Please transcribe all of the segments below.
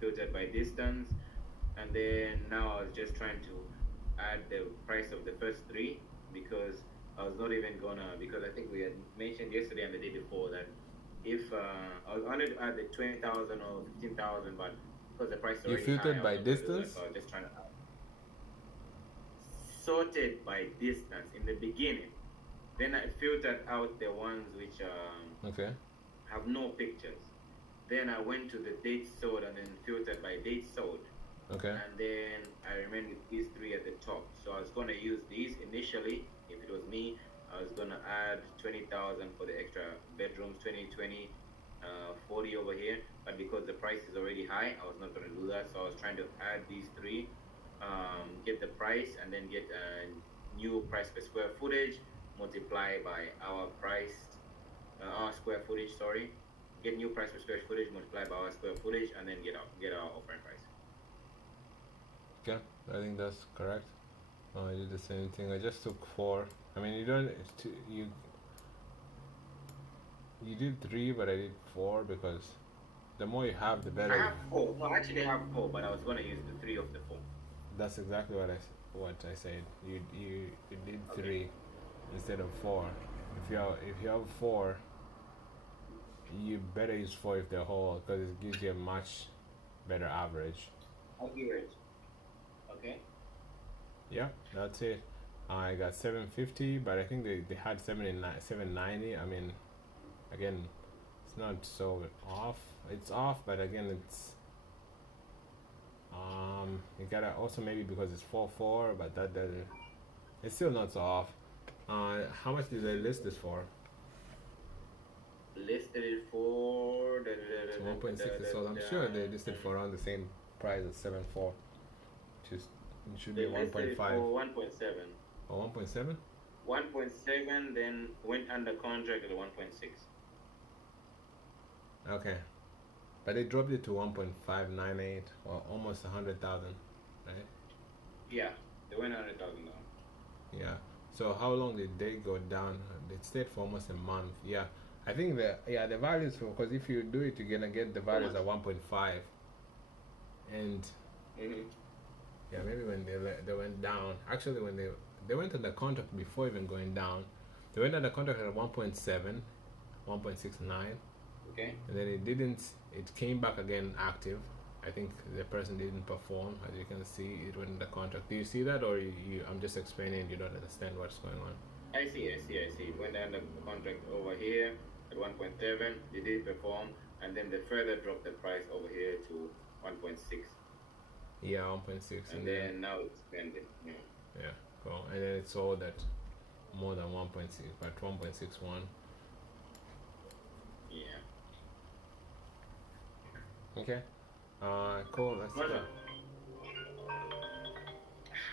filtered by distance, and then now I was just trying to add the price of the first three because I was not even gonna, because I think we had mentioned yesterday and the day before that if I wanted to add the 20,000 or 15,000, but because the price is You already high, filtered I was by not gonna do that. distance? So I was just trying to sorted by distance in the beginning. Then I filtered out the ones which Okay. have no pictures. Then I went to the date sold and then filtered by date sold. Okay. And then I remained with these three at the top. So I was gonna use these initially. If it was me, I was gonna add 20,000 for the extra bedrooms, 20, 40 over here. But because the price is already high, I was not gonna do that. So I was trying to add these three, get the price, and then get a new price per square footage, multiply by our price, our square footage. Sorry, get new price per square footage, multiply by our square footage, and then get our offering price. Okay. I think that's correct. I did the same thing. I just took four. I mean, you don't. You did three, but I did four because the more you have, the I better. have four. No, actually, I have four, but I was gonna use the three of the four. That's exactly what I said. You did Okay. three instead of four. If you have four, you better use four if they're whole because it gives you a much better average. Accurate. Okay. Yeah, that's it. I got 750, but I think they had 79, 790. I mean, again, it's not so off. It's off, but again, you gotta also maybe because it's 4-4, but that doesn't. It's still not so off. How much did they list this for? Listed it for da, da, It's da, da, da, 1.6 da, is da, sold. I'm sure they listed da. for around the same price as 7.4, which is it should be They listed it 1.5 for 1.7. or 1.7. 1.7, then went under contract at 1.6. Okay, but they dropped it to 1.598 or almost 100,000, right? Yeah, they went 100,000 down. Yeah. So how long did they go down? They stayed for almost a month. Yeah. I think the values for because if you do it, you're gonna get the How values much? at 1.5, and Mm-hmm. yeah, maybe when they went down. Actually, when they went on the contract before even going down, they went on the contract at 1.7, 1.69, Okay. and then it didn't. It came back again active. I think the person didn't perform, as you can see. It went in the contract. Do you see that, or I'm just explaining? You don't understand what's going on. I see. Went under contract over here at 1.7. They did perform, and then they further dropped the price over here to 1.6. Yeah, 1.6, And and then then now it's pending. Yeah. yeah, cool. And then it sold at more than 1.6, but 1.61. Yeah. Okay. Cool. Let's go. Masha,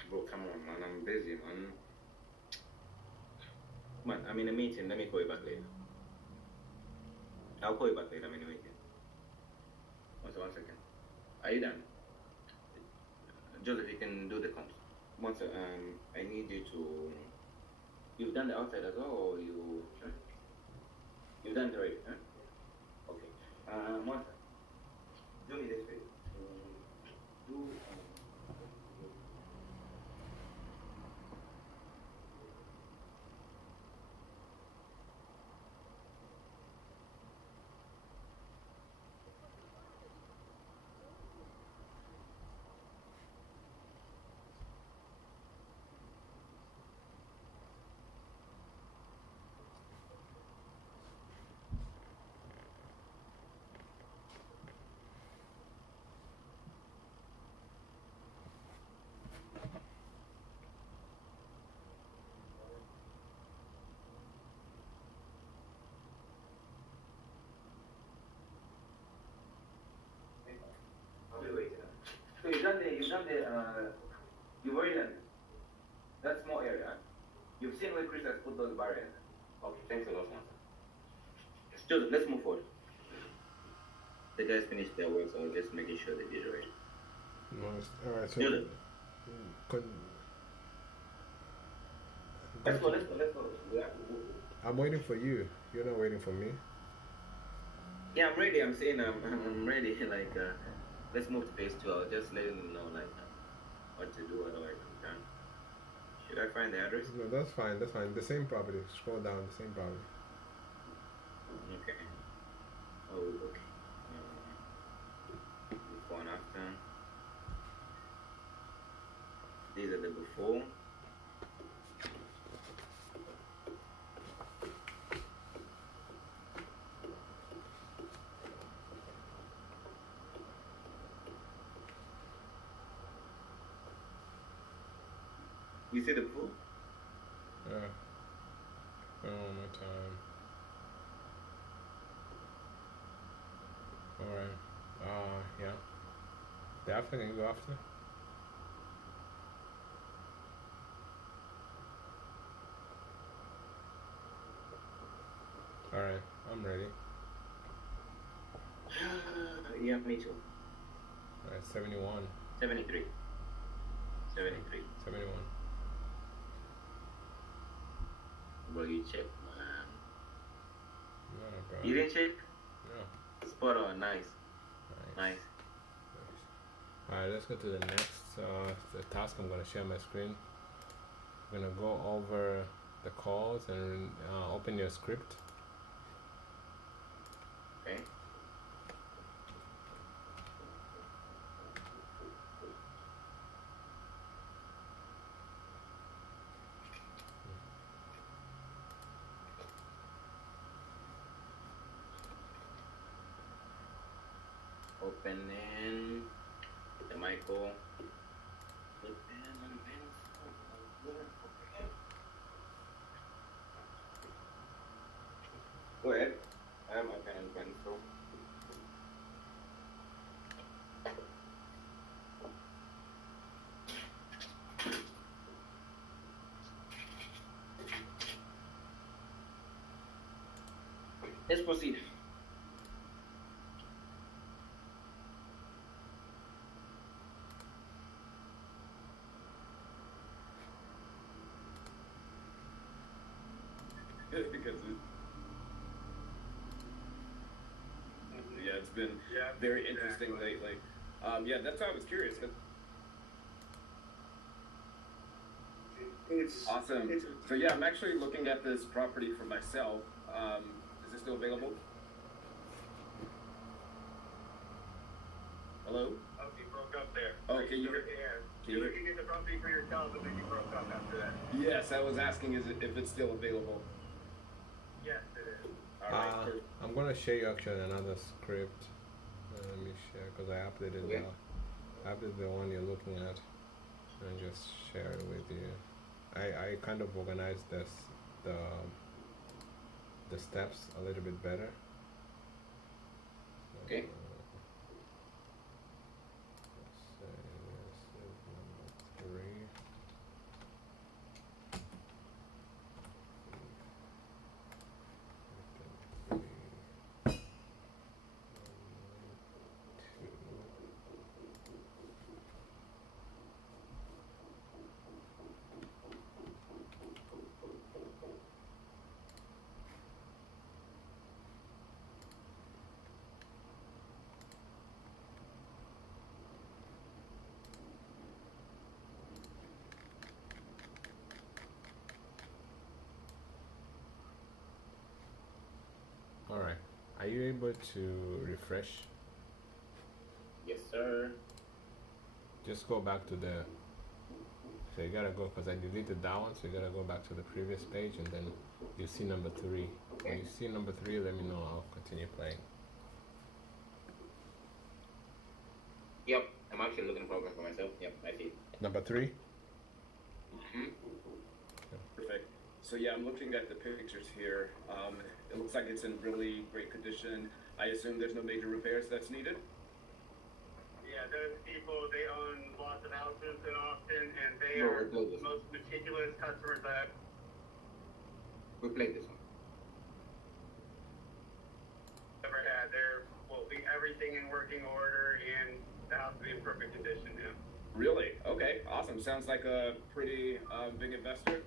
bro, come on, man. I'm busy, man. Man, I'm in a meeting. Let me call you back later. I'll call you back later. I'm in a meeting. One second. Are you done? Joseph, you can do the comps. I need you to. You've done the outside as well, or you? Huh? You've done it already, huh? Okay. One second. Do me this favor. Do. I'll be waiting. So you've already done that small area. You've seen where Chris has put those barriers. Okay, thanks a lot, man. Joseph, let's move forward. The guys finished their work, so I was just making sure they did it right. Nice. All right. So, Joseph, con- let's got go, you. let's go, let's go. I'm waiting for you. You're not waiting for me. Yeah, I'm ready. I'm saying I'm ready. Like, let's move to phase two. I'll just let them know like what to do. Otherwise, I'm done. Should I find the address? No, that's fine. That's fine. The same property. Scroll down. The same property. Okay. Oh, okay. Before and after. These are the before. You see the before? Oh, my time. Alright. Yeah. The after, can you go after? Alright, I'm ready. Yeah, me too. Alright, 71. 73. 73. 71. Bro, you check, man. No, bro. You didn't check? No. Spot on. Nice. Nice. Alright, let's go to the next the task. I'm going to share my screen. I'm going to go over the calls and open your script. Okay. Opening the Michael. Go ahead. I have my pen and pencil. Let's proceed. Because it's been very interesting lately. That's why I was curious. It's Awesome. So yeah, I'm actually looking at this property for myself. Is it still available? Hello? Oh, you broke up there. Oh, can you hear? You're looking at the property for yourself, and then you broke up after that. Yes, I was asking if it's still available. Yes, it is. All right. Perfect. I'm going to show you actually another script. Let me share because I updated Okay. I updated the one you're looking at and just share it with you. I kind of organized the steps a little bit better. Okay. Let's say this is number 3. Alright, are you able to refresh? Yes, sir. Just go back to so you gotta go, because I deleted that one, so you gotta go back to the previous page and then you see number 3. Okay. When you see number 3, let me know, I'll continue playing. Yep. I'm actually looking for for myself. Yep, I see. Number 3? Mm-hmm. Perfect. So yeah, I'm looking at the pictures here. It looks like it's in really great condition. I assume there's no major repairs that's needed? Yeah, those people, they own lots of houses in Austin, and they No, are we'll build the this. most meticulous customers I've We played this one. ever had. There will be everything in working order, and the house will be in perfect condition now. Really? Okay, awesome. Sounds like a pretty big investor.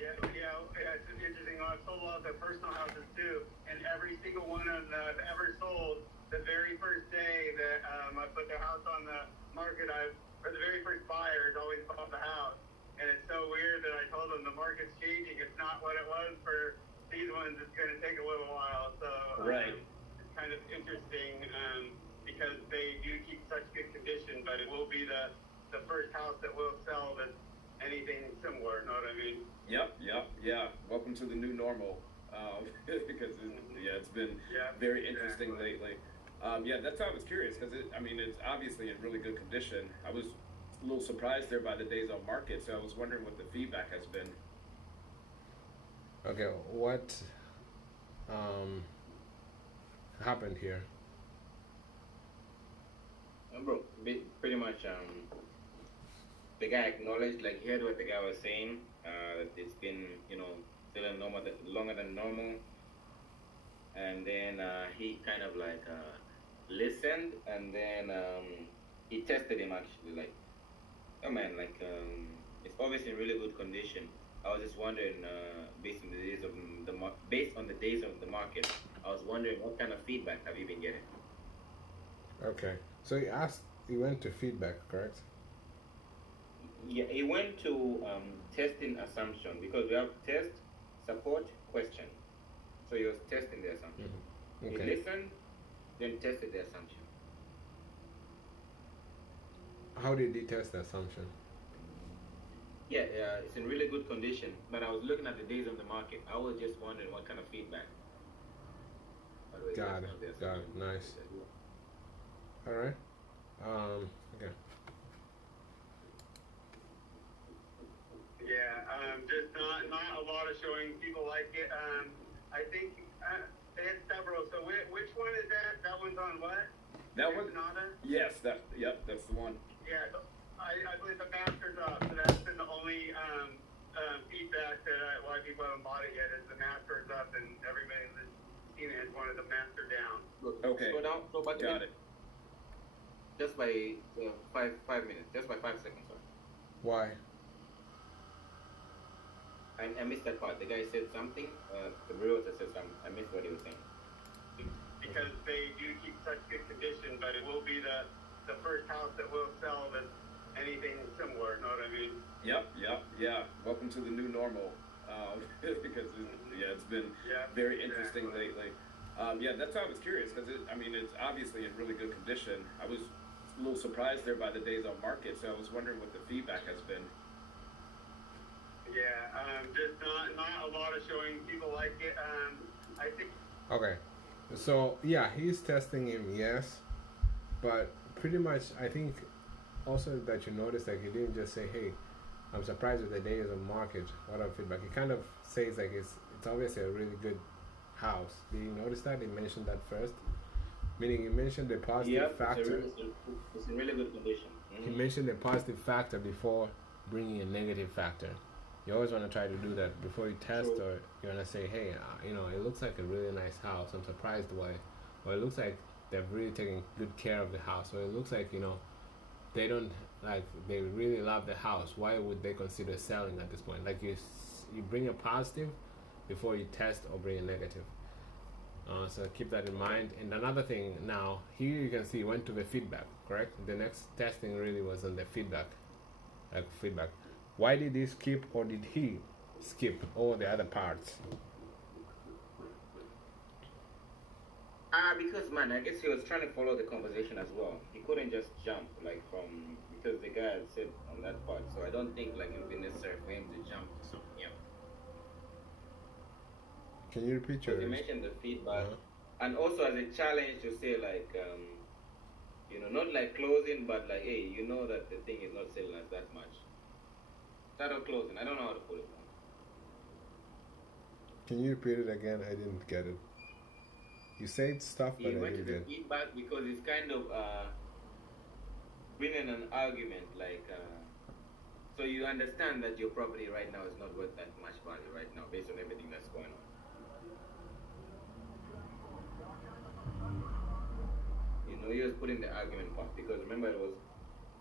Yeah, it's interesting. I've sold a lot of their personal houses too, and every single one of them that I've ever sold, the very first day that I put the house on the market, or the very first buyer has always bought the house. And it's so weird that I told them the market's changing. It's not what it was for these ones. It's going to take a little while. So Right. it's kind of interesting because they do keep such good condition, but it will be the first house that will sell that's anything similar. Know what I mean? Yep. Yeah. Welcome to the new normal. Because it's been very interesting lately. Yeah, that's why I was curious because it's obviously in really good condition. I was a little surprised there by the days on market, so I was wondering what the feedback has been. Okay, what happened here? Bro, pretty much, the guy acknowledged, like, he heard what the guy was saying, that it's been, still longer than normal. And then he kind of like listened, and then he tested him actually, like, oh man, like, it's obviously in really good condition. I was just wondering, based on the days of the market, I was wondering what kind of feedback have you been getting? Okay, so he went to feedback, correct? Yeah, he went to testing assumption because we have test, support, question. So he was testing the assumption. Okay. He listened, then tested the assumption. How did he test the assumption? Yeah, it's in really good condition. But I was looking at the days of the market. I was just wondering what kind of feedback. Got it. Nice. All right. Okay. Yeah, just not a lot of showing. People like it. I think they had several. So which one is that? That one's on what? That one? Sonata? Yes, that's the one. Yeah, I believe the master's up. So that's been the only feedback that why people haven't bought it yet is the master's up, and everybody that's seen it has wanted the master down. Okay. Slow down. Slow back. Got it. Just by 5 minutes. Just by 5 seconds. Sorry. Why? I missed that part. The guy said something. The realtor said something. I missed what he was saying. Because they do keep such good condition, but it will be the first house that will sell that's anything similar. Know what I mean? Yep. Yeah. Welcome to the new normal. Because it's been very interesting lately. Yeah, that's why I was curious because it's obviously in really good condition. I was a little surprised there by the days on market, so I was wondering what the feedback has been. Yeah, just not a lot of showing. People like it. I think. Okay. So yeah, he's testing him, yes, but pretty much I think also that you noticed that he didn't just say, "Hey, I'm surprised with the days of market. What are feedback?" He kind of says like it's obviously a really good house. Did you notice that? He mentioned that first, meaning he mentioned the positive factor. It's in really good condition. He mentioned the positive factor before bringing a negative factor. You always want to try to do that before you test, or you want to say, hey, it looks like a really nice house. I'm surprised why. Or it looks like they've really taken good care of the house. Or it looks like, they don't, like, they really love the house. Why would they consider selling at this point? Like, you bring a positive before you test or bring a negative. So keep that in mind. And another thing now, here you can see went to the feedback, correct? The next testing really was on the feedback. Why did he skip, or did he skip all the other parts? Because man, I guess he was trying to follow the conversation as well. He couldn't just jump because the guy had said on that part. So I don't think like it would be necessary for him to jump to something else. Can you repeat your? You mentioned the feedback, and also as a challenge to say like, not like closing, but like, hey, you know that the thing is not selling us that much. Start of closing. I don't know how to put it. Can you repeat it again? I didn't get it. You said stuff, but I didn't get it. Feedback because it's kind of bringing an argument, like, so you understand that your property right now is not worth that much value right now, based on everything that's going on. You just put in the argument part because remember it was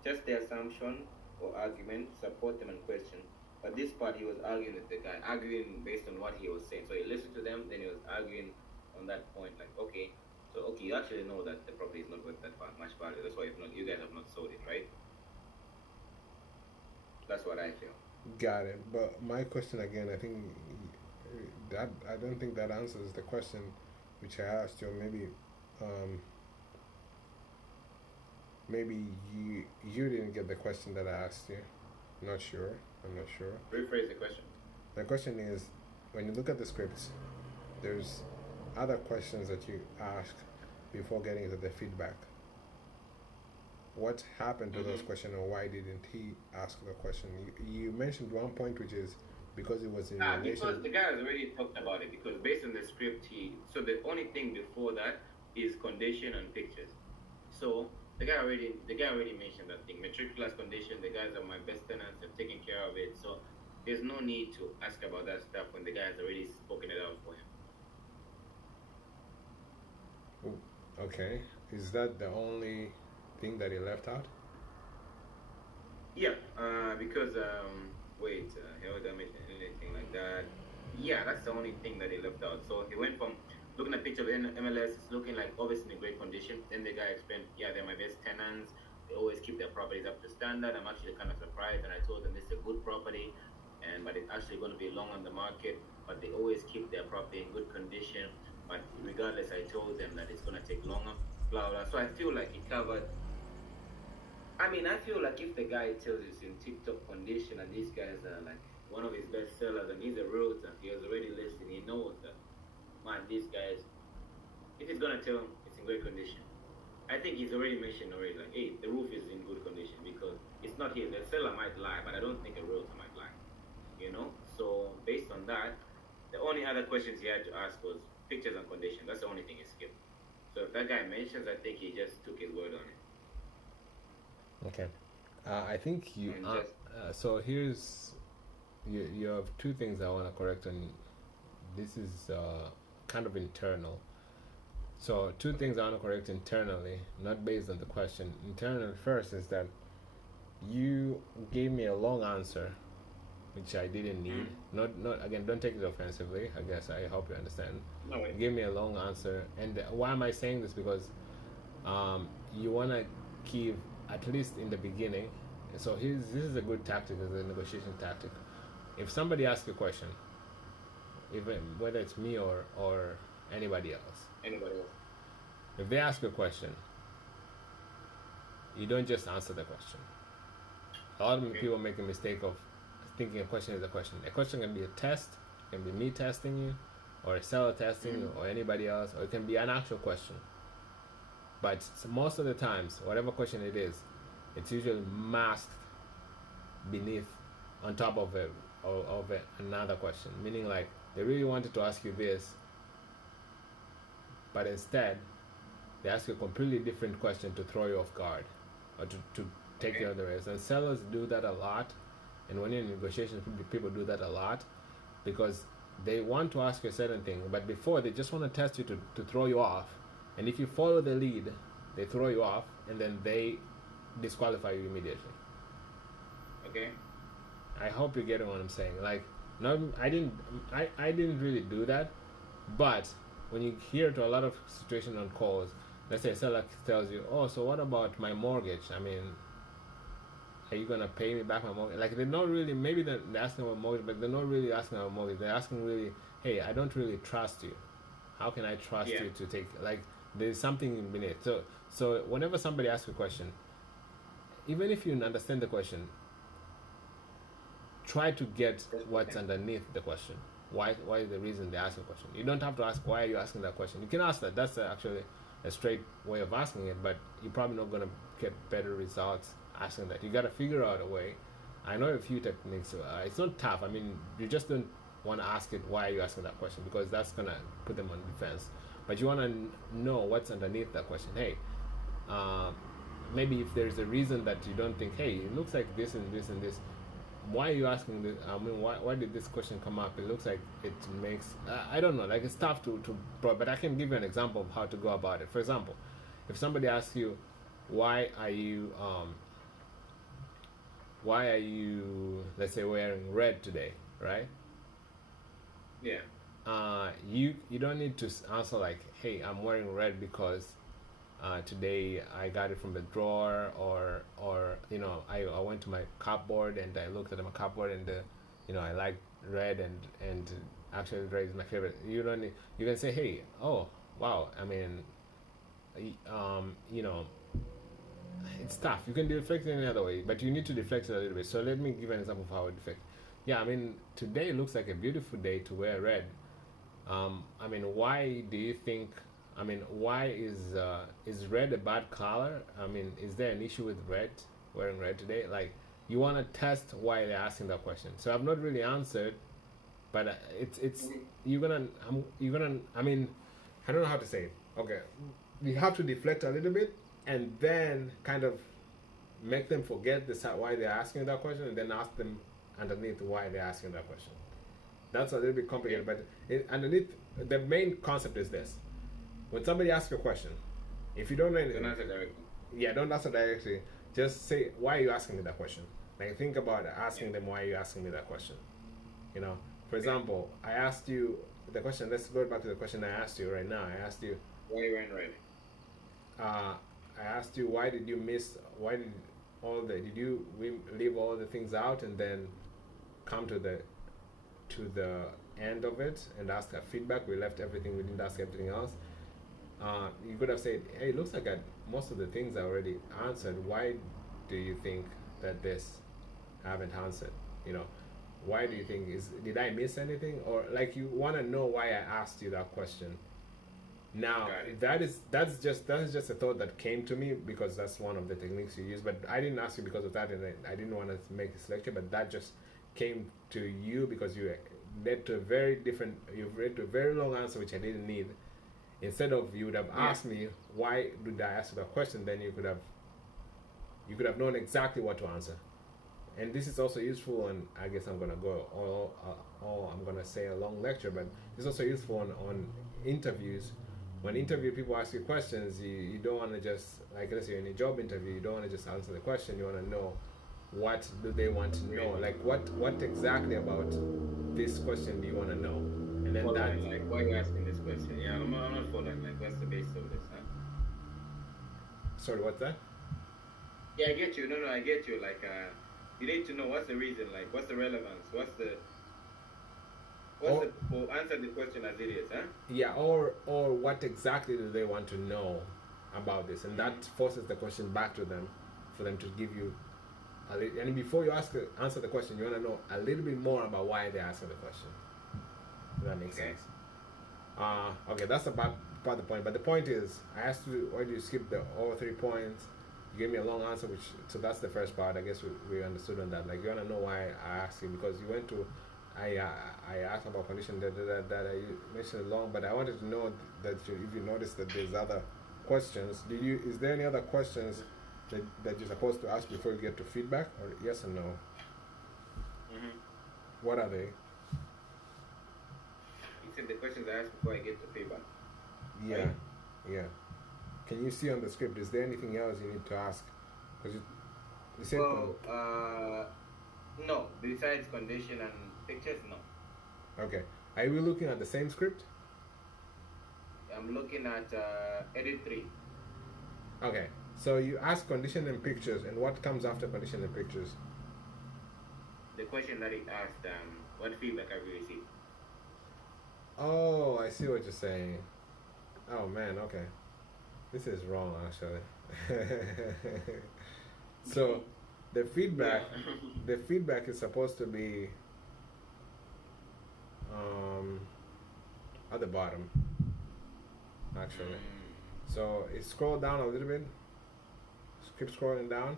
just the assumption or argument, support them and question. But this part he was arguing with the guy, arguing based on what he was saying. So he listened to them, then he was arguing on that point, like, okay, So okay, you actually know that the property is not worth that much value. That's why you guys have not sold it, right? That's what I feel. Got it. But my question again, I think that I don't think that answers the question which I asked you. Um, maybe you didn't get the question that I asked you. Not sure. I'm not sure. Rephrase the question. My question is, when you look at the scripts, there's other questions that you ask before getting to the feedback. What happened to those questions, or why didn't he ask the question? You mentioned one point, which is because it was in relation. Because the guy has already talked about it. Because based on the script, so the only thing before that is condition and pictures. So the guy already mentioned that thing. Meticulous condition. The guys are my best tenants. They've taken care of it. So there's no need to ask about that stuff when the guy has already spoken it out for him. Okay, is that the only thing that he left out? Yeah, because wait, he wasn't mentioning anything like that. Yeah, that's the only thing that he left out. So he went from looking at picture of MLS, it's looking like obviously in great condition. Then the guy explained, yeah, they're my best tenants. They always keep their properties up to standard. I'm actually kind of surprised, and I told them this is a good property, but it's actually going to be long on the market. But they always keep their property in good condition. But regardless, I told them that it's going to take longer. Blah blah. So I feel like he covered. I mean, I feel like if the guy tells it's in tip-top condition and these guys are like one of his best sellers and he's a realtor, he has already listed, he knows that, man, these guys, if he's gonna tell him it's in great condition, I think he's already mentioned already, like, hey, the roof is in good condition because it's not here. The seller might lie, but I don't think a realtor might lie, you know? So based on that, the only other questions he had to ask was pictures and condition. That's the only thing he skipped. So if that guy mentions, I think he just took his word on it. Okay, I think you. So here's you have two things I want to correct, and this is kind of internal. So two things I want to correct internally, not based on the question. Internal first is that you gave me a long answer, which I didn't need. Not again. Don't take it offensively. I guess I hope you understand. No way. You gave me a long answer, and why am I saying this? Because you want to keep, at least in the beginning. So this is a good tactic, as a negotiation tactic. If somebody asks a question, even whether it's me or anybody else, if they ask a question, you don't just answer the question. A lot of people make a mistake of thinking a question is a question. A question can be a test, it can be me testing you, or a seller testing you, or anybody else, or it can be an actual question. But most of the times, whatever question it is, it's usually masked beneath, on top of another question. Meaning, like, they really wanted to ask you this, but instead, they ask you a completely different question to throw you off guard, or to take you other ways. And sellers do that a lot, and when you're in negotiations, people do that a lot, because they want to ask you a certain thing, but before, they just want to test you to throw you off. And if you follow the lead, they throw you off, and then they disqualify you immediately. Okay. I hope you get what I'm saying. Like, I didn't really do that, but when you hear to a lot of situations on calls, let's say a seller tells you, "Oh, so what about my mortgage? I mean, are you gonna pay me back my mortgage?" Like, they're not really. Maybe they're asking about mortgage, but they're not really asking about mortgage. They're asking really, "Hey, I don't really trust you. How can I trust you to take?" Like, there's something beneath. So whenever somebody asks a question, even if you understand the question, try to get what's underneath the question. Why is the reason they ask a question? You don't have to ask why are you asking that question. You can ask that. That's actually a straight way of asking it, but you're probably not going to get better results asking that. You got to figure out a way. I know a few techniques. It's not tough. I mean, you just don't want to ask it, why are you asking that question? Because that's going to put them on defense. But you want to know what's underneath that question. Hey, maybe if there's a reason that you don't think, hey, it looks like this and this and this, why are you asking this? I mean, why did this question come up? It looks like it makes, I don't know, like, it's tough to but I can give you an example of how to go about it. For example, if somebody asks you, why are you, let's say, wearing red today, right? Yeah. you don't need to answer like, hey, I'm wearing red because today I got it from the drawer, or I went to my cupboard and I looked at my cupboard and I like red, and actually red is my favorite. You don't need, you can say, hey, oh wow, I mean, you know, it's tough. You can deflect it any other way, but you need to deflect it a little bit. So let me give an example of how I deflect. Yeah, I mean, today looks like a beautiful day to wear red. I mean, why do you think? I mean, why is red a bad color? I mean, is there an issue with red, wearing red today? Like, you want to test why they're asking that question. So I've not really answered, but it's you're gonna I mean, I don't know how to say it. Okay, you have to deflect a little bit, and then kind of make them forget why they're asking that question, and then ask them underneath why they're asking that question. That's a little bit complicated, but underneath, the main concept is this: when somebody asks a question, if you don't know anything, Don't answer directly. yeah, don't answer directly. Just say, why are you asking me that question? Like, think about asking them, why are you asking me that question? For example, I asked you the question. Let's go back to the question I asked you right now. I asked you, Why are you wearing red? I asked you, why did you leave all the things out and then come to the end of it and ask a feedback? We left everything, we didn't ask everything else. You could have said, hey, it looks like most of the things I already answered. Why do you think that this I haven't answered? Why do you think, did I miss anything? Or like, you want to know why I asked you that question. Now that's just a thought that came to me because that's one of the techniques you use. But I didn't ask you because of that, and I didn't want to make this lecture. But that just came to you because you've led to a very long answer which I didn't need. Instead of, you would have asked me why did I ask that question, then you could have known exactly what to answer. And this is also useful, and I guess I'm gonna go I'm gonna say a long lecture, but it's also useful on interviews. When interview people ask you questions, you don't want to just, like, let's say in a job interview, you don't want to just answer the question. You want to know, what do they want to know? Like, what exactly about this question do you want to know? And then why are you asking this question? Yeah, I'm not following. Like, what's the basis of this? Huh? Sorry, what's that? Yeah, I get you. No, I get you. Like, you need to know what's the reason. Like, what's the relevance? Answer the question as it is, huh? Yeah, or what exactly do they want to know about this? And that forces the question back to them, for them to give you and before you answer the question, you want to know a little bit more about why they're asking the question. If that makes sense. Okay, that's about the point. But the point is, I asked you, why do you skip all 3 points? You gave me a long answer, so that's the first part. I guess we understood on that. Like, you want to know why I asked you, because you went to, I asked about condition that I mentioned it long, but I wanted to know that if you noticed that there's other questions. Is there any other questions that you're supposed to ask before you get to feedback, or yes or no? Mm-hmm. What are they? You said the questions I asked before I get to feedback. Yeah, right? Yeah. Can you see on the script, is there anything else you need to ask? No. Besides condition and pictures, no. Okay. Are we looking at the same script? I'm looking at edit 3. Okay. So you ask condition and pictures, and what comes after condition and pictures? The question that it asked, what feedback have you received? Oh, I see what you're saying. Oh man, okay. This is wrong, actually. So the feedback, the feedback is supposed to be at the bottom, actually. So scroll down a little bit. Keep scrolling down.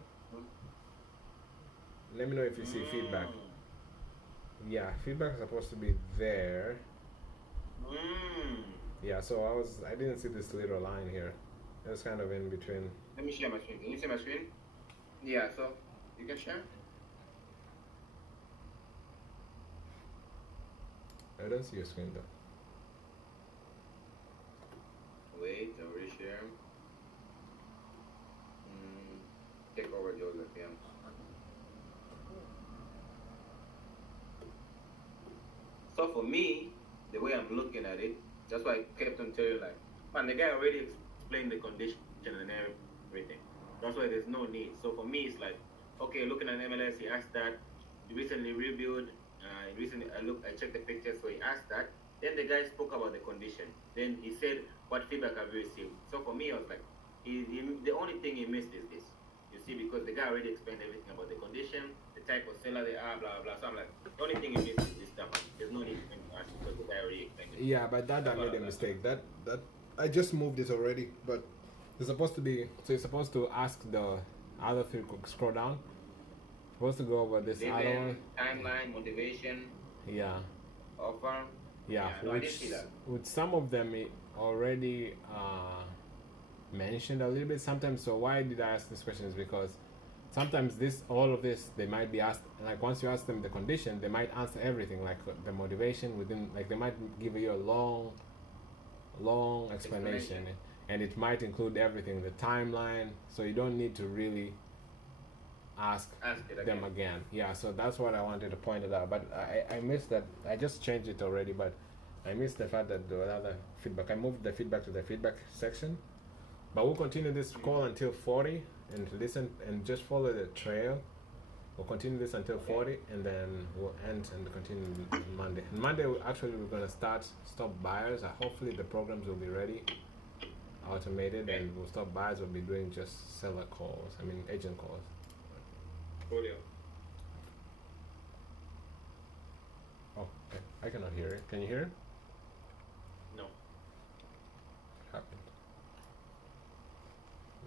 Let me know if you see feedback. Yeah, feedback is supposed to be there. Yeah, so I didn't see this little line here. It was kind of in between. Let me share my screen. Can you see my screen? Yeah, so you can share. I don't see your screen though. Wait, I'll reshare. Take over Joseph, yeah. So for me, the way I'm looking at it, that's why I kept on telling like, man, the guy already explained the condition and everything. That's why there's no need. So for me, it's like, okay, looking at MLS, he asked that. He recently rebuilt. I checked the pictures, so he asked that. Then the guy spoke about the condition. Then he said, what feedback have you received? So for me, I was like, the only thing he missed is this. You see, because the guy already explained everything about the condition, the type of seller they are, blah, blah. So I'm like, the only thing he missed is this stuff. There's no need for him to ask because the guy already explained it. Yeah, but that made a mistake. That I just moved it already, but it's supposed to be. So you're supposed to ask the other three. Scroll down. Supposed to go over this other one. Timeline, motivation. Yeah. Offer. Yeah, no, I didn't see that. With some of them it already mentioned a little bit sometimes. So why did I ask this question is because sometimes all of this they might be asked, like once you ask them the condition, they might answer everything, like the motivation within, like they might give you a long explanation, and it might include everything, the timeline, so you don't need to really ask them again. Yeah, so that's what I wanted to point it out, but I missed that. I just changed it already, but I missed the fact that the other feedback, I moved the feedback to the feedback section. But we'll continue this call until 40 and listen and just follow the trail. We'll continue this until 40 and then we'll end and continue on Monday. And Monday, we're going to stop buyers. Hopefully the programs will be ready, automated, and we'll stop buyers. We'll be doing just seller calls, agent calls. Julio. Oh, I cannot hear it. Can you hear it? No. What happened?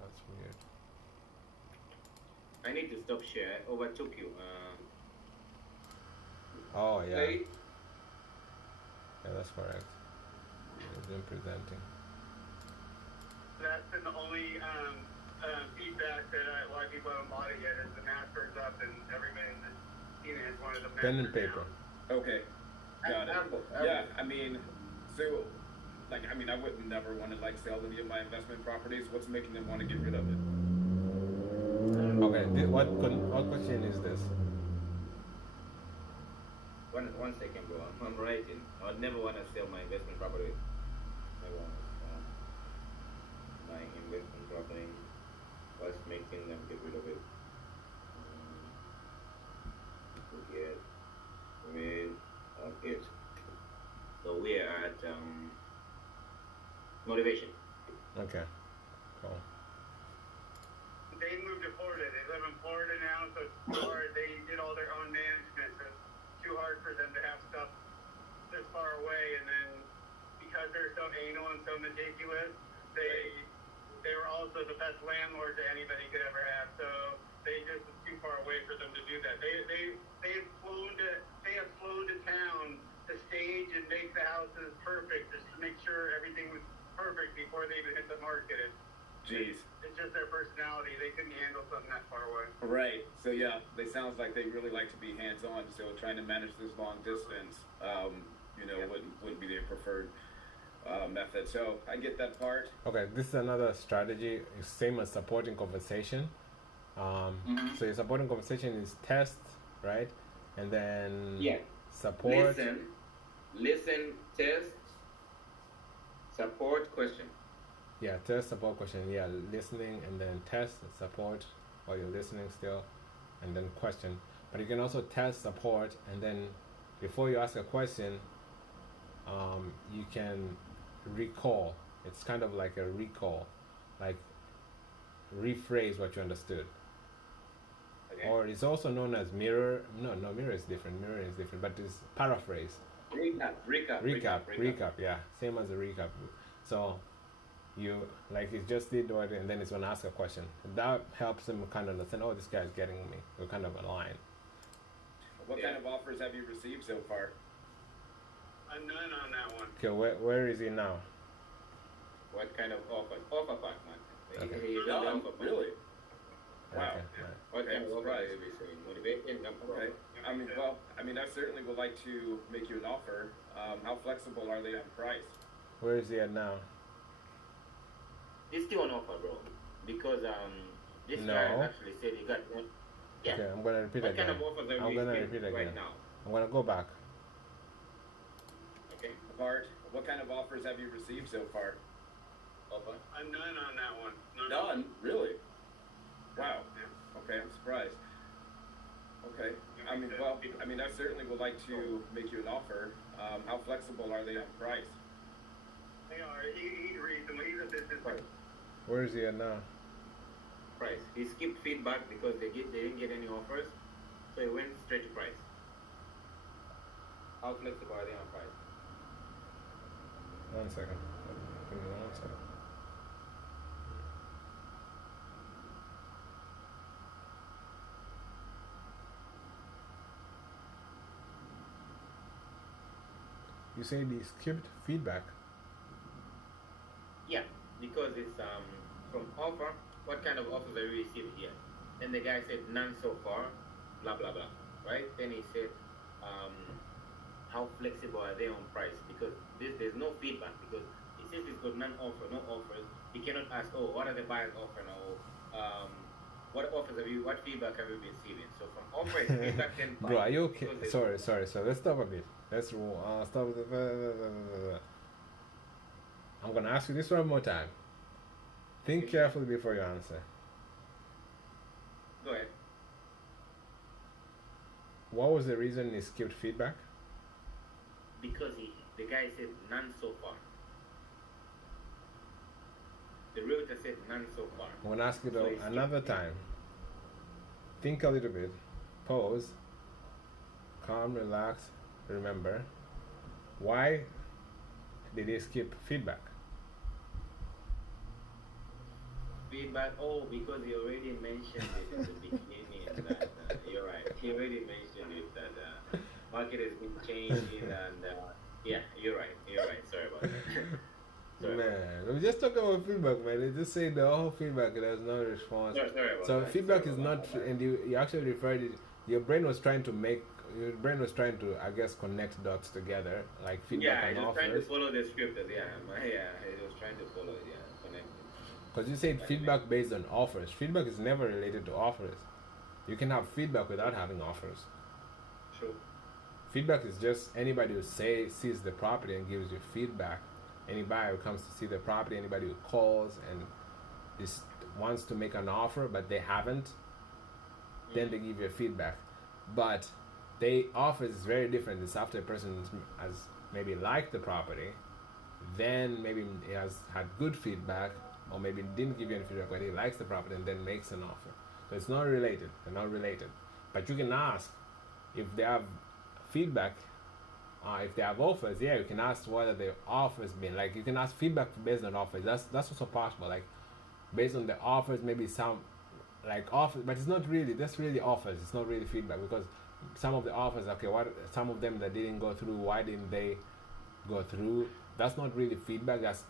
That's weird. I need to stop share. I overtook you. Oh, yeah. Play. Yeah, that's correct. It's been presenting. That's been the only feedback that why people haven't bought it yet is the Masters up and everybody that's seen it is one of the Pen and paper. Okay, got it. Apple. Yeah, I would never want to sell any of my investment properties. What's making them want to get rid of it? Okay, what question is this? One second, bro. I'm writing. I would never want to sell my investment property. Never want to sell my investment property. What's making them get rid of it? Forget. It. So we are at motivation. Okay, cool. They moved to Florida. They live in Florida now, so it's too hard. They did all their own management, so it's too hard for them to have stuff this far away. And then because they're so anal and so meticulous, they were also the best landlord that anybody could ever have. So they just was too far away for them to do that. They have flown to town to stage and make the houses perfect, just to make sure everything was perfect before they even hit the market. Jeez. It's just their personality. They couldn't handle something that far away. Right. So yeah, they sounds like they really like to be hands-on. So trying to manage this long distance, wouldn't be their preferred method. So I get that part. Okay, this is another strategy. It's same as supporting conversation. So your supporting conversation is test, right? And then support. Listen, test, support, question. Yeah, test, support, question. Yeah, listening and then test, support while you're listening still, and then question. But you can also test, support, and then before you ask a question, you can recall. It's kind of like a recall, like rephrase what you understood. Okay. Or it's also known as mirror. No, mirror is different. Mirror is different, but it's paraphrase. Recap. Yeah, same as a recap. So you just did what, and then it's gonna ask a question. That helps them kind of understand. Oh, this guy's getting me. We're kind of aligned. What kind of offers have you received so far? None on that one. Okay, where is he now? What kind of offers? Offer pack, man. Okay. Really? Wow. Okay. What kind of offer are you receiving? Motivation? Okay. I certainly would like to make you an offer. How flexible are they on price? Where is he at now? It's still on offer, bro. Because this guy actually said he got one. Yeah. Okay, I'm gonna repeat again. What kind of offers are you receiving right now? I'm gonna go back. Okay. part. What kind of offers have you received so far? Offer? I'm none on that one. None? Really? Wow. Yeah. Okay, I'm surprised. Okay. I mean, I certainly would like to make you an offer. How flexible are they on price? They are. He's reasonable. He's a business. Where is he at now? Price. He skipped feedback because they didn't get any offers, so he went straight to price. How flexible are they on price? 1 second. Give me 1 second. You say they skipped feedback? Yeah, because it's from offer. What kind of offers are you receiving here? Then the guy said none so far, blah blah blah, right? Then he said, how flexible are they on price? Because there's no feedback because he says he's got no offers. He cannot ask, oh, what are the buyers offering? Or what feedback have you been receiving? So from offer is feedback then. Bro, are you okay? Sorry. So let's stop a bit. Let's stop. I'm gonna ask you this one more time. Think carefully before you answer. Go ahead. What was the reason he skipped feedback? Because the guy said none so far. The realtor said none so far. I'm gonna ask you So though he another skipped time. Think a little bit. Pause. Calm, relax. Remember. Why did he skip feedback? feedback. Oh, because he already mentioned it in the beginning. That, you're right. He already mentioned it that market has been changing, and yeah, you're right. You're right. Sorry about that. Sorry. Man, we just talking about feedback, man. They just say the whole feedback, there's no response. Sorry about So that. feedback Sorry is about not, that. and you actually referred it. Your brain was trying to, I guess, connect dots together, like feedback Yeah, and he was trying to offers. follow the script. Yeah, he was trying to follow it. Yeah, connect. Because you said feedback based on offers. Feedback is never related to offers. You can have feedback without having offers. True. Feedback is just anybody who sees the property and gives you feedback. Anybody who comes to see the property, anybody who calls and just wants to make an offer but they haven't, then they give you feedback. But they offers is very different. It's after a person has maybe liked the property, then maybe he has had good feedback, or maybe didn't give you any feedback but he likes the property and then makes an offer. So it's not related. They're not related. But you can ask if they have feedback. If they have offers, yeah, you can ask whether the offers been like. You can ask feedback based on offers. That's also possible. Like based on the offers, maybe some like offers, but it's not really. That's really offers. It's not really feedback because some of the offers, okay, what some of them that didn't go through, why didn't they go through? That's not really feedback. That's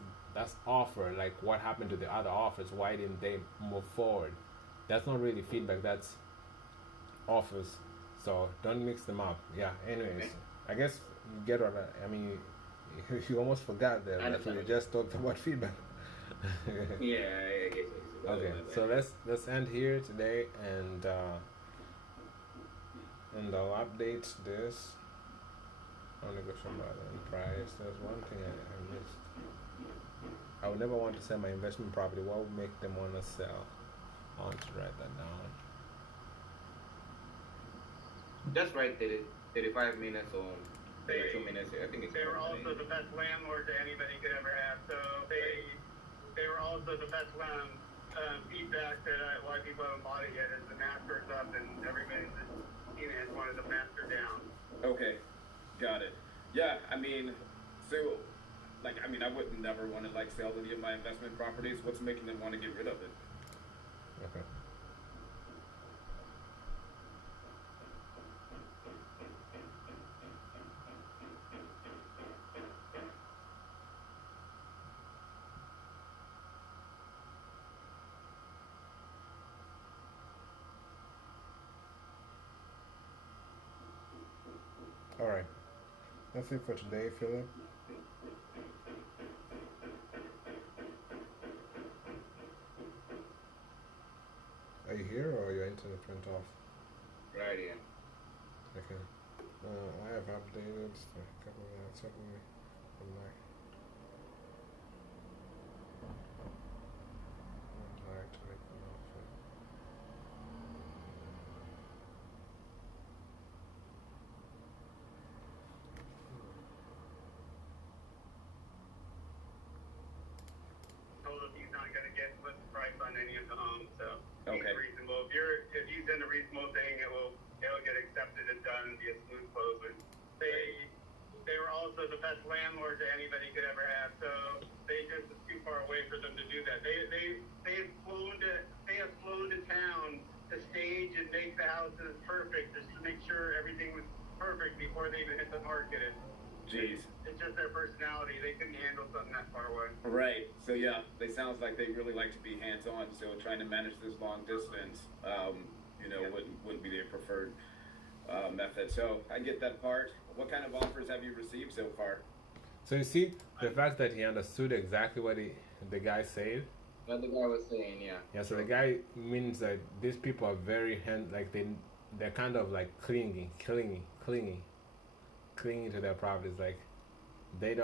offer. Like what happened to the other offers? Why didn't they move forward? That's not really feedback. That's offers. So don't mix them up. Yeah. Anyways, Okay. I guess you get what I mean. You almost forgot there that we just talked about feedback. Yeah, I guess it's Okay, so let's end here today, and I'll update this on negotiable price. There's one thing I missed. I would never want to sell my investment property. What would make them want to sell? I want to write that down. Just right 35 minutes or 32 minutes. I think it's. They were also the best landlord that anybody could ever have. So they were also the best feedback that why people haven't bought it yet is the master's up and everybody's seen it wanted the master down. Okay, got it. Yeah, I mean, so, like, I mean, I would never want to, like, sell any of my investment properties. What's making them want to get rid of it? Okay. All right. That's it for today, Philip. Are you here or your internet went off? Right here. Okay. I have updated a couple of minutes ago. Come back. Alright, to make an offer. Told him he's not gonna get split price on any of the homes, so Okay. he's reasonable. If he's in a reasonable thing, it'll get accepted and done and be a smooth closing. They were also the best landlord that anybody could ever have, so they just was too far away for them to do that. They have flown to town to stage and make the houses perfect, just to make sure everything was perfect before they even hit the market. And Jeez. it's just their personality. They couldn't handle something that far away. Right. So yeah, they sounds like they really like to be hands-on. So trying to manage this long distance, wouldn't be their preferred method. So I get that part. What kind of offers have you received so far? So you see the fact that he understood exactly what the guy said. What the guy was saying, yeah. Yeah. So the guy means that these people are very they're kind of like clingy to their properties. Like they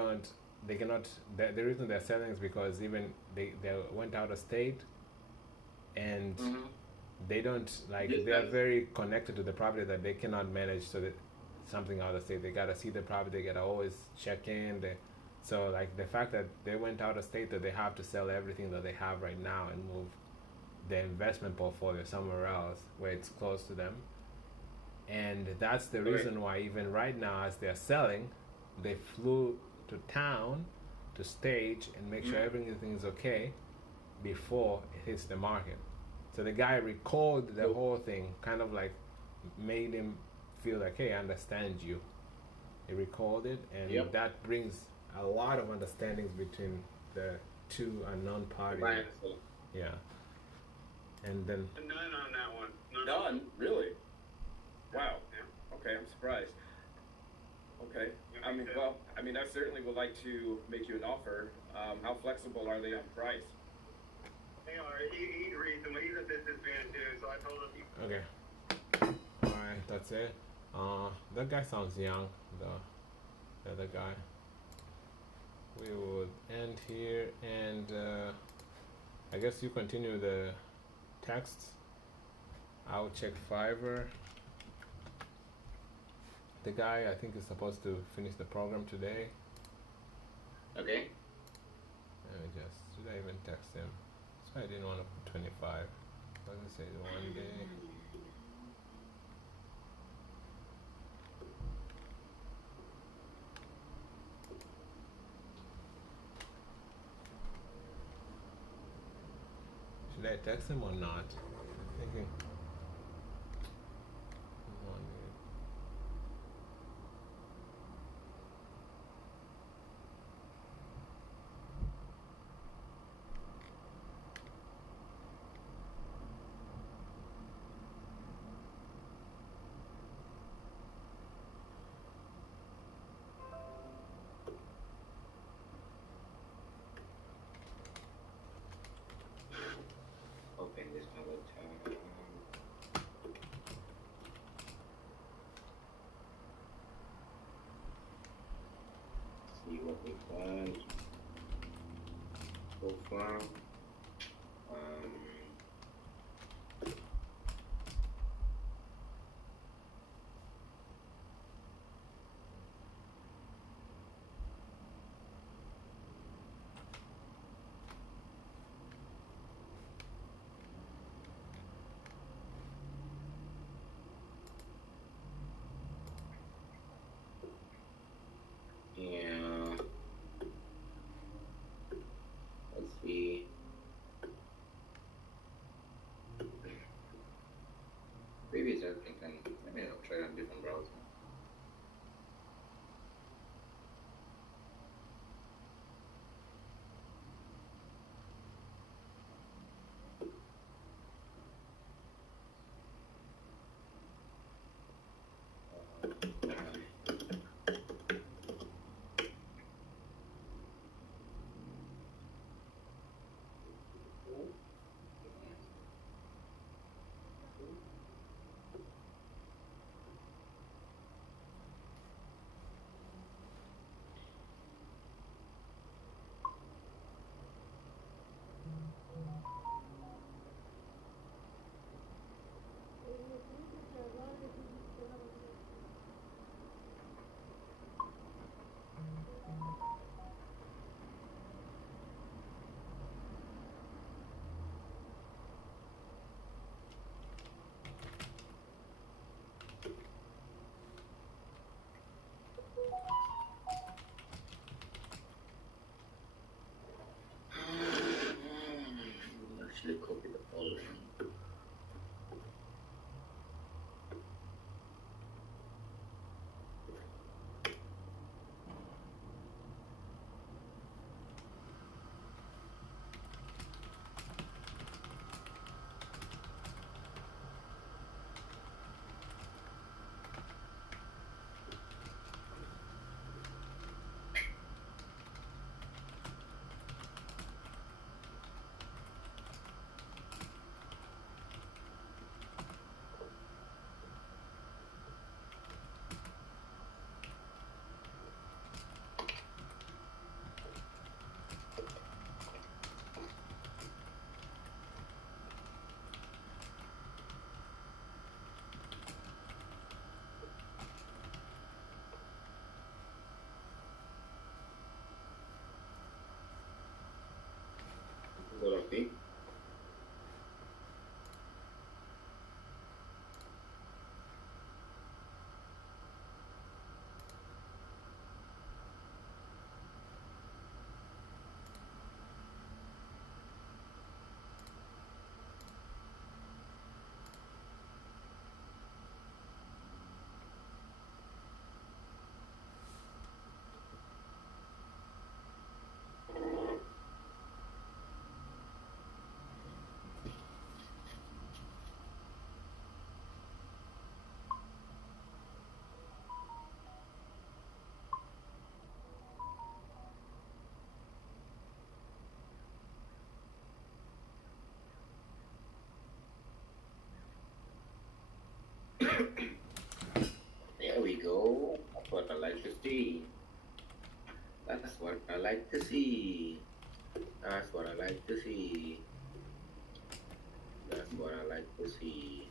cannot. The reason they're selling is because even they went out of state, and they don't they are very connected to the property that they cannot manage. So that something out of state, they gotta see the property. They gotta always check in. So like the fact that they went out of state, that they have to sell everything that they have right now and move their investment portfolio somewhere else where it's close to them. And that's the reason why even right now, as they're selling, they flew to town to stage and make sure everything is okay before it hits the market. So the guy recalled the whole thing, kind of like made him feel like, hey, I understand you. He recalled it, and that brings a lot of understandings between the two unknown parties. Yeah. And then None on that one. None? Really? Wow. Yeah. Okay, I'm surprised. Okay. I certainly would like to make you an offer. How flexible are they on price? They are. He's reasonable. He's a businessman too, so I told him. okay. Alright, that's it. That guy sounds young, the other guy. We would end here, and I guess you continue the texts. I'll check Fiverr. The guy, I think, is supposed to finish the program today. Okay. Let me should I even text him? So I didn't want to put 25. Let me say 1 day. Should I text him or not? I'm thinking. Open this other tab. See what we find so far. Yeah. Let's see. Previous everything can. Maybe I'll try on different browser. like to see. That's what I like to see. That's what I like to see.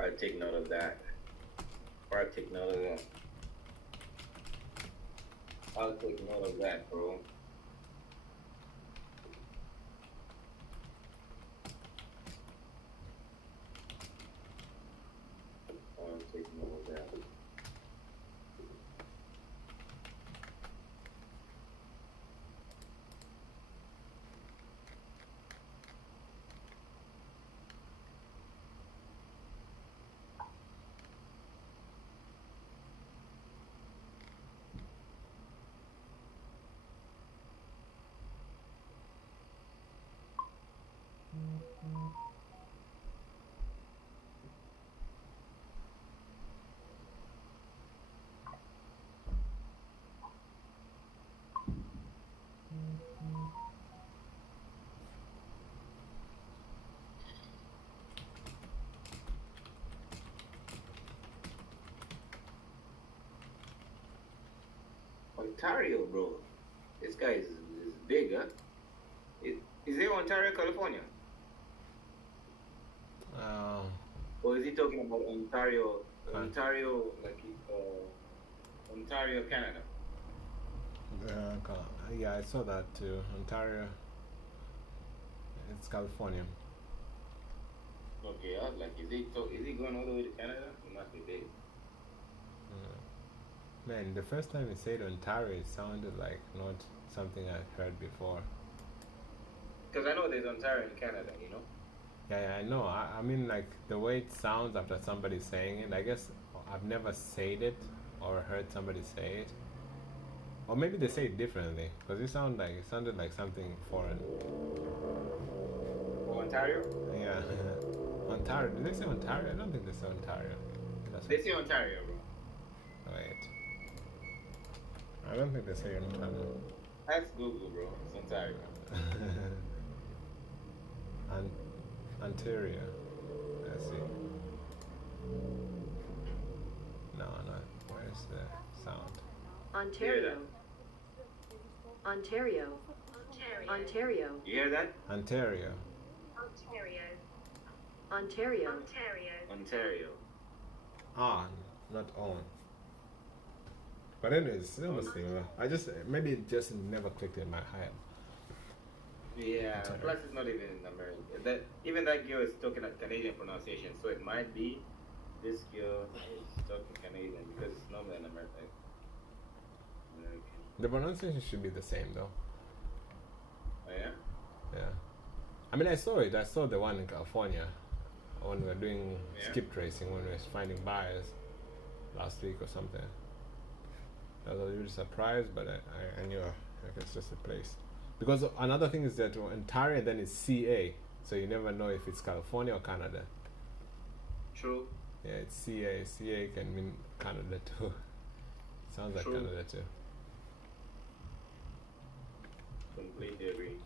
I'll take note of that. I'll take note of that. I'll take note of that, bro. I'll take note of that. Ontario, bro. This guy is big, huh? Is it Ontario, California? Or is he talking about Ontario, Ontario, like Ontario, Canada? Yeah, I saw that too. Ontario. It's California. Okay, I was like, is he going all the way to Canada? It must be big. Man, the first time you said Ontario, it sounded like not something I've heard before. Because I know there's Ontario in Canada, you know? Yeah, I know. I mean, like, the way it sounds after somebody saying it, I guess I've never said it or heard somebody say it. Or maybe they say it differently, because it sounded like something foreign. Ontario? Yeah. Ontario. Did they say Ontario? I don't think they say Ontario. They say Ontario, bro. Wait. I don't think they say Ontario. That's Google, bro. It's Ontario. Ontario. Let's see. No. Where's the sound? Ontario. Ontario. Ontario. You hear that? Ontario. Ontario. Ontario. On, not on. But anyways, still the same. I just, maybe it just never clicked in my head. Yeah, Ontario. plus it's not even in America. Even that girl is talking a Canadian pronunciation, so it might be this girl is talking Canadian because it's normally in America. The pronunciation should be the same though. Oh yeah? Yeah. I mean, I saw it. I saw the one in California when we were doing skip tracing, when we were finding buyers last week or something. I was really surprised, but I knew it's just a place. Because another thing is that Ontario then is CA, so you never know if it's California or Canada. True. Yeah, it's CA. CA can mean Canada too. Sounds like True. Canada too. Completely agree.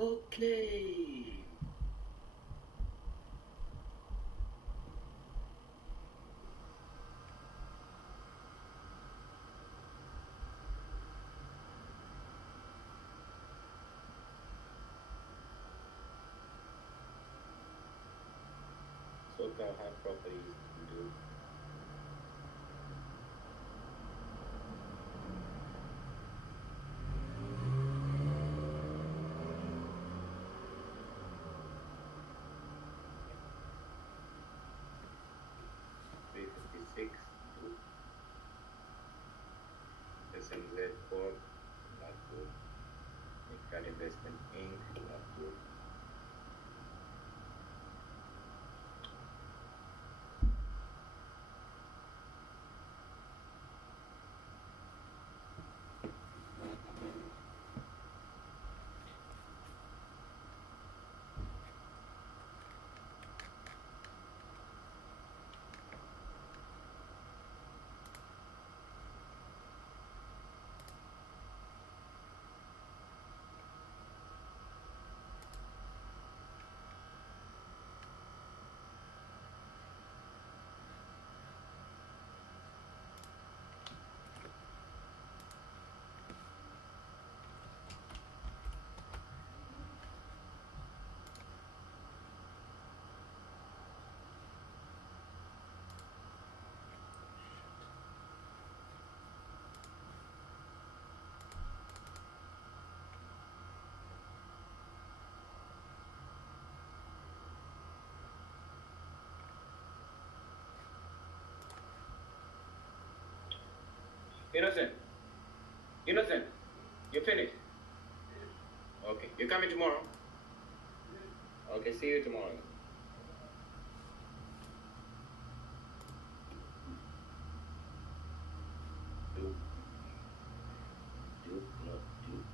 Okay. SoCal Hot Properties do. $356 do. SMZ Corp, not good. Midcat Investment Inc, not good. Innocent. Innocent. You finished? Okay. You coming tomorrow? Okay, see you tomorrow. Do. Do, not do.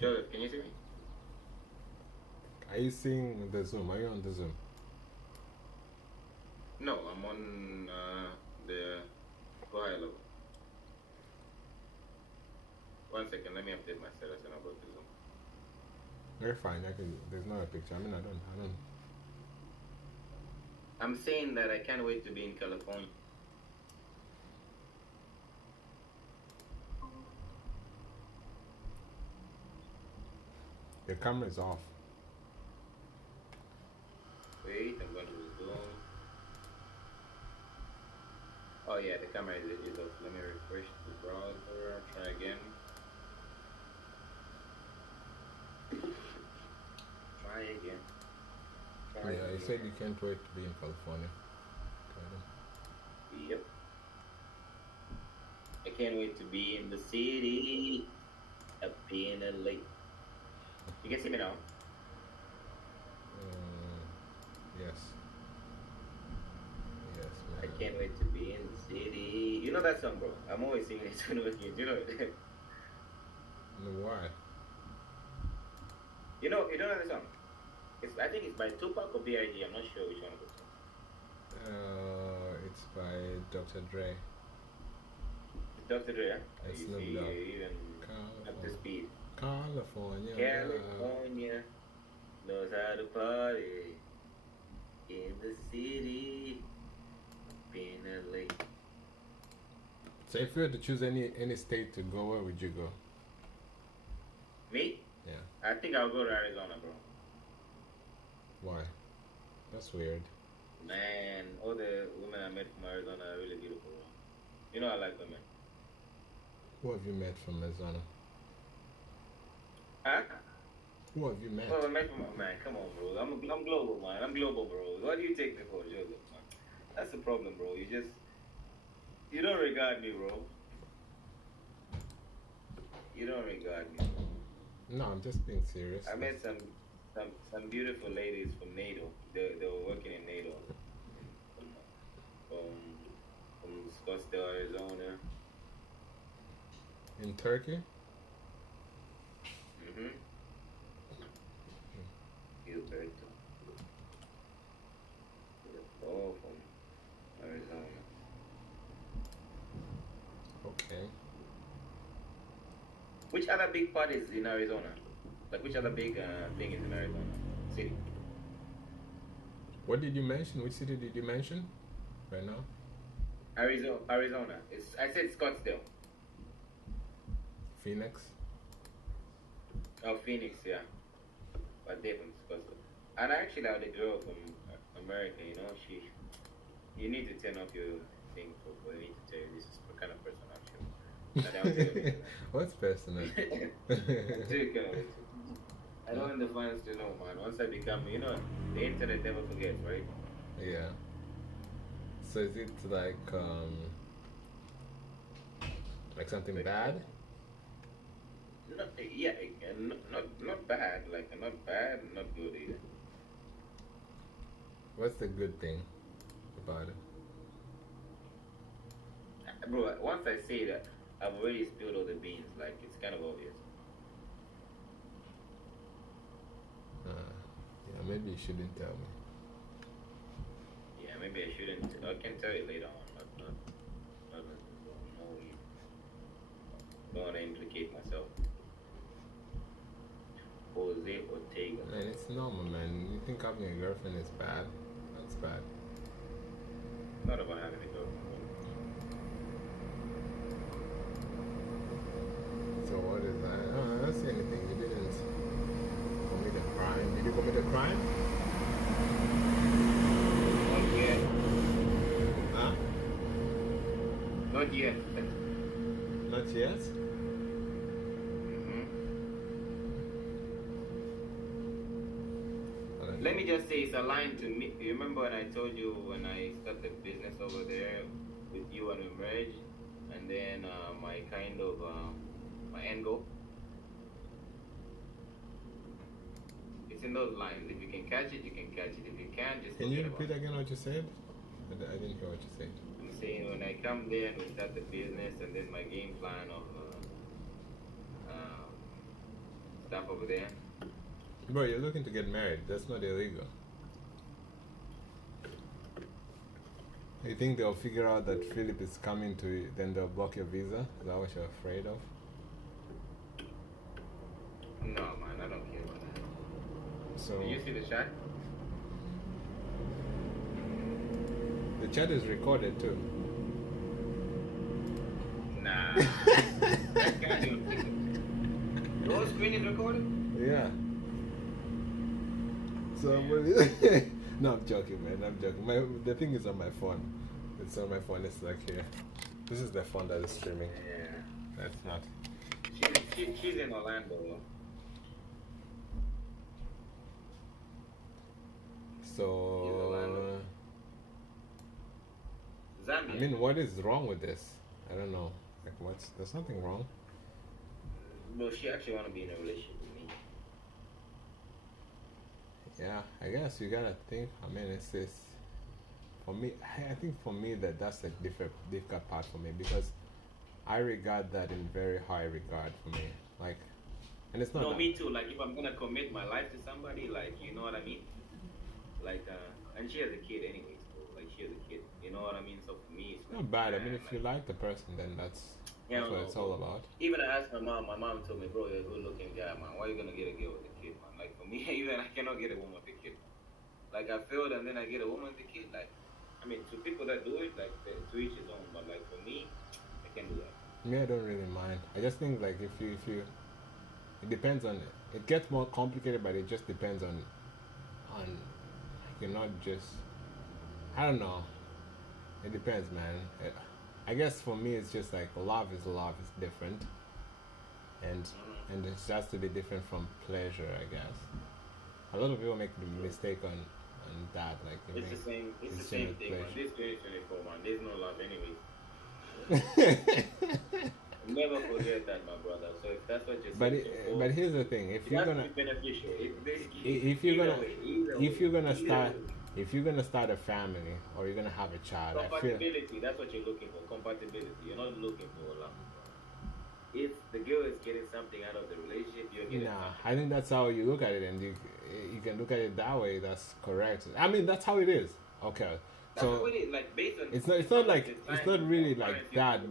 Joseph, can you see me? Are you seeing the Zoom? Are you on the Zoom? No, I'm on the go high level. 1 second, let me update my status and I'll go to Zoom. You're fine. There's not a picture. I mean, I don't. I'm saying that I can't wait to be in California. Your camera is off. Wait, I'm going to Zoom. Oh yeah, the camera is off. Let me refresh the browser. Try again. Try again. Try Yeah, you again. said you can't wait to be in California. Yep. I can't wait to be in the city. Up in LA. You can see me now. Yes. Yes, man. I can't wait to be in the city. You know that song, bro? I'm always singing it when we're kids. You know it. Why? You don't know the song? I think it's by Tupac or B.I.G. I'm not sure which one of those. It's by Dr. Dre. Dr. Dre, huh? That's You Snoop see, Dogg. even up to speed. California. California knows how to party in the city, in LA. So if you were to choose any state to go, where would you go? Me? Yeah. I think I'll go to Arizona, bro. Why? That's weird. Man, all the women I met from Arizona are really beautiful, bro. You know I like women. Who have you met from Arizona? Huh? Who have you met? Oh, man, come on, bro. I'm global, man. I'm global, bro. What do you take me for, Joseph, man? That's the problem, bro. You don't regard me, bro. You don't regard me. No, I'm just being serious. I met some beautiful ladies from NATO. They were working in NATO. From Scottsdale, Arizona. In Turkey? Mm-hmm. Gilberto. All from Arizona. Okay. Which other big parties in Arizona? Like which other big thing is in Arizona city? What did you mention? Which city did you mention? Right now? Arizona. I said Scottsdale. Phoenix? Oh, Phoenix, yeah. But they're from Scottsdale. And I actually have a girl from America, you know, you need to turn off your thing for me to tell you this is the kind of person I'm sure. And I'll tell you. What's personal? I don't want the fans to know, man. Once I become, you know, the internet never forgets, right? Yeah. So is it like something bad? Yeah, not bad. Like not bad, not good either. What's the good thing about it? Bro, once I say that, I've already spilled all the beans. Like it's kind of obvious. Yeah, maybe you shouldn't tell me. Yeah, maybe I shouldn't. I can tell you later on. Don't want to implicate myself. Jose Ortega. Man, it's normal, man. You think having a girlfriend is bad? That's bad. It's not about having a girlfriend. So what is that? Oh, I don't see anything. You didn't commit a crime. Did you commit a crime? Not yet. Huh? Not yet. Not yet? Let me just say it's aligned to me. You remember when I told you when I started business over there with you and we merged, and then my kind of my end goal? It's in those lines. If you can catch it, you can catch it. If you can't, just Can you forget repeat about it. again what you said? I didn't hear what you said. I'm saying when I come there and we start the business, and then my game plan of stuff over there. Bro, you're looking to get married. That's not illegal. You think they'll figure out that Philip is coming to you, then they'll block your visa? Is that what you're afraid of? No, man, I don't care about that. So Did you see the chat? the chat is recorded too. Nah. That can't do it. Your screen is recorded? Yeah. So no, I'm joking, man. I'm joking. The thing is on my phone. It's on my phone. It's like here. This is the phone that is streaming. Yeah. That's not. She's in Orlando. So Zambia. I mean, what is wrong with this? I don't know. Like, there's nothing wrong. Well, she actually want to be in a relationship with me. Yeah, I guess you gotta think. I mean, it's this. For me, I think for me that's the difficult part for me because I regard that in very high regard for me. Like, and it's not. No, me too. Like, if I'm gonna commit my life to somebody, like, you know what I mean? Like, and she has a kid anyways. So, like, she has a kid. You know what I mean? So for me, it's Not bad. I mean, if you like the person, then that's what it's all about. Even I asked my mom told me, bro, you're a good looking guy, man. Why are you gonna get a girl with a kid, man? Like, for me, even I cannot get a woman with a kid. Like, I failed and then I get a woman with a kid. Like, I mean, to people that do it, like, to each his own. But, like, for me, I can't do that. Me, I don't really mind. I just think, like, if you, it depends on, it gets more complicated, but it just depends on, you're not just, I don't know. It depends, man. I guess for me, it's just like love is different, and it has to be different from pleasure, I guess. A lot of people make the mistake on that, like It's the same thing, man. This 2024, man. There's no love anyway. Never forget that, my brother. So if that's what you're saying, but here's the thing: if you're gonna, beneficial, if you're gonna start a family or you're gonna have a child, I feel compatibility. That's what you're looking for. Compatibility. You're not looking for love. If the girl is getting something out of the relationship, you're getting something. I think that's how you look at it, and you can look at it that way. That's correct. I mean, that's how it is. Okay, so Like, based on it's not like it's not really like that,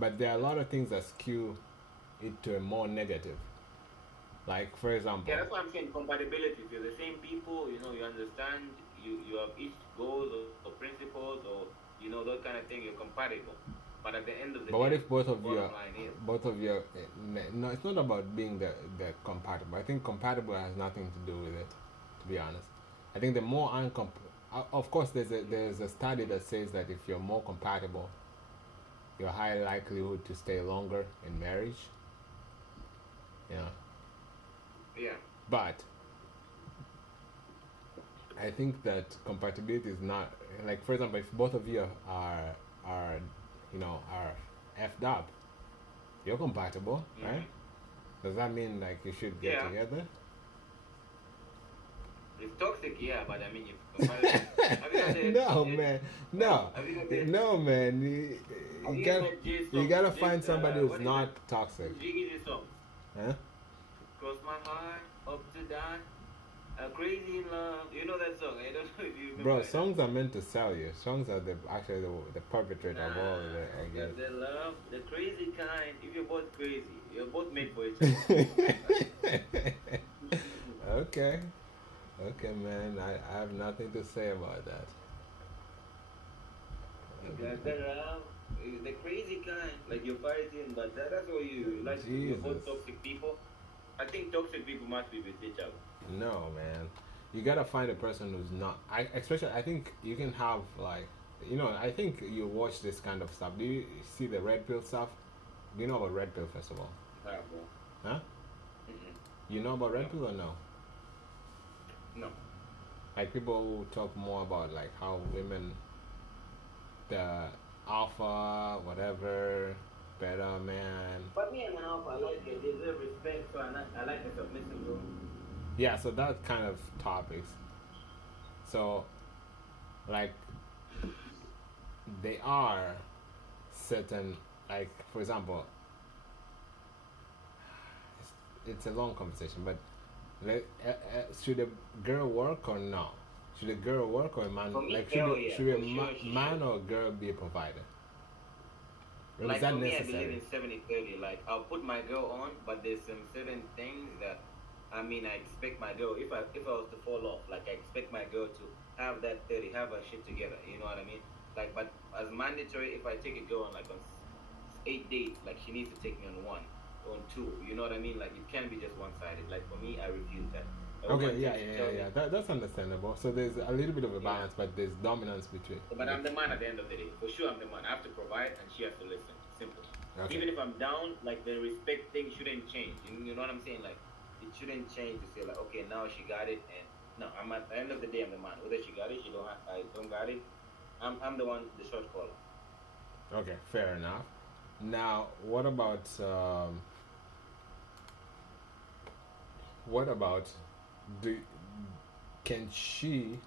but there are a lot of things that skew it to a more negative. Like, for example, yeah, that's why I'm saying compatibility. If you're the same people, you know, you understand, you have each goals or principles or that kind of thing. You're compatible. But at the end of the day, what if both of you are, no, it's not about being the compatible. I think compatible has nothing to do with it, to be honest. I think the more of course, there's a study that says that if you're more compatible, you're higher likelihood to stay longer in marriage. Yeah. But I think that compatibility is not, like, for example, if both of you are effed up, you're compatible, right? Does that mean like you should get together? It's toxic, yeah, but I mean, if no, man, no, man. You gotta find somebody who's not toxic. Huh? Cross my heart, up to die, crazy in love. You know that song? I don't know if you remember. Bro, songs are meant to sell you. Songs are actually the perpetrator of all of it, I guess. The love, the crazy kind. If you're both crazy, you're both made for each other. Okay. Okay, man. I have nothing to say about that. The love, the crazy kind. Like you're fighting, but that's what you like. You're both toxic people. I think toxic people must be with each other. No, man. You gotta find a person who's not. Especially, I think you can have like, I think you watch this kind of stuff. Do you see the Red Pill stuff? Do you know about Red Pill, first of all? Yeah, bro. Huh? Mm-hmm. You know about Red Pill or no? No. Like people who talk more about like how women, the alpha, whatever, better man. But me, I'm an alpha. I like it. They deserve respect, so I like the submissive role. Yeah, so that kind of topics. So, like, they are certain, like, for example, it's a long conversation, but should a girl work or no? Should a girl work or a man? For me, Like girl, yeah, should a for sure she man should. or a girl be a provider? Or is Like that for me, I necessary? believe in 70-30. Like I'll put my girl on, but there's some certain things that I mean I expect my girl if I was to fall off, like I expect my girl to have that 30, have her shit together. You know what I mean? Like, but as mandatory, if I take a girl on like on 8 dates, like she needs to take me on 1, on 2. You know what I mean? Like it can't be just one-sided. Like for me, I refuse that. A Okay, woman yeah, takes- yeah, tells yeah, me- yeah. That's understandable. So there's a little bit of a Yeah. balance, but there's dominance between. But I'm the man at the end of the day. For sure, I'm the man. I have to provide, and she has to listen. Simple. Okay. Even if I'm down, like the respect thing shouldn't change. You know what I'm saying? Like it shouldn't change to say like, okay, now she got it, and no, I'm at the end of the day, I'm the man. Whether she got it, I don't got it. I'm the one, the short caller. Okay, fair enough. Now, what about do can she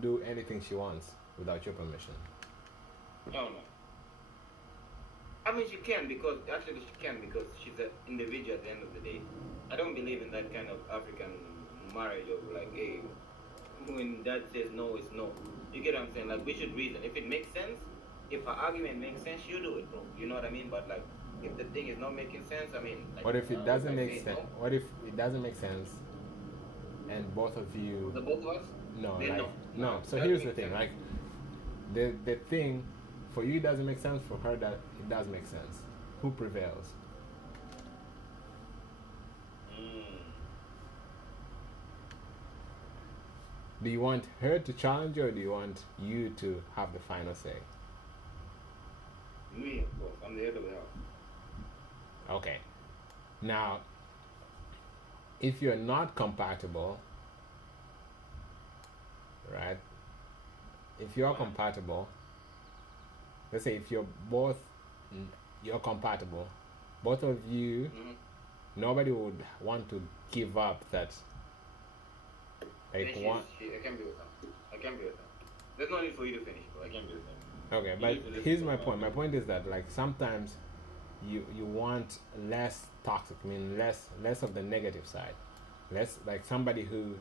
do anything she wants without your permission? No. I mean, she can because actually she can because she's an individual at the end of the day. I don't believe in that kind of African marriage of like, hey, when dad says no, it's no. You get what I'm saying? Like we should reason. If it makes sense, if her argument makes sense, you do it, bro. You know what I mean? But like, if the thing is not making sense, I mean. Like, What if it doesn't like, make hey, sense? no. What if it doesn't make sense, and both of you? The both of us? No, Then like no. no. So That here's the makes thing, sense. like the thing for you it doesn't make sense. For her that it does make sense. Who prevails? Mm. Do you want her to challenge you, or do you want you to have the final say? Me, of course. I'm the head of the house. Okay. Now, if you're not compatible, right? If you're compatible, let's say if you're both you're compatible, both of you, Mm-hmm. nobody would want to give up that. Like Then one. I can be with her. I can be with her. There's no need for you to finish, bro. I can be with her. Okay, You but need to listen here's to my her. point. My point is that like sometimes you want less toxic. I mean less of the negative side. Less like somebody who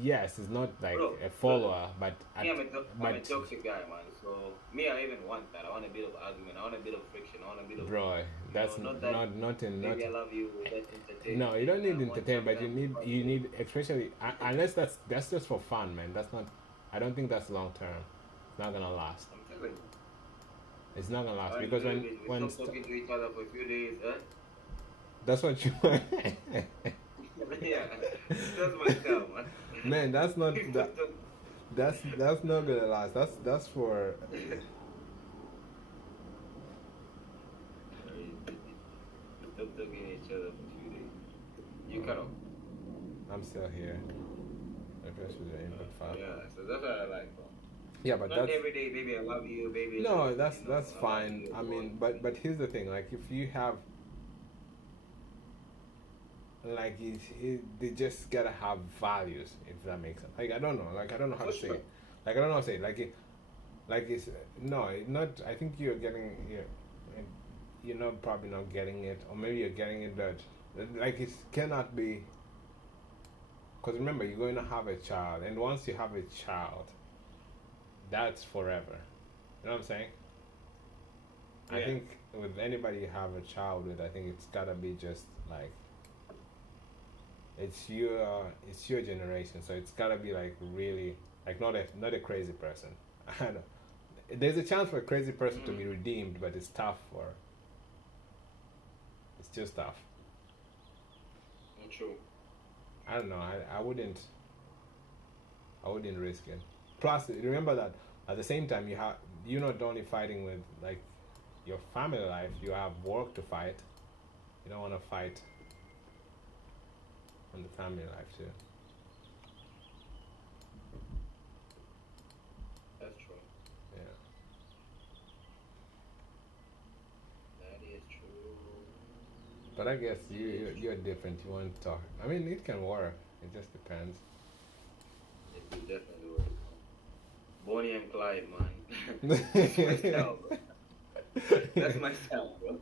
yes is not like Bro, a follower, but Me, I'm a but toxic guy, man. So me, I even want that. I want a bit of argument. I want a bit of friction. I want a bit of. bro, that's not that not in not. Maybe I love you. That's entertaining. No, you don't need I want entertainment, but something you need especially unless that's just for fun, man. That's not. I don't think that's long term. It's not gonna last. I'm telling you. It's not gonna last All right, because we when stop talking to each other for a few days, huh? that's what you Yeah, that's my style, man. man. That's not that. That's not gonna last. That's for. Stop talking to each other for a few days. You cut off. I'm still here. Refresh with your input file. Yeah, so that's what I like, bro. Yeah, but Not that's every day, baby. I love you, baby. no, that's you know, I love fine. you, I bro. mean, but here's the thing. Like, if you have, like, they just gotta have values. If that makes sense. Like, I don't know. Like, I don't know how For to say sure. it. Like, I don't know how to say it. Like it's no, not. I think you're getting you're not probably not getting it, or maybe you're getting it, but like it cannot be. Because remember, you're going to have a child, and once you have a child, that's forever. You know what I'm saying? I Yeah. think with anybody you have a child with, I think it's gotta be just like it's your generation, so it's gotta be like really like not a crazy person. I know there's a chance for a crazy person to be redeemed, but it's tough for. It's just tough. True. I don't know. I wouldn't risk it. Plus, remember that at the same time you're not only fighting with like your family life. You have work to fight. You don't want to fight on the family life too. That's true. Yeah. That is true. But I guess you're different. You want to talk. I mean, it can work. It just depends. It will definitely work. Bonnie and Clyde, man. That's my style, bro. That's my style, bro.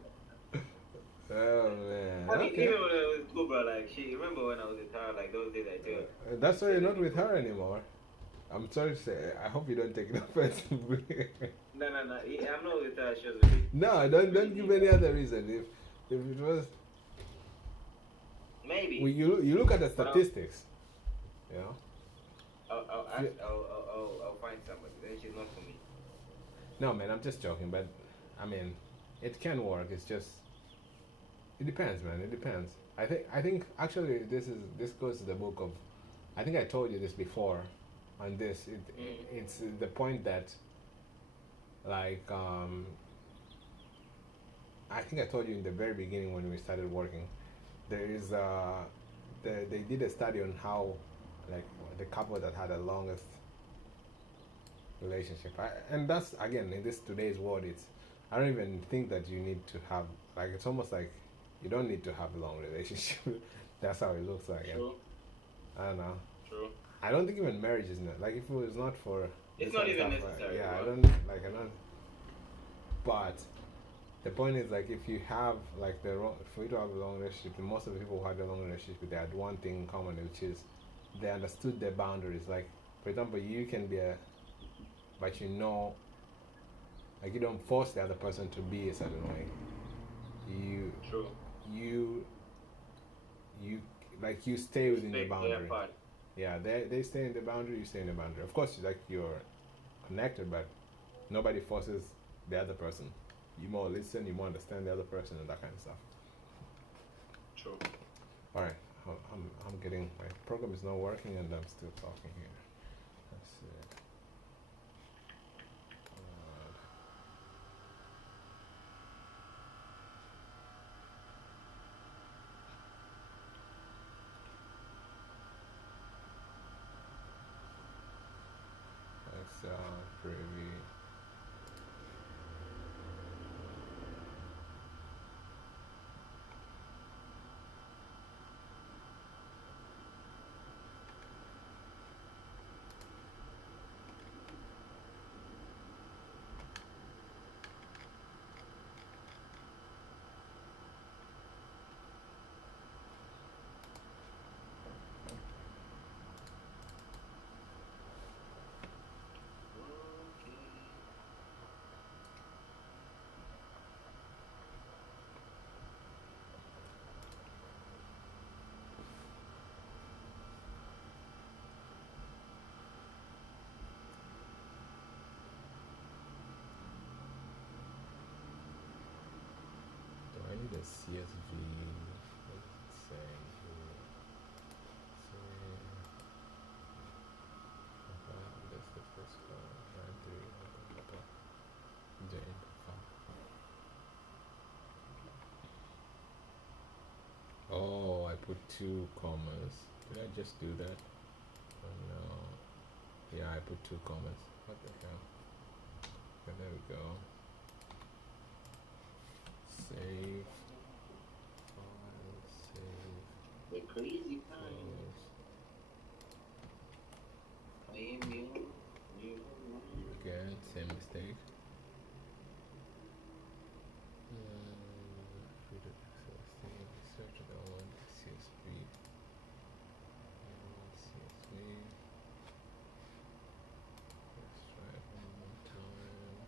Oh man. I mean, Okay. even when I was cool, bro, like, she, remember when I was with her, like, those days I do. That's why you're not with her anymore. I'm sorry to say. I hope you don't take it offensively. No, no, no. I'm not with her. She was with me. No, don't give any other reason. If it was, Maybe. well, you look at the statistics. You know. I'll find somebody. Then she's not for me. No, man, I'm just joking. But I mean, it can work. It's just it depends, man. It depends. I think actually this goes to the book of. I think I told you this before. On this, it's the point that, like, I think I told you in the very beginning when we started working. There is they did a study on how, like, the couple that had the longest relationship. And that's again in this today's world. It's I don't even think that you need to have like it's almost like you don't need to have a long relationship. That's how it looks like. True. I don't know. True. I don't think even marriage is not like if it was not for. It's this not kind of even stuff, necessary. Yeah, bro. I don't. But the point is like if you have like for you to have a long relationship, most of the people who had a long relationship they had one thing in common, which is they understood their boundaries. Like for example, you can be but you know, like you don't force the other person to be a certain way. True. You like you stay within the Respect boundary. their part. Yeah, they stay in the boundary, you stay in the boundary. Of course, like you're connected, but nobody forces the other person. You more listen, you more understand the other person, and that kind of stuff. True. All right, I'm getting my program is not working, and I'm still talking here. Let's see. Excel preview. Do I need a CSV? What does it say here? This Jane. Oh, I put 2 commas. Did I just do that? Oh no. Yeah, I put 2 commas. What the hell? Okay, there we go. Save. File, save. The crazy time. Close. I am you. Again, same mistake. Search the one CSV. CSV. Let's try it one more time.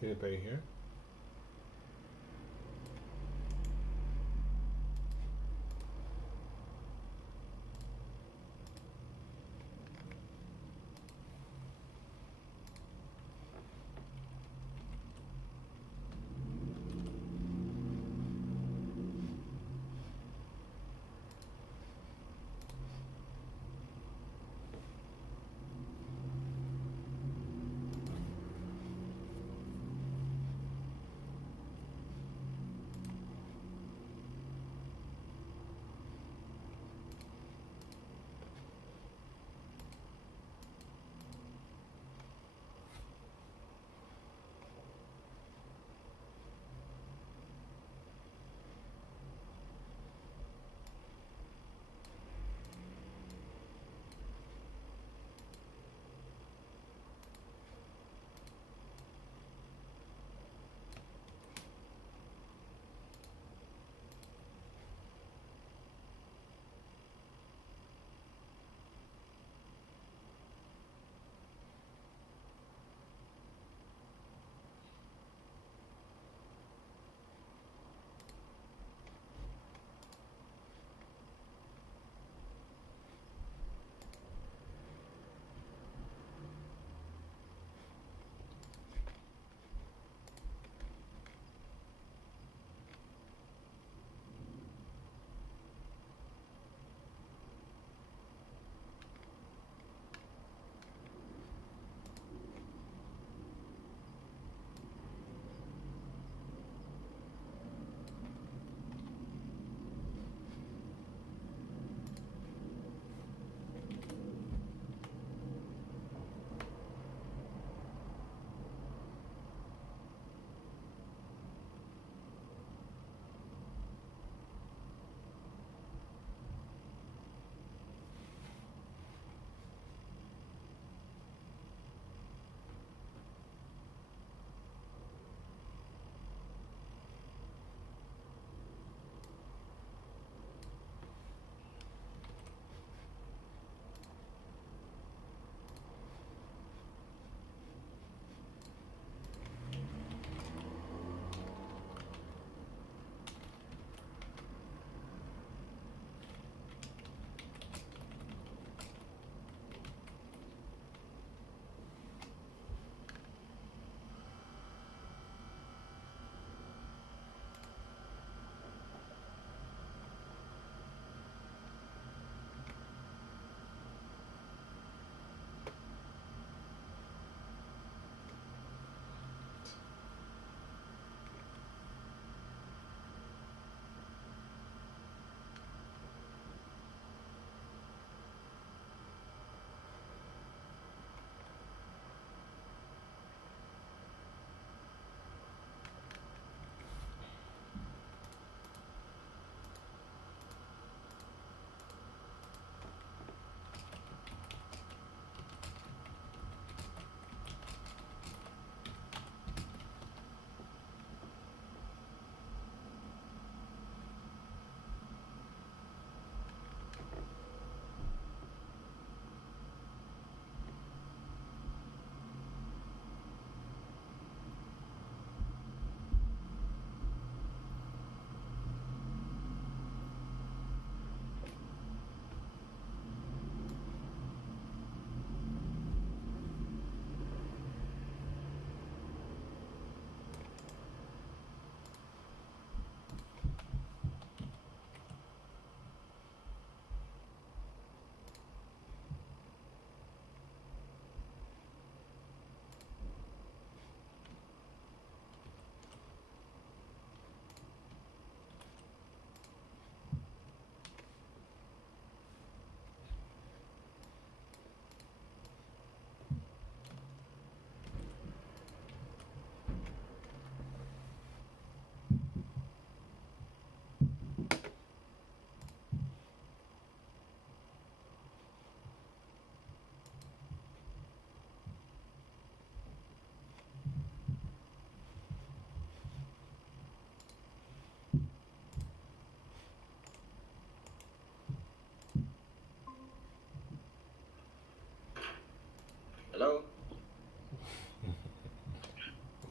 Philip, are you here?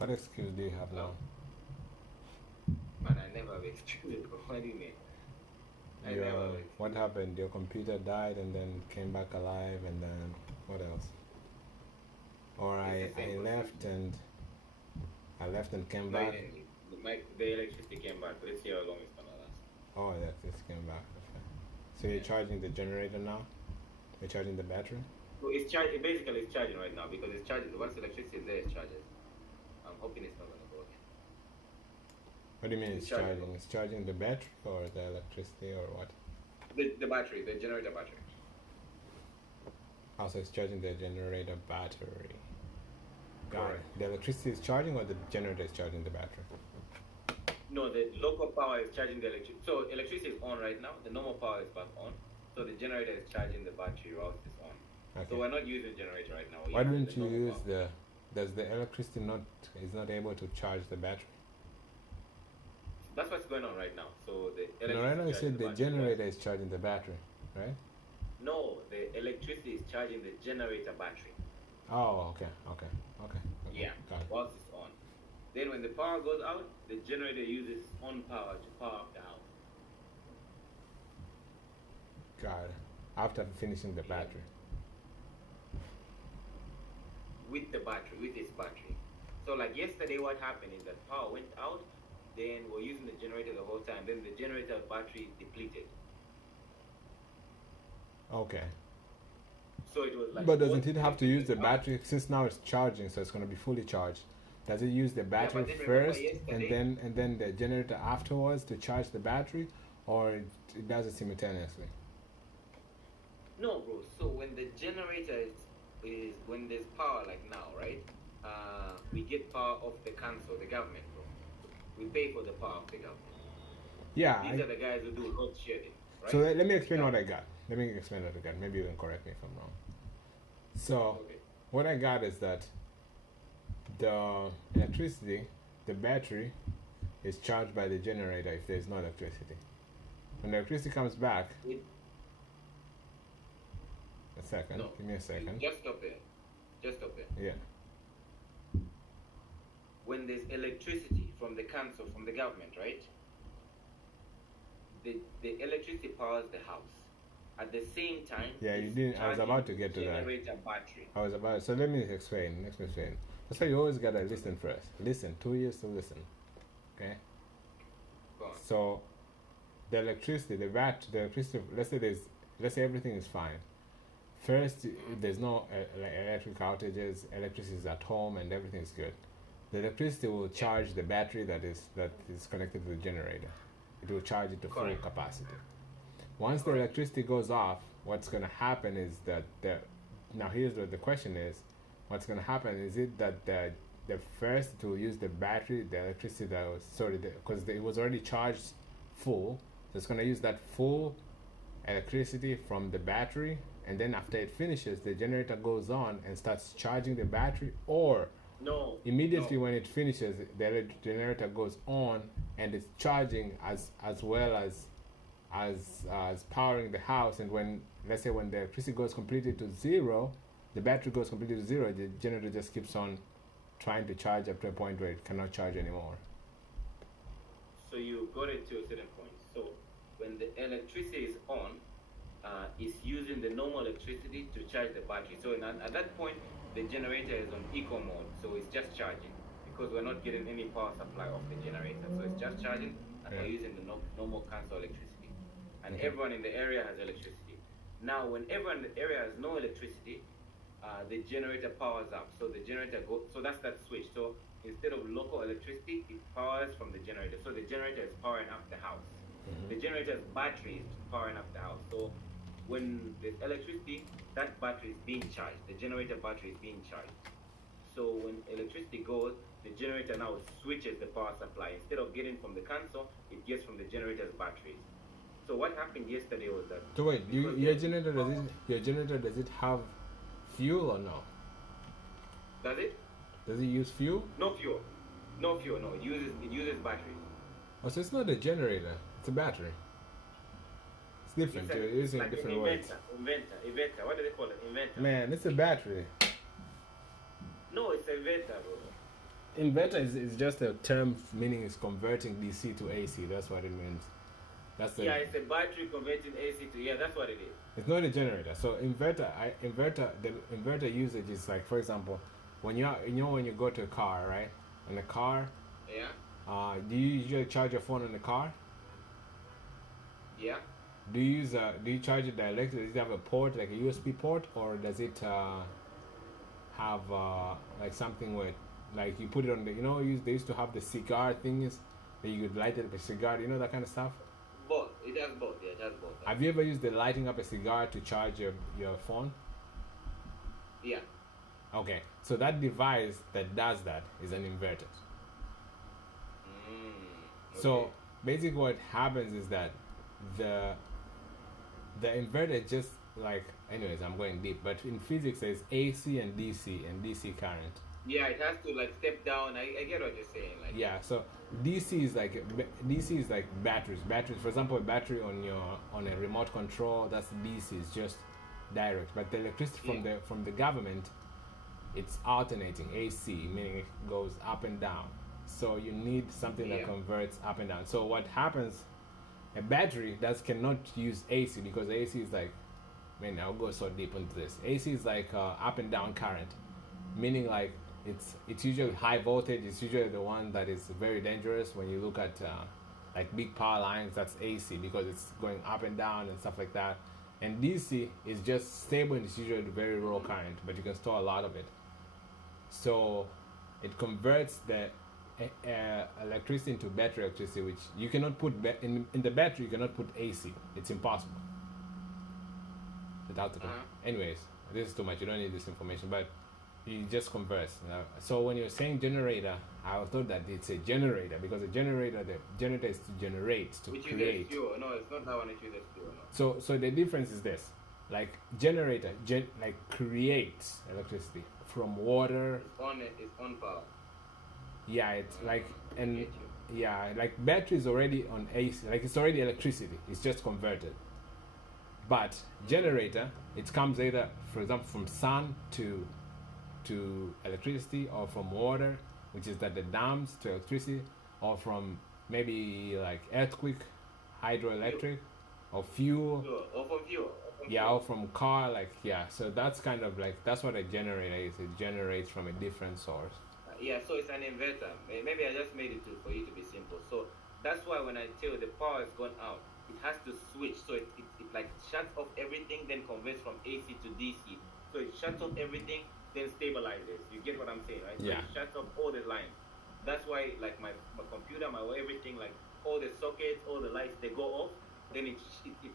What excuse do you have now? Man, I never have excuses. What do you mean? I never have excuses. What happened? Your computer died and then came back alive, and then what else? Or I left and came back. The electricity came back. Let's see how long it's gonna last. Oh, electricity came back. Okay. So you're charging the generator now? You're charging the battery? So it's charging. Basically, it's charging right now because it's charging. Once electricity is there, it charges. I'm hoping it's not gonna go again. What do you mean It's it's charging. charging? It's charging the battery or the electricity or what? The battery, the generator battery. Also, it's charging the generator battery. Got it. Correct. The electricity is charging or the generator is charging the battery? No, the local power is charging the electricity. So electricity is on right now. The normal power is back on. So the generator is charging the battery whilst it's on. Okay. So we're not using the generator right now. Why We're don't using you normal use power. does the electricity is not able to charge the battery? That's what's going on right now. So the electricity No, right now you is charging said the battery. generator is charging the battery, right? No, the electricity is charging the generator battery. Oh, okay. Yeah, Got it. whilst it's on. Then when the power goes out, the generator uses its own power to power up the house. Got it. After finishing the battery. With its battery. So like yesterday what happened is that power went out, then we're using the generator the whole time, then the generator battery depleted. Okay. So it was like But doesn't it have to use the battery since now it's charging, so it's going to be fully charged? Does it use the battery then remember first and yesterday- then the generator afterwards to charge the battery, or it does it simultaneously? No, bro. So when the generator is when there's power like now, right? We get power off the council, the government, bro. We pay for the power of the government. Yeah. These are the guys who do load shedding, right? So let me explain what I got. Maybe you can correct me if I'm wrong. So Okay. what I got is that the electricity, the battery, is charged by the generator if there's no electricity. When the electricity comes back, It- a second, No. give me a second. Just stop there. Yeah. When there's electricity from the council, from the government, right? The electricity powers the house. At the same time, Yeah, you it's didn't- I was charging about to get to that. generator battery. I was about so let me explain. That's why you always gotta listen first. Listen, 2 years to listen. Okay? Go on. So the electricity, the electricity, let's say everything is fine. First, there's no like electric outages, electricity is at home and everything is good. The electricity will charge the battery that is connected to the generator. It will charge it to full Correct. capacity. Once the electricity goes off, what's going to happen is that now here's what the question is. What's going to happen is it that the first to use the battery, the electricity that was because it was already charged full, so it's going to use that full electricity from the battery, and then after it finishes, the generator goes on and starts charging the battery, or No. immediately no. when it finishes, the generator goes on and it's charging as well as powering the house. And when, let's say, when the electricity goes completely to zero, the battery goes completely to zero, the generator just keeps on trying to charge up to a point where it cannot charge anymore. So you got it to a certain point. So when the electricity is on, it's using the normal electricity to charge the battery. So at that point, the generator is on eco mode, so it's just charging because we're not getting any power supply off the generator. So it's just charging, and we're using the normal council electricity. And Okay. everyone in the area has electricity. Now, when everyone in the area has no electricity, the generator powers up. So the generator goes. So that's that switch. So instead of local electricity, it powers from the generator. So the generator is powering up the house. The generator's battery is powering up the house. So when there's electricity, that battery is being charged. The generator battery is being charged. So when electricity goes, the generator now switches the power supply. Instead of getting from the console, it gets from the generator's batteries. So what happened yesterday was that. So wait, because your generator does it have fuel or no? Does it? Does it use fuel? No fuel. No fuel. No, it uses batteries. Oh, so it's not a generator; it's a battery. It's different. You're using like different an words. inverter. What do they call it? Inverter. Man, it's a battery. No, it's a inverter, bro. inverter is just a term meaning it's converting DC to AC. That's what it means. That's the, Yeah, it's a battery converting AC to, yeah, that's what it is. it's not a generator. So the inverter usage is like, for example, when when you go to a car, right? In a car, Yeah, do you usually charge your phone in the car? yeah. Do you charge it directly? Does it have a port, like a USB port, or does it have like something with, like you put it on the, they used to have the cigar things that you could light it up a cigar, that kind of stuff? Both. It has both. Yeah, it has both. Have you ever used the lighting up a cigar to charge your phone? Yeah. Okay, so that device that does that is an inverter. Okay. So basically what happens is that the inverter just like, anyways, I'm going deep, but in physics there's AC and DC current. Yeah, it has to like step down. I get what you're saying. Like, Yeah, so DC is like batteries. For example, a battery on a remote control, that's DC, is just direct. But the electricity from the government, it's alternating, AC, meaning it goes up and down. So you need something that converts up and down. So what happens? A battery cannot use AC, because AC is like, man, I'll go so deep into this. AC is like up and down current, meaning like it's usually high voltage. It's usually the one that is very dangerous. When you look at like big power lines, that's AC, because it's going up and down and stuff like that. And DC is just stable, and it's usually very low current, but you can store a lot of it. So it converts the electricity into battery electricity, which you cannot put in the battery. You cannot put AC. It's impossible. Anyways, this is too much. You don't need this information, but you just converts. So when you're saying generator, I thought that it's a generator, because the generator is to generate, to which create. is fuel. No, it's not that one. It uses fuel. No. So the difference is this: like generator, like creates electricity from water. It's on power. Yeah, it's like, and yeah, like battery is already on AC, like it's already electricity. It's just converted. But generator, it comes either, for example, from sun to electricity, or from water, which is that the dams, to electricity, or from maybe like earthquake, hydroelectric, or fuel. Or from fuel. Yeah, or from car, like, yeah. So that's kind of like, that's what a generator is. It generates from a different source. Yeah, so it's an inverter. Maybe I just made it for you to be simple. So that's why when I tell you the power has gone out, it has to switch. So it like shuts off everything, then converts from AC to DC. So it shuts off everything, then stabilizes. You get what I'm saying, right? Yeah. So it shuts off all the lines. That's why, like my computer, my everything, like all the sockets, all the lights, they go off. Then it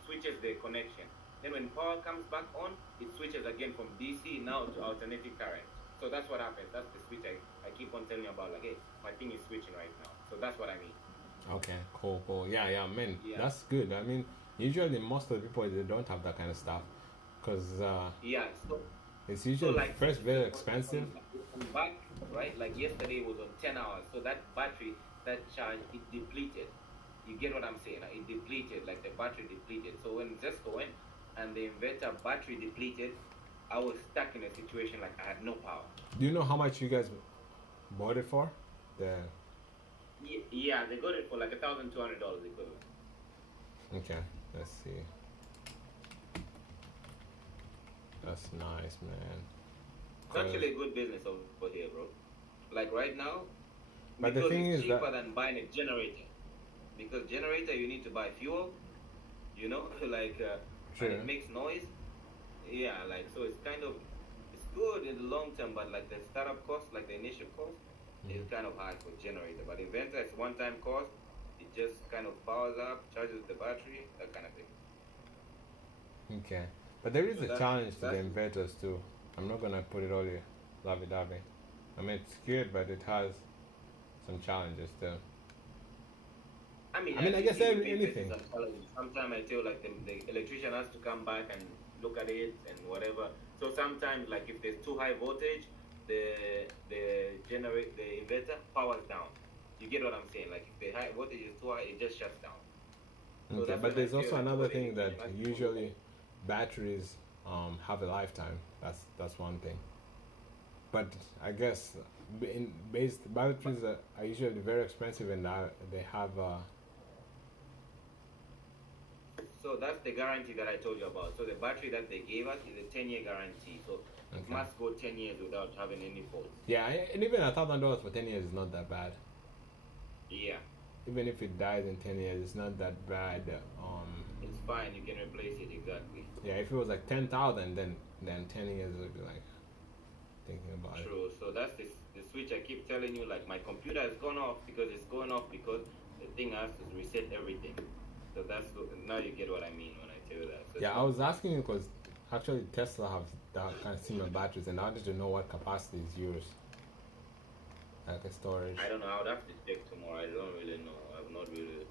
switches the connection. Then when power comes back on, it switches again from DC now to alternating current. So that's what happens. That's the switch I keep on telling you about. Like, hey, my thing is switching right now. So that's what I mean. Okay, cool. Yeah, man, Yeah. that's good. I mean, usually most of the people, they don't have that kind of stuff, because Yeah. So it's usually like first very expensive. Back, right? Like yesterday it was on 10 hours. So that battery, that charge, it depleted. You get what I'm saying? Like, it depleted. Like the battery depleted. So when Zesco went and the inverter battery depleted, I was stuck in a situation like I had no power. Do you know how much you guys bought it for? Yeah, they got it for like $1,200 equivalent. Okay, let's see. That's nice, man. It's actually a good business over here, bro. Like right now, But the because thing it's is that- cheaper than buying a generator. Because generator, you need to buy fuel, like Sure. and it makes noise. Yeah, like so it's good in the long term, but like the startup cost, like the initial cost, is kind of high for generator. But inverter, it's one-time cost. It just kind of powers up, charges the battery, that kind of thing. Okay, but there is So a that's- challenge to the that's- inverters too. I'm not gonna put it all here lovey-dovey. I mean, it's good, but it has some challenges too. I mean, I guess anything. Sometimes I tell like the electrician has to come back and look at it and whatever. So sometimes like if there's too high voltage, the inverter powers down. You get what I'm saying? Like if the high voltage is too high, it just shuts down. So Okay, that's but when there's I also feel another like thing that that's usually batteries have a lifetime. That's one thing. but I guess in base batteries are usually very expensive, and they have So that's the guarantee that I told you about. So the battery that they gave us is a 10-year guarantee. So it okay. must go 10 years without having any faults. Yeah, and even $1,000 for 10 years is not that bad. Yeah. Even if it dies in 10 years, it's not that bad. It's fine. You can replace it exactly. Yeah, if it was like 10,000, then 10 years would be like thinking about it. True. So that's the switch I keep telling you. Like my computer has gone off because it's going off because the thing has to reset everything. So now you get what I mean when I tell you that. So Yeah, I was asking you because actually Tesla have that kind of similar batteries, and I wanted to know what capacity is yours, like a storage. I don't know. I would have to check tomorrow. I don't really know. I've not really.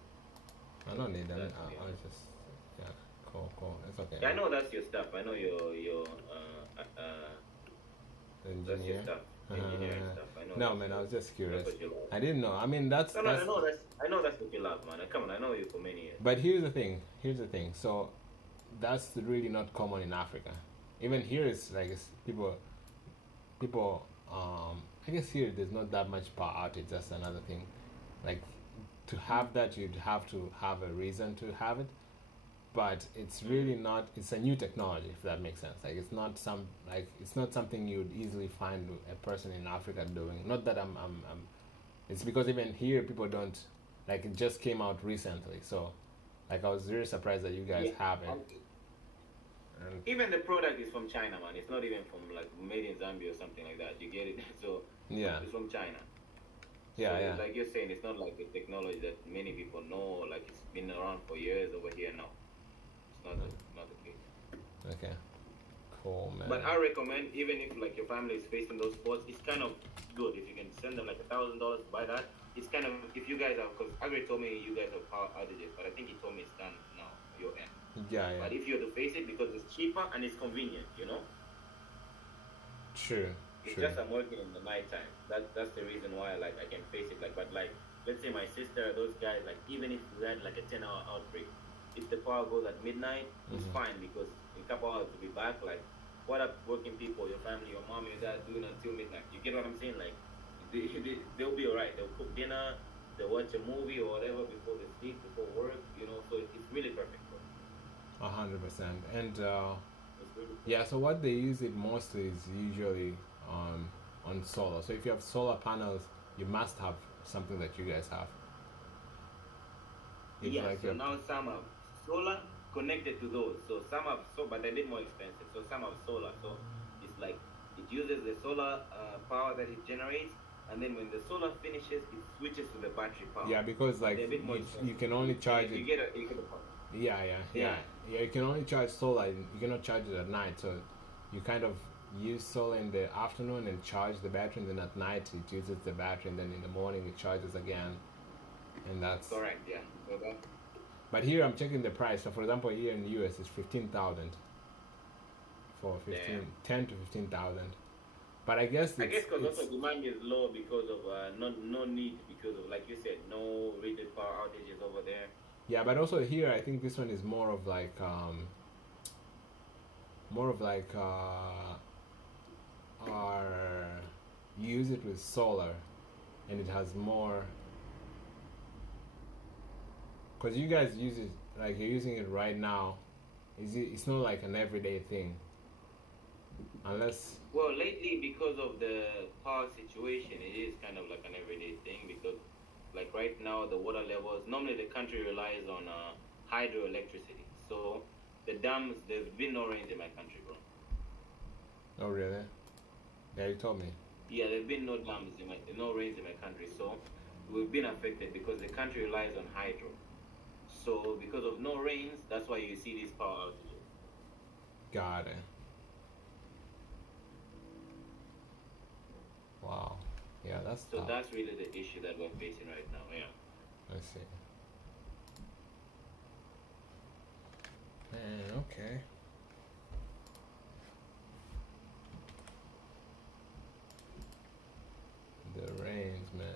I don't need them. That's I'll just cool. It's okay. Yeah, I know that's your stuff. I know your Engineer. that's your stuff. Engineering stuff. I know. No, man, I was just curious. That's what you love. I didn't know. I mean, that's. No, I know that's what you love, man. Come on, I know you for many years. But here's the thing. So, that's really not common in Africa. Even here, it's like people. I guess here there's not that much power outage. That's another thing. Like, to have that, you'd have to have a reason to have it. But it's really not. It's a new technology, if that makes sense. Like, it's not something you'd easily find a person in Africa doing. Not that I'm. It's because even here people don't. Like, it just came out recently, so like I was really surprised that you guys have it. And Even the product is from China, man. It's not even from like made in Zambia or something like that. You get it? So yeah, it's from China. yeah, So, yeah. like you're saying, it's not like the technology that many people know. Like it's been around for years over here now. It's not the case. Okay, cool, man. But I recommend, even if like your family is facing those faults, it's kind of good if you can send them like $1,000 to buy that. It's kind of, if you guys have, because Agri told me you guys have power outages, but I think he told me it's done now, your end. Yeah, But yeah. if you have to face it, because it's cheaper and it's convenient, True, It's true. just I'm working in the night time. That's the reason why like I can face it. Like, but like, let's say my sister, those guys, like even if we had like a 10-hour outbreak, if the power goes at midnight, it's Mhm. fine because in a couple hours to be back. Like, what are working people, your family, your mom, your dad doing until midnight? You get what I'm saying? Like, they'll be alright. They'll cook dinner, they'll watch a movie or whatever before they sleep, before work. So it's really perfect. For them. 100%. And It's really perfect. yeah, so what they use it mostly is usually on solar. So if you have solar panels, you must have something that you guys have. If Yeah, like so you're- now some have solar connected to those. So some have but they're a bit more expensive. So some have solar. So it's like it uses the solar power that it generates, and then when the solar finishes, it switches to the battery power. yeah, because like They're a bit more you expensive. can only charge You it. get a power. Yeah. You can only charge solar. You cannot charge it at night. So you kind of use solar in the afternoon and charge the battery, and then at night it uses the battery, and then in the morning it charges again. And that's. Correct. Yeah. So that, But here I'm checking the price. So for example, here in the US it's 15,000 for 10 to 15,000. But I guess I guess because it's also demand is low because of no need, because of, like you said, no rigid power outages over there. yeah. But also here I think this one is more of like you use it with solar, and it has more. Because you guys use it like you're using it right now, it's not like an everyday thing, unless. Well, lately, because of the power situation, it is kind of like an everyday thing because, like right now, the water levels, normally the country relies on hydroelectricity. So the dams, there's been no rains in my country, bro. Oh really? Yeah, you told me. Yeah, there's been no no rains in my country. So we've been affected because the country relies on hydro. So because of no rains, that's why you see these power outages. Got it. Wow. Yeah, that's So tough. that's really the issue that we're facing right now. Yeah. I see. Man, okay. The rains, man.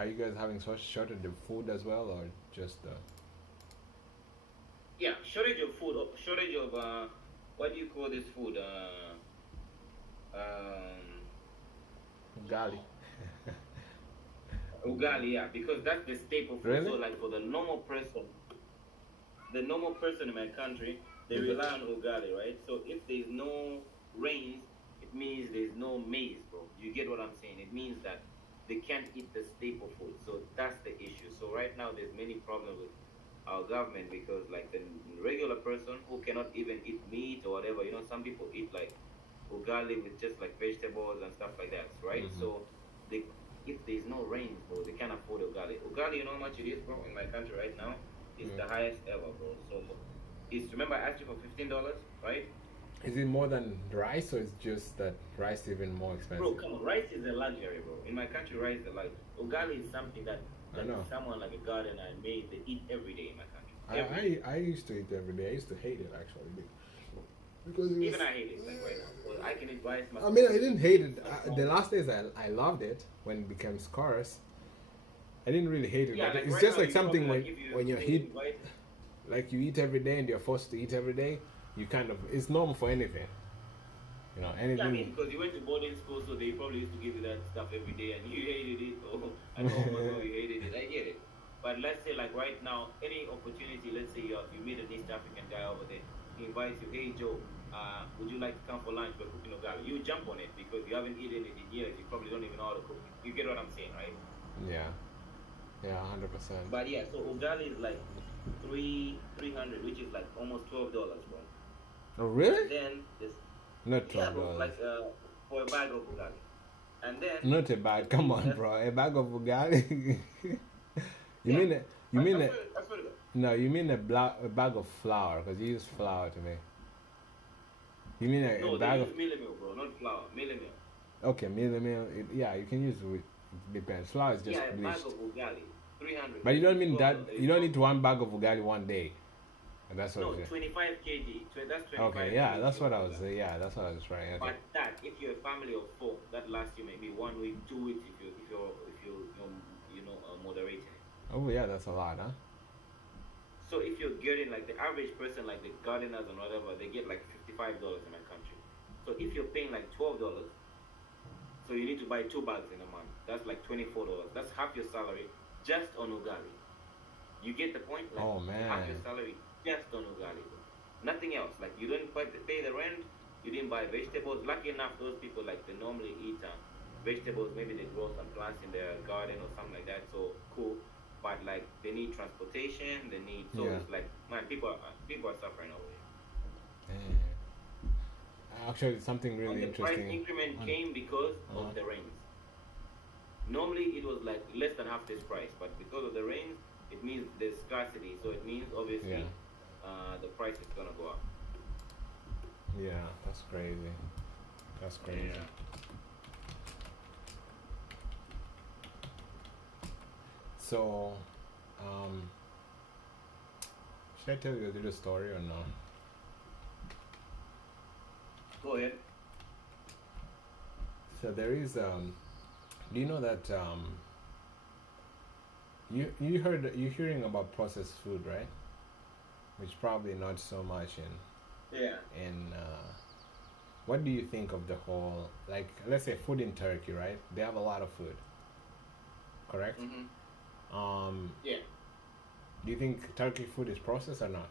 Are you guys having such shortage of food as well, or just Yeah, shortage of food, shortage of what do you call this food? ugali? Ugali, yeah, because that's the staple food. Really? So, like for the normal person in my country, they rely on ugali, right? So, if there's no rains, it means there's no maize, bro. You get what I'm saying? It means that they can't eat the staple food. So that's the issue. So right now, there's many problems with our government because, like, the regular person who cannot even eat meat or whatever, some people eat like ugali with just like vegetables and stuff like that, right? Mhm. So they, if there's no rain, bro, they can't afford ugali. Ugali, you know how much it is, bro? In my country right now, it's the highest ever, bro. So remember I asked you for $15, right? Is it more than rice, or it's just that rice is even more expensive? Bro, come on, rice is a luxury, bro. In my country, rice is a luxury. Ugali is something that I know. someone like a gardener made. They eat every day in my country. I used to eat every day. I used to hate it actually because it was, Even I hate it like right now. Well, I can eat rice. I mean, I didn't hate it. The last days I loved it when it became scarce. I didn't really hate it. Yeah, but like it's right just now, like something when you eat, rice, like you eat every day and you're forced to eat every day. You kind of, it's normal for anything. Anything. yeah, I mean, because you went to boarding school, so they probably used to give you that stuff every day, and you hated it. Or I know you hated it. I get it. But let's say, like right now, any opportunity. Let's say you meet an East African guy over there. He invites you. Hey Joe, would you like to come for lunch? We're cooking ugali. You jump on it because you haven't eaten it in years. You probably don't even know how to cook it. You get what I'm saying, right? Yeah. Yeah, 100%. But yeah, so ugali is like 300, which is like almost $12, bro. Oh really? And then this. Not Yeah, $12. bro, like for a bag of ugali. And then Not a bag. Come on, bro. A bag of ugali. You mean a bag of flour, because you use flour to me. You mean a bag of use mealie meal, bro, not flour. Mealie meal. okay, meal. Yeah, you can use it. Depends. Flour is just Yeah, a bag bleached. of ugali, 300. But you don't mean that. $12. You don't eat one bag of ugali one day. That's what No, I'm saying. 25 kg. That's 25. Okay, yeah, kg that's what I of was. ugali. Yeah, that's what I was trying. Okay. But that, if you're a family of 4, that lasts you maybe 1 week, 2 weeks if you're moderating it. Oh yeah, that's a lot, huh? So if you're getting like the average person, like the gardeners and whatever, they get like $55 in my country. So if you're paying like $12, so you need to buy 2 bags in a month. That's like $24. That's half your salary just on ugali. You get the point? Like, Oh, man. half your salary just on ugali, bro. Nothing else. Like you don't pay the rent. You didn't buy vegetables. Lucky enough, those people like they normally eat vegetables. Maybe they grow some plants in their garden or something like that. So cool. But like they need transportation. They need Yeah. it's like man, people are suffering over here. Actually, something really And the price interesting. increment came because Uh-huh. of the rains. Normally it was like less than half this price, but because of the rains, it means there's scarcity. So it means obviously the price is gonna go up. Yeah, that's crazy. That's crazy. Yeah. So, should I tell you a little story or no? Go ahead. So there is do you know that you're hearing about processed food, right? Which probably not so much Yeah. in what do you think of the whole, like, let's say food in Turkey, right? They have a lot of food, correct? Mm-hmm. Yeah. Do you think Turkey food is processed or not?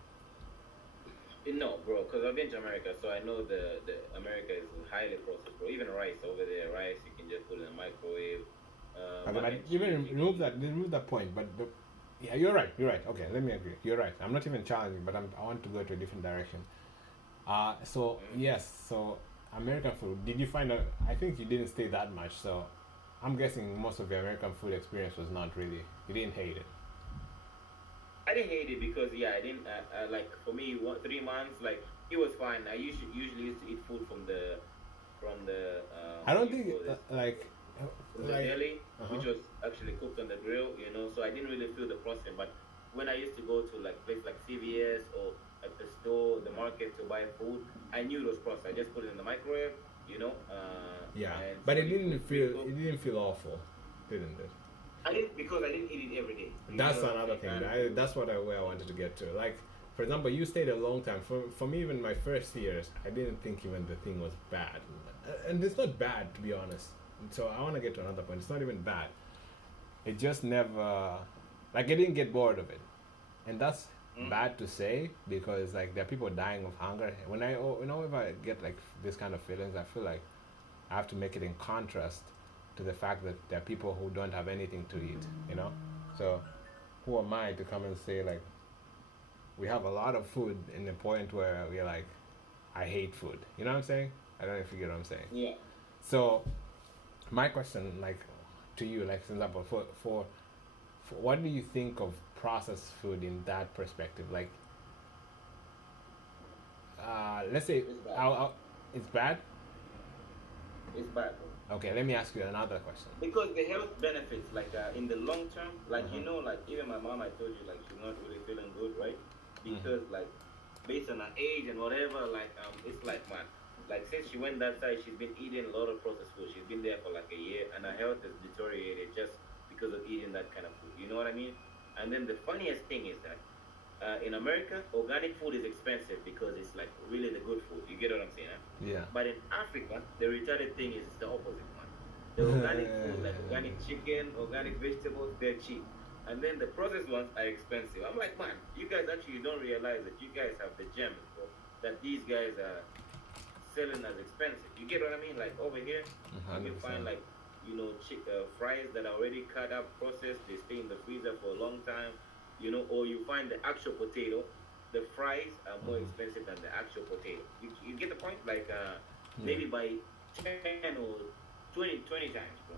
No, bro, because I've been to America, so I know the America is highly processed, bro. Even rice over there, rice you can just put in the microwave. Okay, mac but and even cheese, remove that point. But yeah, you're right. Okay, let me agree. You're right. I'm not even challenging, but I want to go to a different direction. So yes, so American food. Did you find out? I think you didn't stay that much, so I'm guessing most of your American food experience was not really. You didn't hate it. I didn't hate it because I didn't like for me 3 months like it was fine. I usually used to eat food from the I don't what do you think call this? like From the deli, Uh-huh. which was actually cooked on the grill, so I didn't really feel the process. But when I used to go to like places like CVS or at the store, the market to buy food, I knew it was processed. I just put it in the microwave, yeah, and but so it didn't was feel pre-cooked. it didn't feel awful, didn't it? I didn't because I didn't eat it every day. You That's know what I'm another thing. saying? That's what where I wanted to get to. Like, for example, you stayed a long time. For me, even my first years, I didn't think even the thing was bad, and it's not bad to be honest. So I want to get to another point. It's not even bad. It just never, like, I didn't get bored of it, and that's bad to say because like there are people dying of hunger. When if I get like this kind of feelings, I feel like I have to make it in contrast to the fact that there are people who don't have anything to eat. So who am I to come and say like we have a lot of food in the point where we're like, I hate food. You know what I'm saying? I don't know if you get what I'm saying. Yeah. So my question, like, to you, like, for example, for what do you think of processed food in that perspective? Like, let's say, It's bad. it's bad. It's bad, bro. Okay, let me ask you another question. Because the health benefits, like in the long term, like like even my mom, I told you, like she's not really feeling good, right? Because like based on her age and whatever, like it's like man, like since she went that side, she's been eating a lot of processed food. She's been there for like a year, and her health has deteriorated just because of eating that kind of food. You know what I mean? And then the funniest thing is that in America, organic food is expensive because it's like really the good food. You get what I'm saying? Huh? Yeah. But in Africa, the retarded thing is the opposite one. The organic food, like organic chicken, organic vegetables, they're cheap. And then the processed ones are expensive. I'm like, man, you guys actually don't realize that you guys have the gems, bro. That these guys are selling as expensive. You get what I mean? Like over here, you find like, fries that are already cut up, processed, they stay in the freezer for a long time. Or you find the actual potato, the fries are more expensive than the actual potato. You get the point? Like, maybe by 10 or 20 times, bro.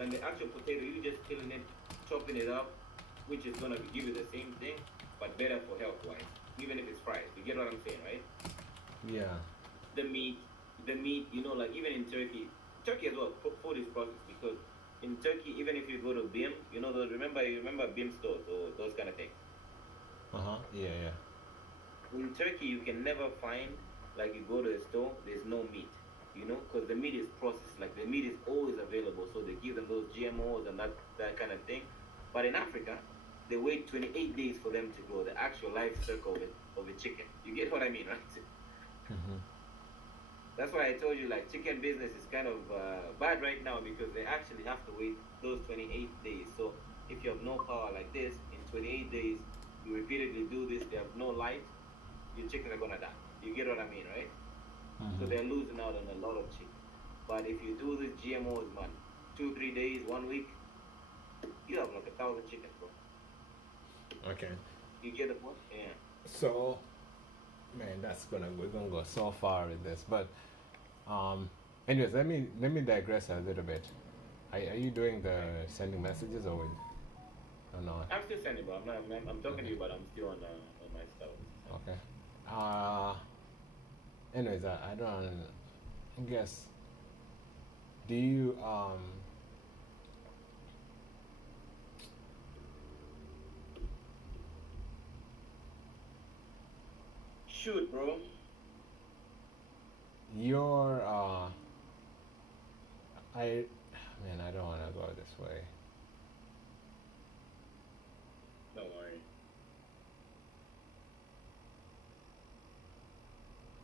And the actual potato, you just killing it, chopping it up, which is going to give you the same thing, but better for health-wise, even if it's fries. You get what I'm saying, right? Yeah. The meat, like even in Turkey as well, food is processed because in Turkey, even if you go to BIM, remember BIM stores or those kind of things. Yeah. In Turkey, you can never find, like you go to a store, there's no meat, because the meat is processed. Like the meat is always available, so they give them those GMOs and that kind of thing. But in Africa, they wait 28 days for them to grow the actual life cycle of a chicken. You get what I mean, right? That's why I told you, like, chicken business is kind of bad right now because they actually have to wait those 28 days. So if you have no power like this, in 28 days, you repeatedly do this, they have no light, your chickens are going to die. You get what I mean, right? So they're losing out on a lot of chicken. But if you do this GMOs, man, 2-3 days, 1 week, you have like 1,000 chickens, bro. Okay. You get the point? Yeah. So, man, we're gonna go so far with this, but anyways, let me digress a little bit. Are you doing the sending messages or not? I'm still sending, bro. I'm talking to you, but I'm still on my stuff. Okay. Anyways, I don't. I guess. Do you Shoot, bro. Your I don't want to go this way. Don't worry.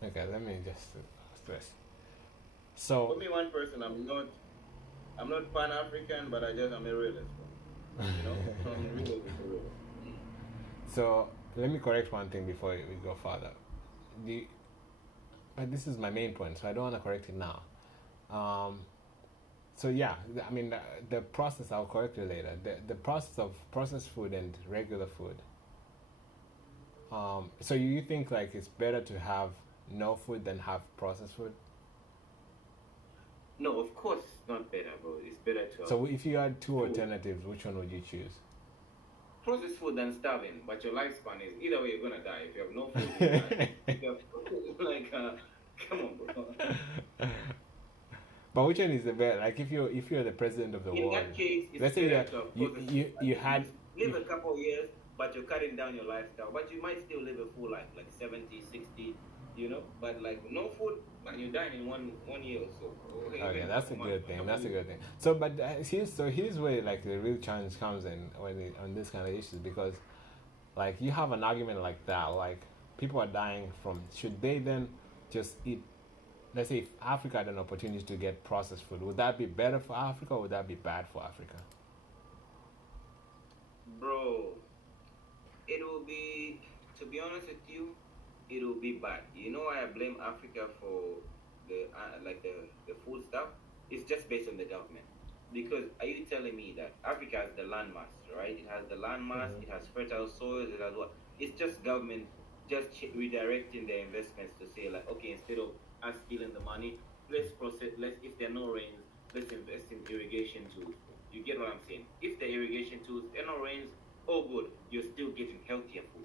Okay, let me just stress. So Put me one person. I'm not Pan-African, but I'm a realist, bro. I'm a realist for real. So let me correct one thing before we go further. But this is my main point, so I don't want to correct it now. So yeah, I mean the process, I'll correct you later. The process of processed food and regular food. So you think like it's better to have no food than have processed food? No, of course it's not better, bro. It's better to have So if you had two alternatives, which one would you choose? processed food than starving, but your lifespan is either way you're gonna die. If you have no food, you die. If you have, come on, bro. But which one is the best? Like if you're the president of the In world, that case, it's let's say better that to have you processed food. had Live a couple of years, but you're cutting down your lifestyle. But you might still live a full life, like 70, 60, you know. But like no food, man, you die in one year or so. Okay, that's a good thing. That's a good thing. So, but here's where like the real challenge comes in on this kind of issues, because like you have an argument like that, like people are dying from. Should they then just eat? Let's say if Africa had an opportunity to get processed food, would that be better for Africa or would that be bad for Africa? Bro, it will be. To be honest with you, it will be bad. You know why I blame Africa for the the food stuff? It's just based on the government. Because are you telling me that Africa has the landmass, right? It has the landmass, it has fertile soils, it has what? It's just government just redirecting their investments to say like, okay, instead of us stealing the money, let's process. Let's if there are no rains, let's invest in irrigation tools. You get what I'm saying? If the irrigation tools, there are no rains, oh good, you're still getting healthier food.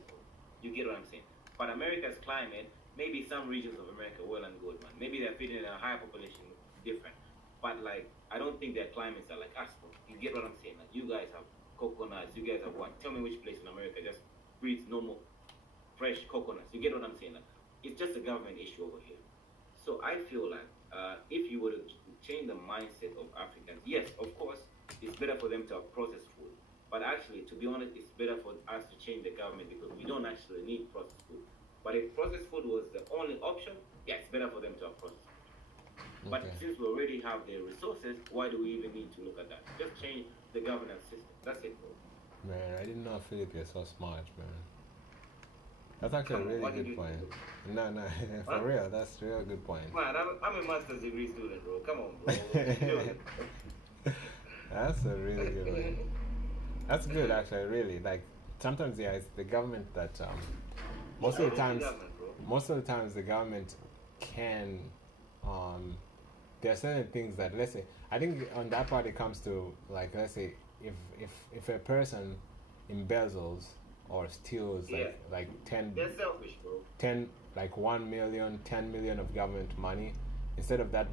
You get what I'm saying? But America's climate, maybe some regions of America, well and good, man. Maybe they're feeding a higher population, different. But like, I don't think their climates are like us, bro. You get what I'm saying? Like, you guys have coconuts. You guys have what? Tell me which place in America just breeds normal, fresh coconuts. You get what I'm saying? Like, it's just a government issue over here. So I feel like if you were to change the mindset of Africans, yes, of course, it's better for them to have processed food. But actually, to be honest, it's better for us to change the government because we don't actually need processed food. But if processed food was the only option, yeah, it's better for them to have processed food. But since we already have the resources, why do we even need to look at that? Just change the governance system. That's it, bro. Man, I didn't know Philip you're so smart, man. That's actually a really good point. No, for real, that's a real good point. Man, I'm a master's degree student, bro. Come on, bro. That's a really good one. That's good, actually, really. Like, sometimes, yeah, it's the government that, most of the times the government can, there are certain things that, let's say, I think on that part it comes to, like, let's say, if a person embezzles or steals like 10, they're selfish, bro. 10, like 1 million, 10 million of government money, instead of that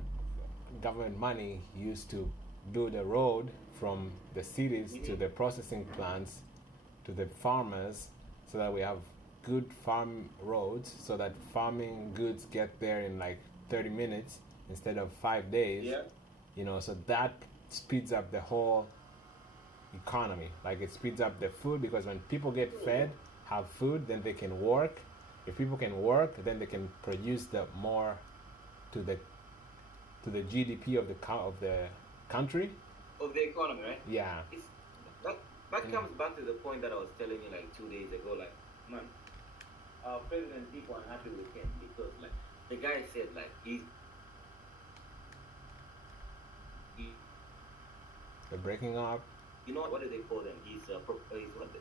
government money used to do the road from the cities to the processing plants to the farmers, so that we have good farm roads, so that farming goods get there in like 30 minutes instead of 5 days. Yeah. You know, so that speeds up the whole economy. Like, it speeds up the food, because when people get fed, have food, then they can work. If people can work, then they can produce the more to the GDP of the country. Of the economy, right? Yeah. That comes back to the point that I was telling you like 2 days ago. Like, man, our president, people are happy with him because, like, the guy said, like, they're breaking up. You know what do they call them? He's what,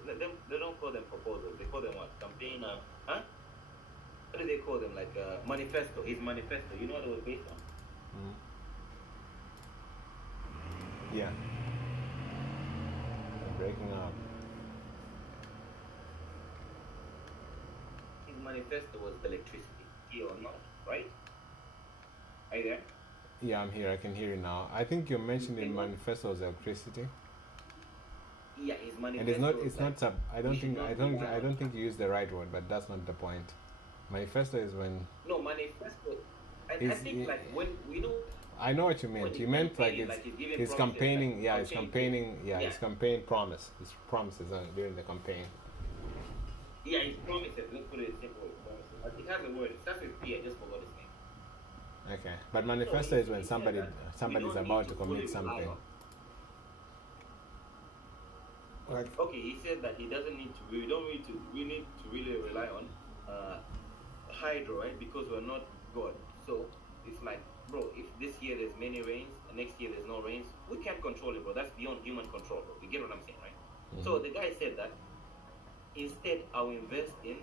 they don't call them proposals. They call them what? Campaign? What do they call them? Like manifesto. His manifesto. You know what it was based on? Yeah. They're breaking up. His manifesto was electricity. Here or not, right? Are you there? Yeah, I'm here. I can hear you now. I think you mentioned in manifesto was electricity. Yeah, his manifesto. And it's not sub. I don't think you used the right word, but that's not the point. Manifesto is when. No, manifesto. I think like when we know. I know what you meant. You meant like it's campaigning. Yeah, it's campaigning. Yeah, it's campaign promise. His promises during the campaign. Yeah, his promises. Let's put it in simple promises. It has a word. It starts with P. I just forgot his name. Okay, but manifesto is when somebody's about to commit something. Like, okay, he said that he doesn't need to. We need to really rely on hydro, right? Because we're not God. So it's like, bro, if this year there's many rains, and next year there's no rains, we can't control it, bro. That's beyond human control, bro. You get what I'm saying, right? So the guy said that instead I'll invest in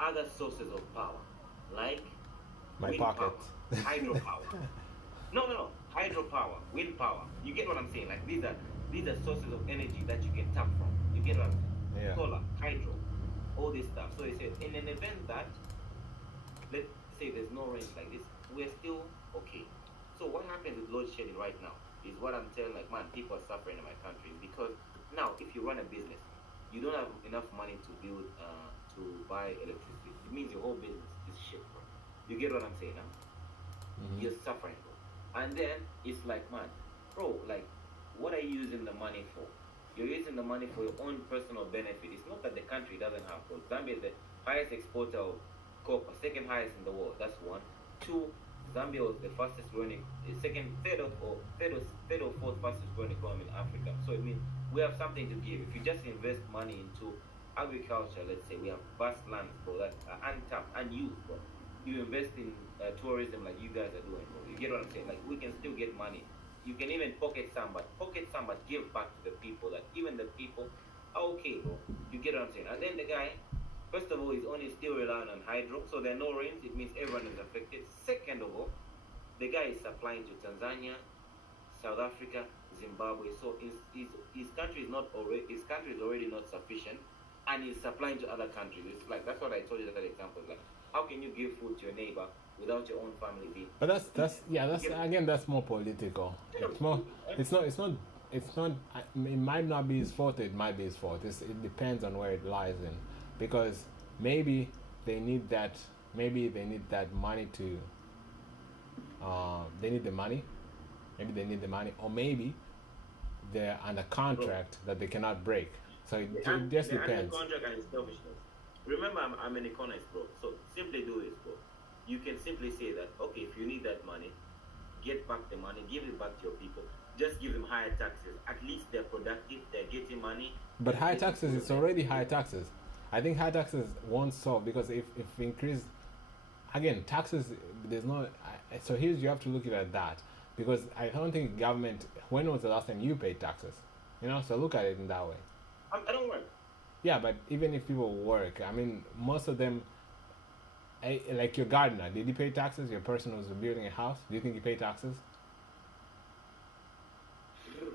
other sources of power, like my wind pocket, power, hydropower. No, hydropower, wind power. You get what I'm saying? Like these are sources of energy that you can tap from. You get what I'm saying? Yeah. Solar, hydro, all this stuff. So he said, in an event that, let's say there's no rain like this, we're still okay. So what happens with load shedding right now is what I'm telling, like, man, people are suffering in my country because now if you run a business, you don't have enough money to build, to buy electricity. It means your whole business is shit, bro. You get what I'm saying? Huh? You're suffering, bro. And then it's like, man, bro, like, what are you using the money for? You're using the money for your own personal benefit. It's not that the country doesn't have coal. Zambia is the highest exporter of copper, second highest in the world. That's one. Two, Zambia was the fastest growing, third or fourth fastest growing economy in Africa. So it means we have something to give. If you just invest money into agriculture, let's say we have vast lands, bro, that are untapped, unused, bro. You invest in tourism like you guys are doing, bro. You get what I'm saying? Like, we can still get money. You can even pocket some, but give back to the people. Like, even the people are okay, bro. You get what I'm saying? And then the guy, first of all, is only still relying on hydro, so there are no rains. It means everyone is affected. Second of all, the guy is supplying to Tanzania, South Africa, Zimbabwe. So his country is already not sufficient, and he's supplying to other countries. It's like, that's what I told you that example. Like, how can you give food to your neighbor without your own family being? But that's more political. It's not. It might not be his fault. It might be his fault. It depends on where it lies in, because maybe they need that. Maybe they need that money to. They need the money. Maybe they need the money, or maybe they're under contract that they cannot break. So it just depends. Contract and selfishness. Remember, I'm an economist, bro. So simply do this, bro. You can simply say that, okay, if you need that money, get back the money, give it back to your people. Just give them higher taxes. At least they're productive, they're getting money. But high taxes, it's already high taxes. I think high taxes won't solve, because if increase, again, taxes, there's no. So here's, you have to look at that, because I don't think government. When was the last time you paid taxes? So look at it in that way. I don't work. Yeah, but even if people work, I mean, most of them, like your gardener, did he pay taxes? Your person who's building a house, do you think he paid taxes?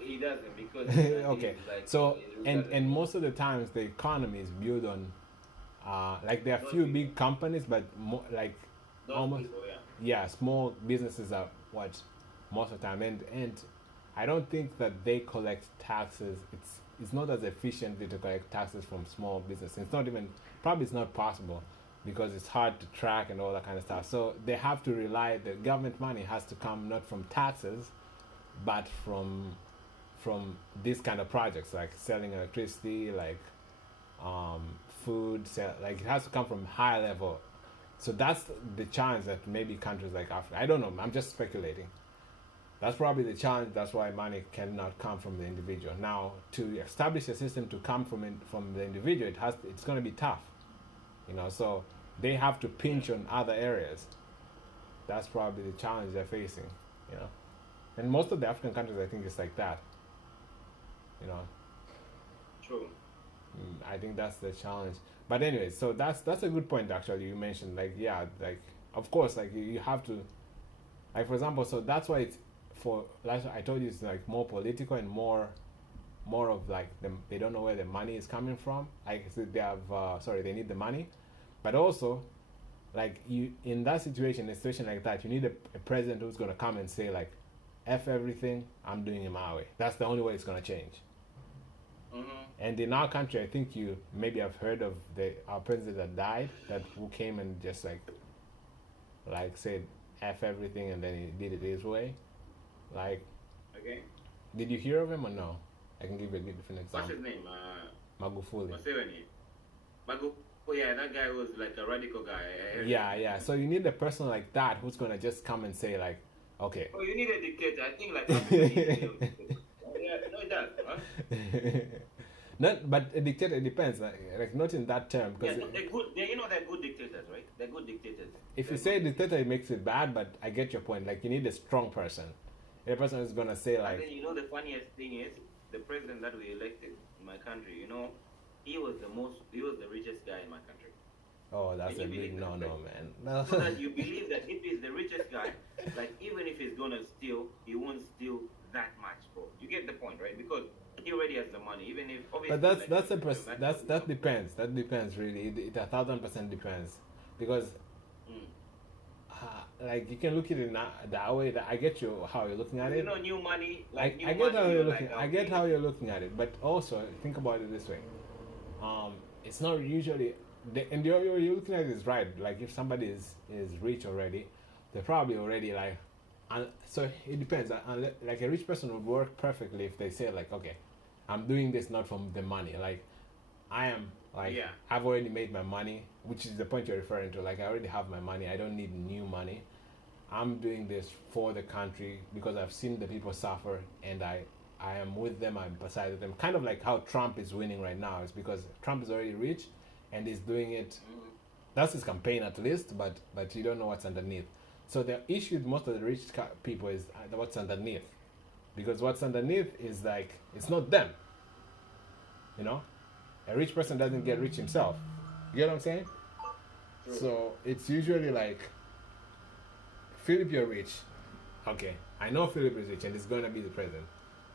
He doesn't, because okay. So and most of the times the economy is built on, like there are few big companies, but almost people, small businesses are what most of the time, and I don't think that they collect taxes. It's not as efficiently to collect taxes from small business. It's not even, probably it's not possible, because it's hard to track and all that kind of stuff. So they have to rely, the government money has to come not from taxes, but from these kind of projects, like selling electricity, like food, like it has to come from high level. So that's the challenge that maybe countries like Africa, I don't know, I'm just speculating. That's probably the challenge. That's why money cannot come from the individual. Now, to establish a system to come from the individual, it's going to be tough. So they have to pinch on other areas. That's probably the challenge they're facing. And most of the African countries, I think, is like that. True. I think that's the challenge. But anyway, so that's a good point, actually. You mentioned, of course, you have to, for example, so that's why it's, I told you, it's like more political and more of like they don't know where the money is coming from. Like, so they need the money, but also, like, you in that situation, a situation like that, you need a president who's gonna come and say, like, F everything, I'm doing it my way. That's the only way it's gonna change. And in our country, I think you maybe have heard of our president that died, who came and just like said F everything, and then he did it his way. Like, okay. Did you hear of him or no? I can give you a different example. What's his name? Magufuli. Oh yeah, that guy was like a radical guy. Yeah. So you need a person like that who's gonna just come and say, like, okay. Oh, you need a dictator. I think like. Yeah, no, it does. Huh? Not, but a dictator depends. Like not in that term. Because they're good. They're good dictators, right? They're good dictators. If you say dictator, it makes it bad. But I get your point. Like, you need a strong person. A person is gonna say, like. And then, the funniest thing is the president that we elected in my country. He was the richest guy in my country. Oh, that's a big no, man. No. So that you believe that if he's the richest guy, like, even if he's gonna steal, he won't steal that much, bro. You get the point, right? Because he already has the money, even if obviously. But that depends. That depends, really. It 1,000% depends, because like, you can look at it that way. That I get how you're looking at it. New money. I get how you're looking. I get how you're looking at it, but also think about it this way. It's not usually and you're looking at this right. Like if somebody is rich already, they're probably already like, so it depends. Like a rich person would work perfectly if they say like, okay, I'm doing this not from the money. Like I am like Yeah. I've already made my money, which is the point you're referring to. Like I already have my money. I don't need new money. I'm doing this for the country because I've seen the people suffer, and I am with them. I'm beside them. Kind of like how Trump is winning right now. It's because Trump is already rich, and he's doing it. That's his campaign at least, but you don't know what's underneath. So the issue with most of the rich people is what's underneath, because what's underneath is like it's not them. You know, a rich person doesn't get rich himself. You get what I'm saying? True. So it's usually like, Philip, you're rich. Okay, I know Philip is rich and he's gonna be the president.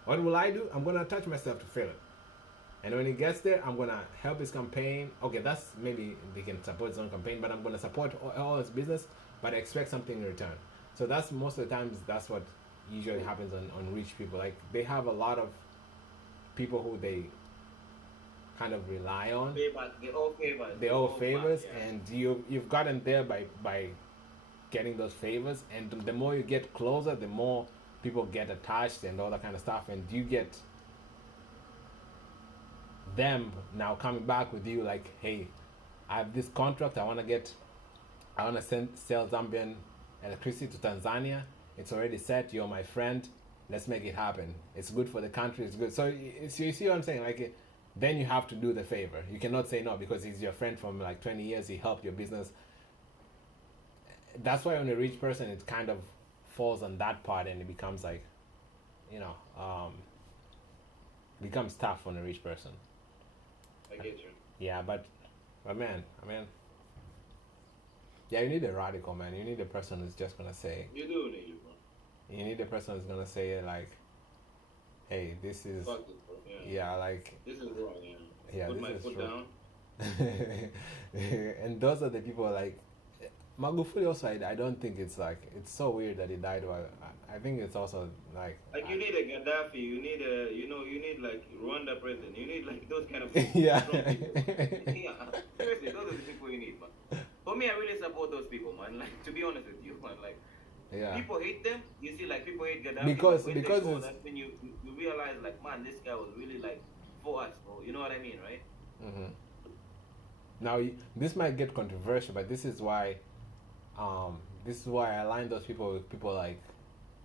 What will I do? I'm gonna attach myself to Philip. And when he gets there, I'm gonna help his campaign. Okay, that's maybe they can support his own campaign, but I'm gonna support all his business, but I expect something in return. So that's most of the times that's what usually happens on rich people. Like they have a lot of people who they kind of rely on. They owe favors, yeah. and you've gotten there by getting those favors, and the more you get closer, the more people get attached and all that kind of stuff, and you get them now coming back with you like, hey, I have this contract. I want to sell Zambian electricity to Tanzania. It's already set. You're my friend. Let's make it happen. It's good for the country. It's good. So you see what I'm saying? Like, then you have to do the favor. You cannot say no because he's your friend from like 20 years. He helped your business. That's why on a rich person, it kind of falls on that part, and it becomes like, becomes tough on a rich person. I get you. Yeah, but man, I mean, yeah, you need a radical man. You need a person who's just gonna say. You do need it, bro. You need a person who's gonna say like, "Hey, this is." Fuck it, bro. Yeah, like. This is wrong. Yeah, Put this my is foot wrong. down. And those are the people like Magufuli. Also, I don't think it's like it's so weird that he died. While I think it's also like. Like you need a Gaddafi, you need like Rwanda president, you need like those kind of people. Yeah. Strong people. Yeah, seriously, those are the people you need, man. For me, I really support those people, man. Like to be honest with you, man. Like Yeah. people hate them. You see, like people hate Gaddafi Because when because they go, it's. that's when you realize, like, man, this guy was really like for us, bro. You know what I mean, right? Mm-hmm. Now this might get controversial, but this is why I align those people with people like.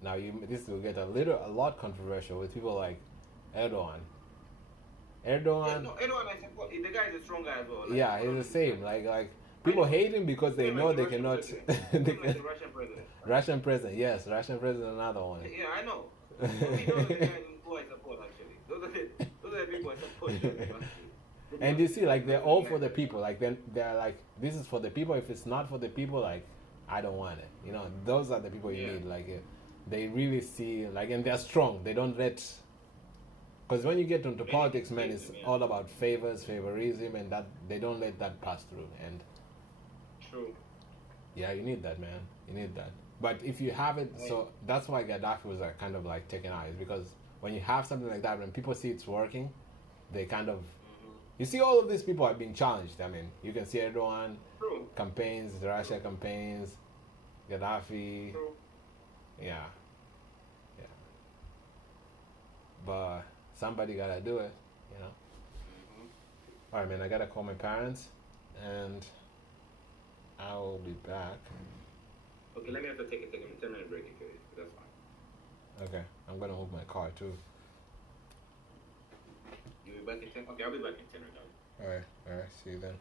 Now this will get a lot controversial with people like Erdogan. Yeah, no, Erdogan, I support. The guy is a strong guy as well. Like, Yeah, he's the same. Like people hate him because they know they cannot. The Russian president. Russian president, yes, Russian president, another one. Yeah, I know. For me, those are the guys who I support, actually. Those are the people I support. Actually. And you see, like they're all for the people. Like they're like, this is for the people. If it's not for the people, like I don't want it. You know, those are the people you need. Like they really see, like, and they're strong. They don't let. Because when you get into politics, man, it's all about favorism, and that they don't let that pass through. And True. yeah, you need that, man. You need that. But if you have it, so that's why Gaddafi was kind of like taken out. Is because when you have something like that, when people see it's working, they kind of. You see, all of these people are being challenged. I mean, you can see Erdogan campaigns, the Russia campaigns, Gaddafi. True. Yeah. But somebody gotta do it, you know. All right, man. I gotta call my parents, and I will be back. Okay, let me have to take a 10-minute break if that's fine. Okay, I'm gonna move my car too. You'll be back in 10? Okay, I'll be back in 10 right now. All right. See you then.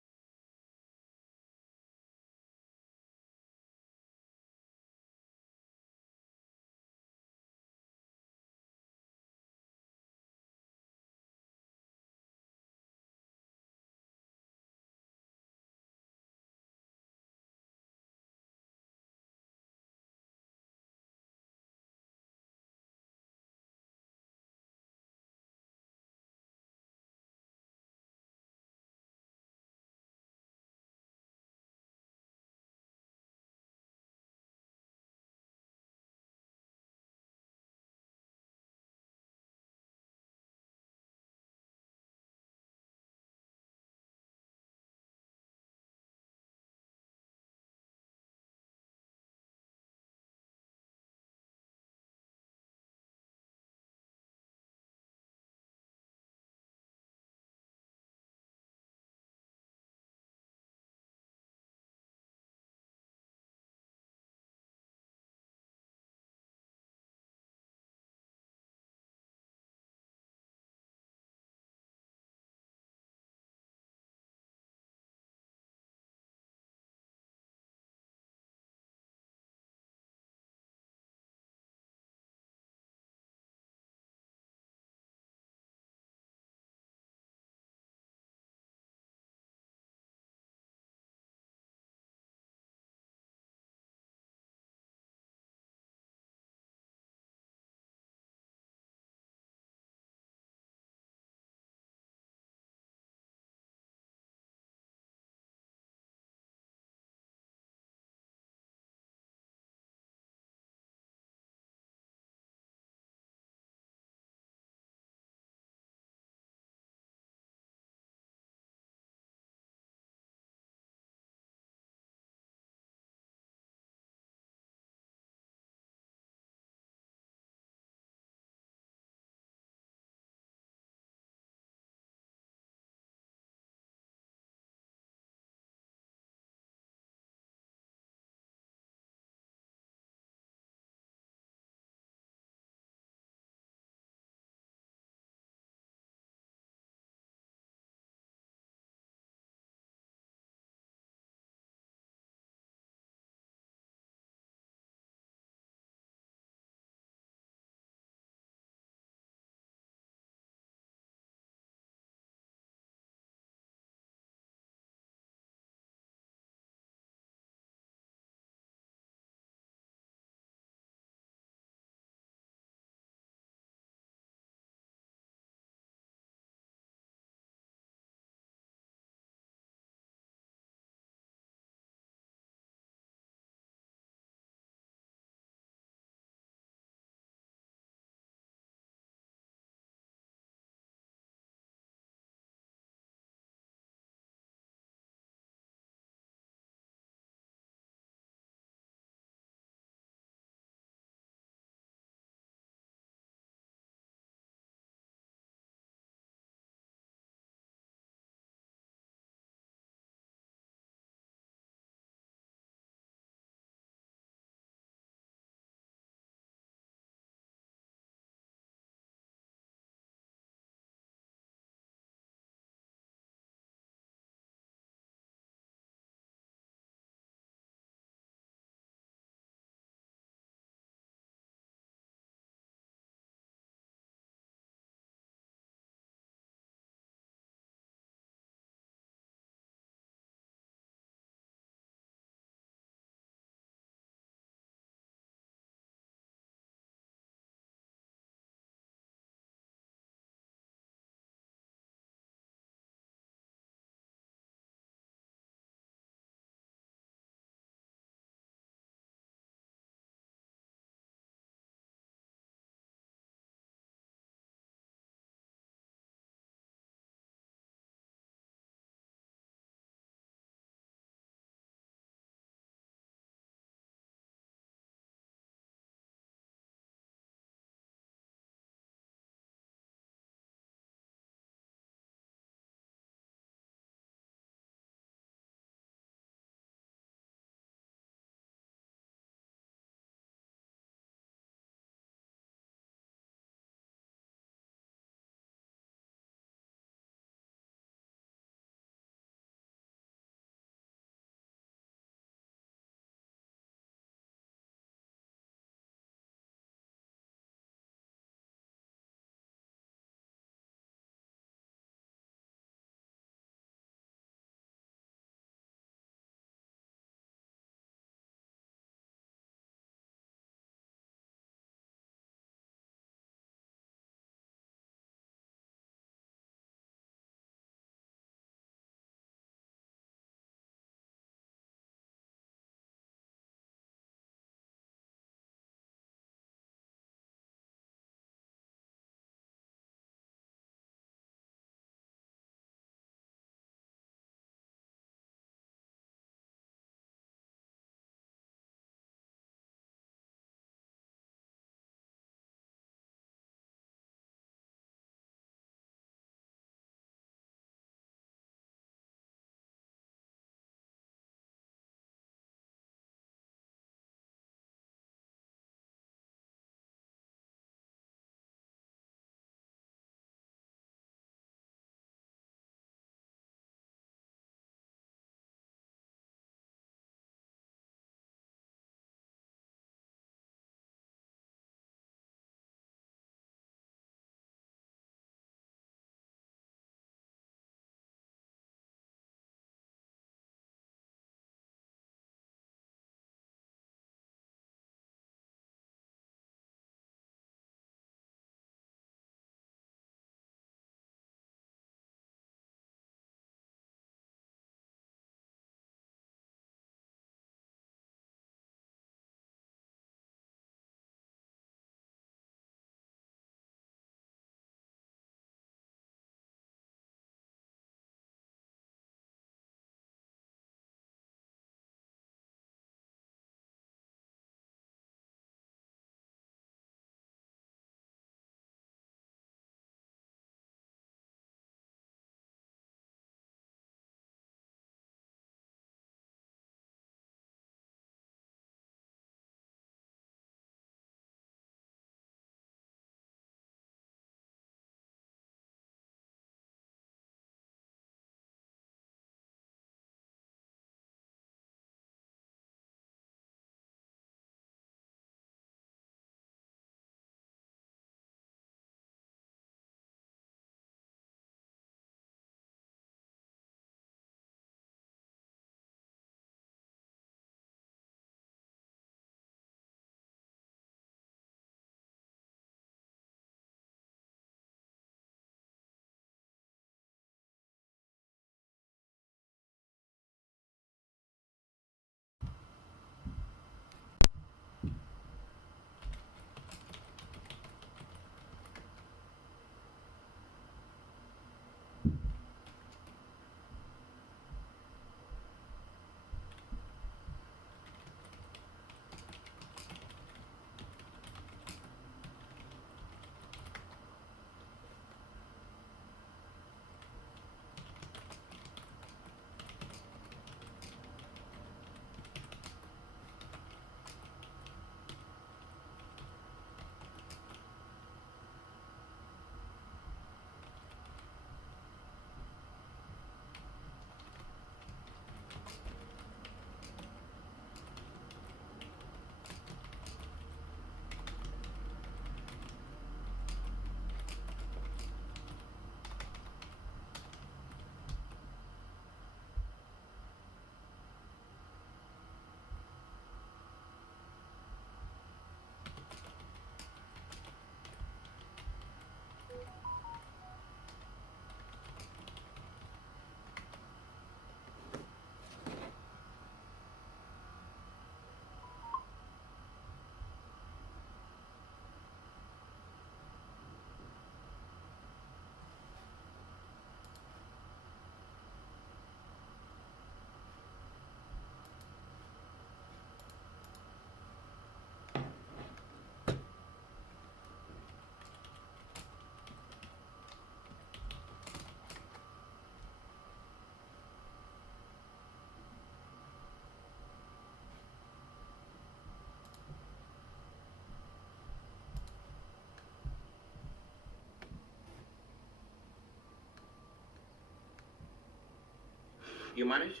You managed?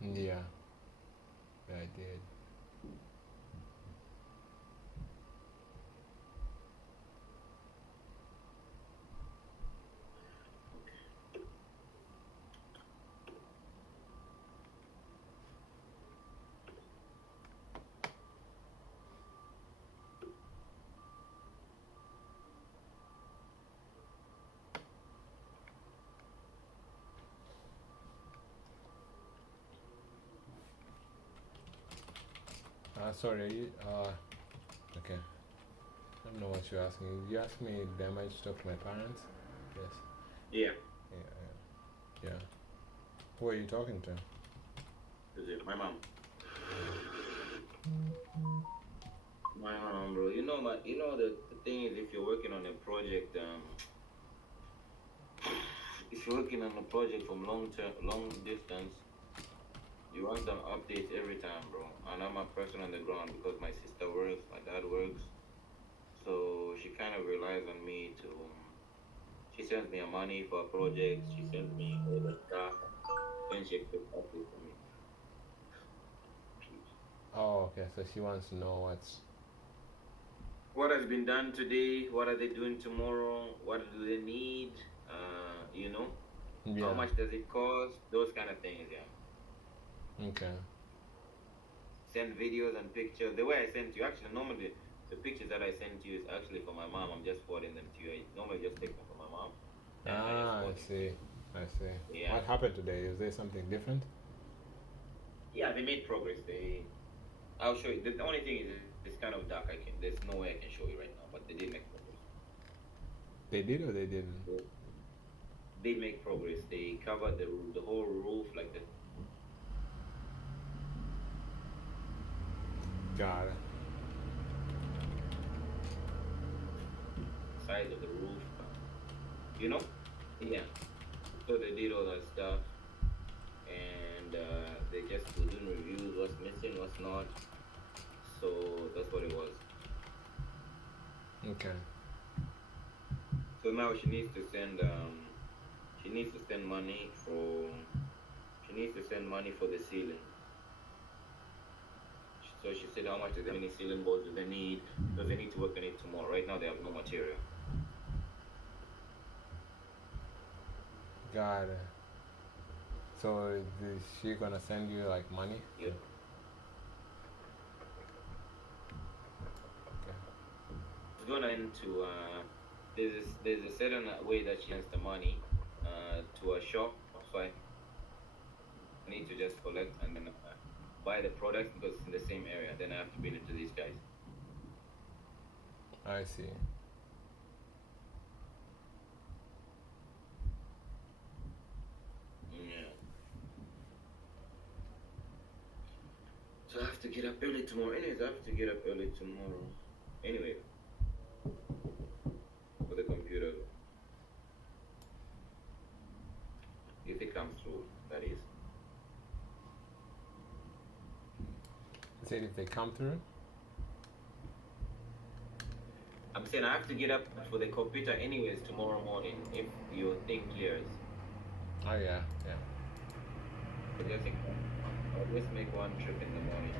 Yeah. Yeah, I did. Sorry, are you, okay. I don't know what you're asking. You asked me, am I stuck to my parents? Yes. Yeah. Yeah. Who are you talking to? Is it my mom? My mom, bro. You know, the thing is, if you're working on a project, if you're working on a project from long distance, you want some updates every time, bro. And I'm a person on the ground because my sister works, my dad works. So she kind of relies on me to. She sends me money for projects. She sends me all the stuff, and she expects updates from me. Oh, okay. So she wants to know what has been done today. What are they doing tomorrow? What do they need? You know, yeah. How much does it cost? Those kind of things, yeah. Okay. Send videos and pictures. The way I sent you, actually, normally the pictures that I sent you is actually for my mom. I'm just forwarding them to you. I normally just take them from my mom. I see. Yeah. What happened today? Is there something different? Yeah, they made progress. I'll show you. The only thing is, it's kind of dark. There's no way I can show you right now, but they did make progress. They did or they didn't? They make progress. They covered the whole roof, like the. Got it. Size of the roof, you know? Yeah. So they did all that stuff, and they just were doing reviews, what's missing, what's not. So that's what it was. Okay. So now she needs to send money for the ceiling. So she said, how much how many ceiling boards do they need? Because they need to work on it tomorrow. Right now they have no material. Got it. So is she gonna send you like money? Yep. Okay. It's gonna into there's a certain way that she sends the money to a shop. So I need to just collect and then buy the products because it's in the same area. Then I have to bring it to these guys. I see. Yeah. So I have to get up early tomorrow. Anyways, I have to get up early tomorrow. Anyway, for the computer. If it comes through, that is. You said if they come through? I'm saying I have to get up for the computer anyways tomorrow morning if your thing clears. Oh yeah. I'll just make one trip in the morning.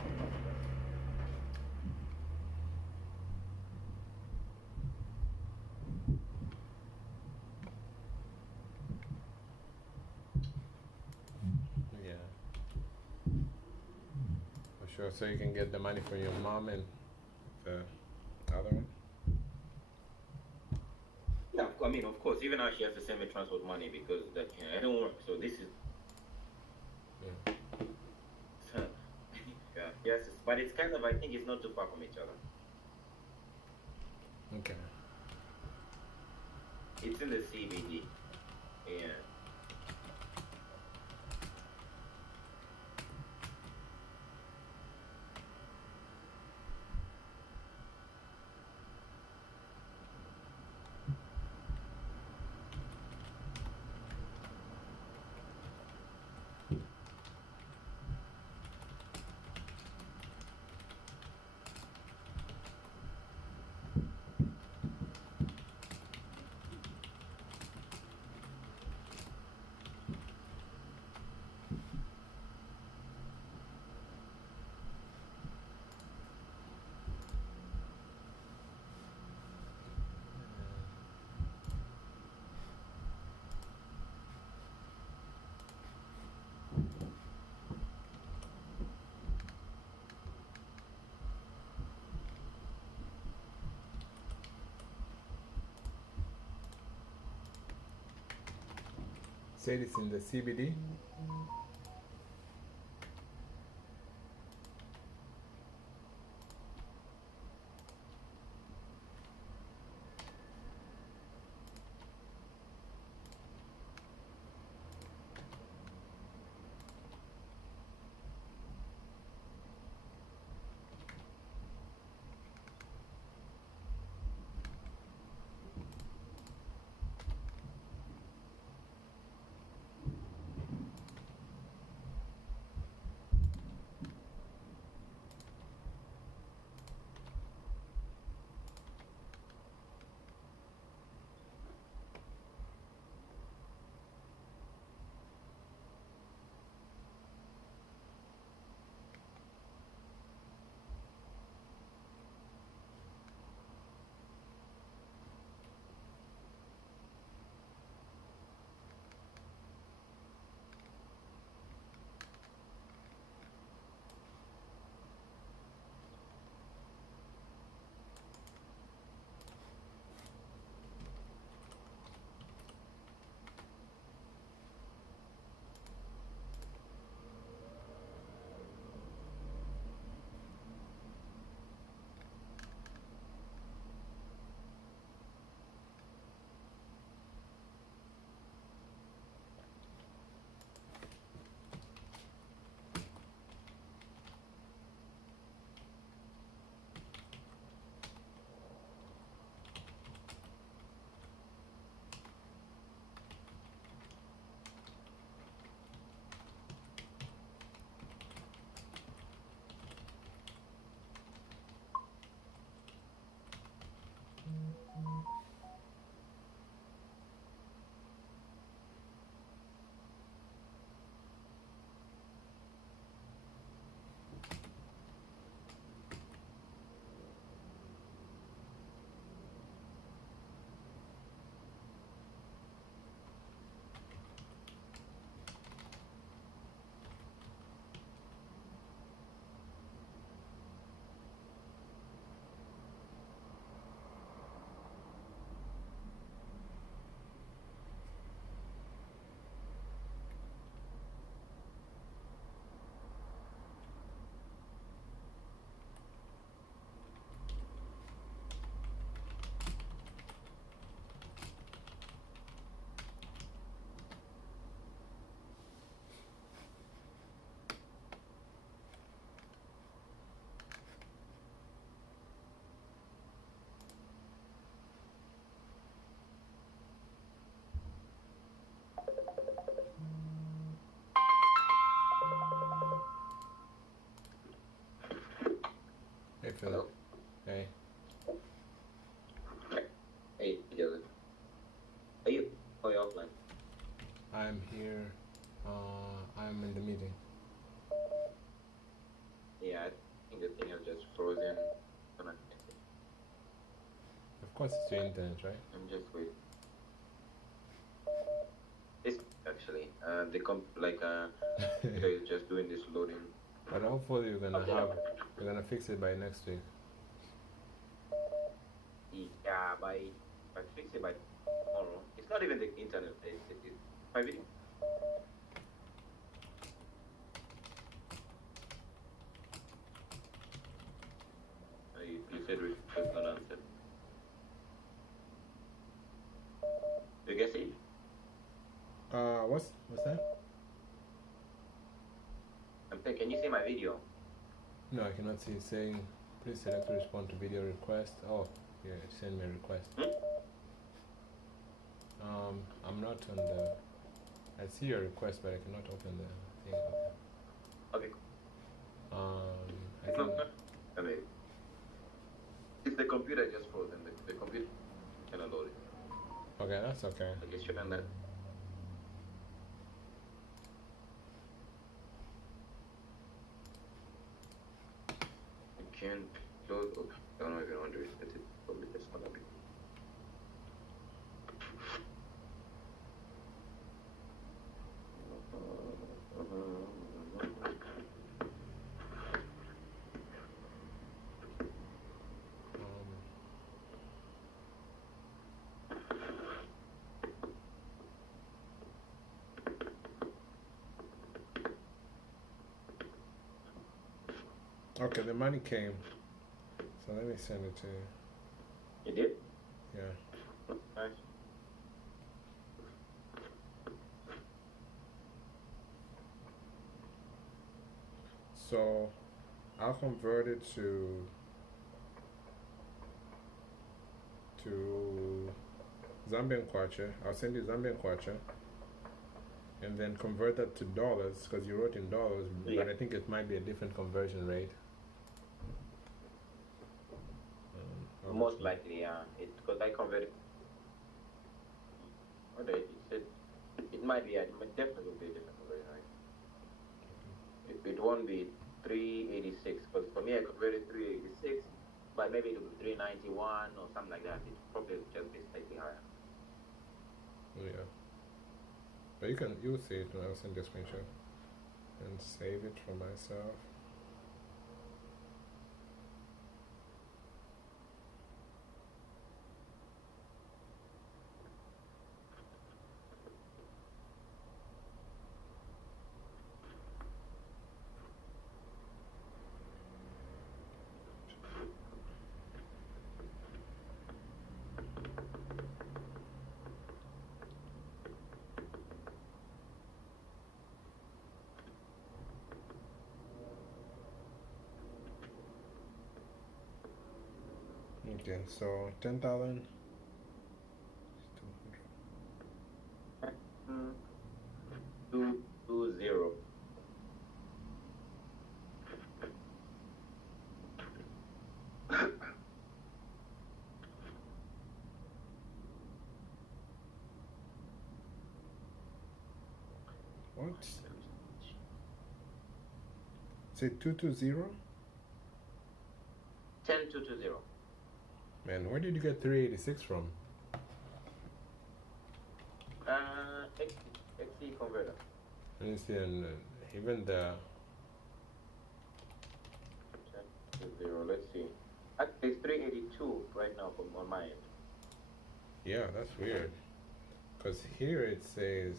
Yeah. For sure. So you can get the money from your mom and the other one? Yeah, I mean, of course, even now she has to send me transport money because that I don't work. So this is. Yeah. Yeah, yes, but it's kind of, I think it's not too far from each other. Okay. It's in the CBD. Yeah. said it's in the CBD. Hey, Philip. Hey. Hey, Joseph. Are you offline? I'm here. I'm in the meeting. Yeah, I think the thing has just frozen. Of course, it's your internet, right? I'm just waiting. It's actually it's just doing this loading. But hopefully you're gonna fix it by next week. Yeah, if I fix it by tomorrow. It's not even the internet. It's my video. You said it was not answered. You guess it? What's that? I'm saying, can you see my video? No, I cannot see. It's saying, please select to respond to video request. Oh, yeah, send me a request. I'm not on the. I see your request, but I cannot open the thing. Okay. I think. I mean, if the computer just frozen, the computer cannot load it. Okay, that's okay. I guess you're done that. You can't load. Okay. I don't know if you want to reset it. Probably that's not happening. Okay, the money came. So let me send it to you. You did? Yeah. Nice. So I'll convert it to Zambian kwacha. I'll send you Zambian kwacha, and then convert that to dollars because you wrote in dollars, Yeah. but I think it might be a different conversion rate. Most likely, yeah. Because I converted. Okay, it might be, it might definitely be a different conversion rate. It won't be 386 because for me I converted 386, but maybe it will be 391 or something like that. It probably will just be slightly higher. Yeah. But you'll see it when I'll send you a screenshot and save it for myself. Okay, so 10,000. 220. What? Say 220? 10220. Man, where did you get 386 from? XC converter. Let me see, and even the 10220. Let's see. Actually, it's 382 right now on my end. yeah, that's weird. Because here it says,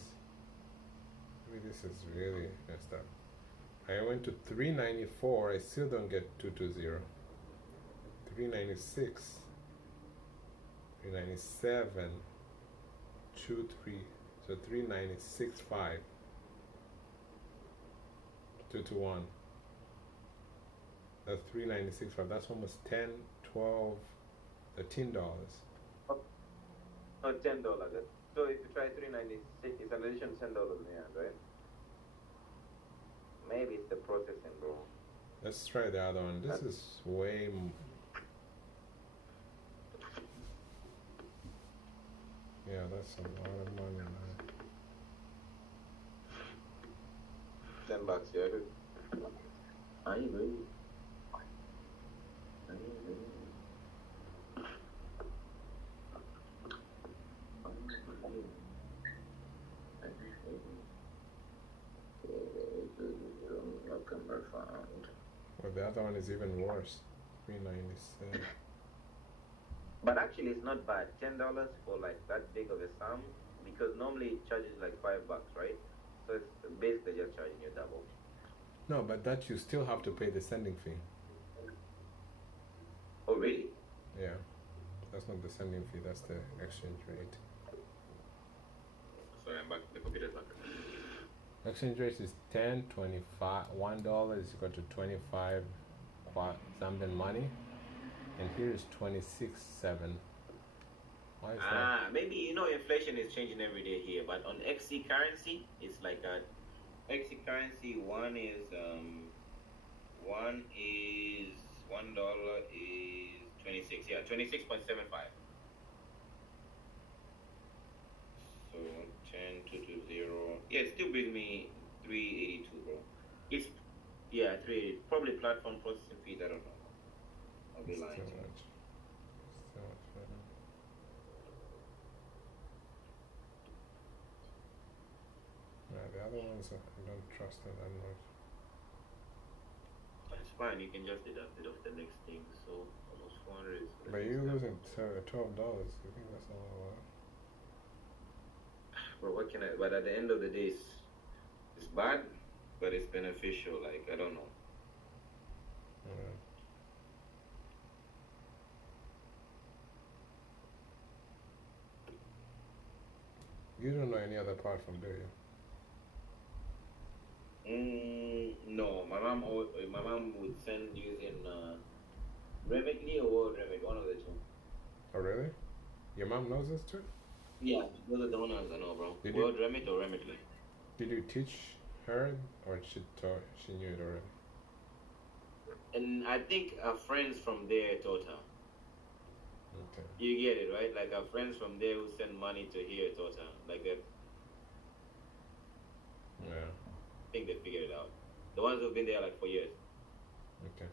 maybe this is really messed up. I went to 394, I still don't get 220. 396, 397, 23, so 396.5, 221. That's 396.5. That's almost 10, 12, $13. No, $10. So if you try 396, it's an additional $10 in the end, right? Maybe it's the processing, bro. Let's try the other one. This is way. Yeah, that's a lot of money, man. $10, yeah, dude. I agree. Well, the other one is even worse. 397. But actually, it's not bad. $10 for like that big of a sum, because normally it charges like $5, right? So it's basically just charging you double. No, but that you still have to pay the sending fee. Oh, really? Yeah, that's not the sending fee. That's the exchange rate. Sorry, I'm back. The computer's back. Exchange rate is 10, 25. $1 is equal to 25 Zambian money, and here is 26.7. Why is that? Maybe inflation is changing every day here, but on XC currency, it's like that. XC currency, $1 is $1 is 26. Yeah, 26.75. So 10,220. Yeah, it still brings me 382, bro. It's 380. Probably platform processing fees. I don't know. I'll be lying. Still much. Still much better. Yeah, the other ones I don't trust it that much. It's fine. You can just deduct it off the next thing. So almost 400 is. But you're losing $12. You think that's a lot? Bro, what can I? But at the end of the day, it's bad, but it's beneficial. Like, I don't know. You don't know any other platform, do you? No, my mom would send using Remitly or World Remit, one of the two. Oh, really? Your mom knows this too? Yeah, those are the ones I know, bro. Did World Remit or Remitly. Did you teach her, or she knew it already? And I think our friends from there taught her. Okay. You get it, right? Like our friends from there who send money to here taught her. Like that. Yeah. I think they figured it out. The ones who've been there like for years. Okay.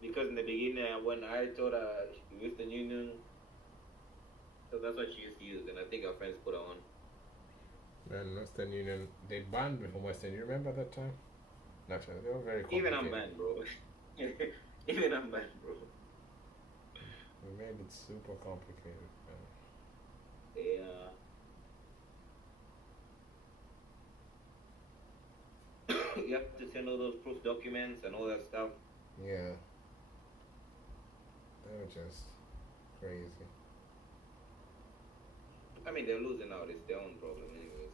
Because in the beginning, when I taught her Western Union, so that's what she used to use, and I think our friends put her on. Man, Western Union, they banned me from Western. You remember that time? Naturally, they were very Even complicated. I'm banned, bro. Even I'm banned, bro. We made it super complicated. Yeah. You have to send all those proof documents and all that stuff. Yeah. They were just crazy. I mean, they're losing out. It's their own problem, anyways.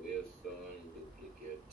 Wilson duplicate.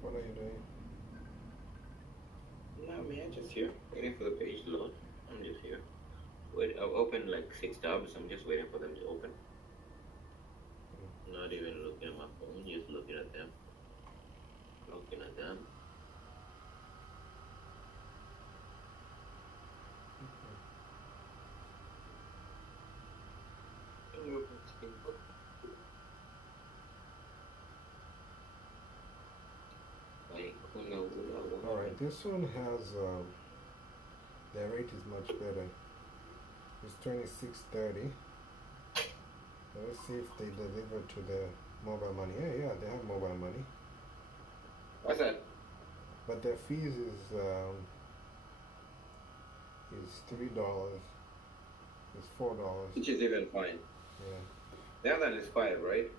What are you doing? No, man, just here. Waiting for the page to load. I'm just here. Wait, I've opened like 6 tabs. I'm just waiting for them to open. Not even looking at my phone, just looking at them. Looking at them. Alright, this one has, their rate is much better. It's 26.30. Let's see if they deliver to the mobile money. Yeah, they have mobile money. What's that? But their fees is $3. It's $4. Which is even fine. Yeah. The other one is 5, right?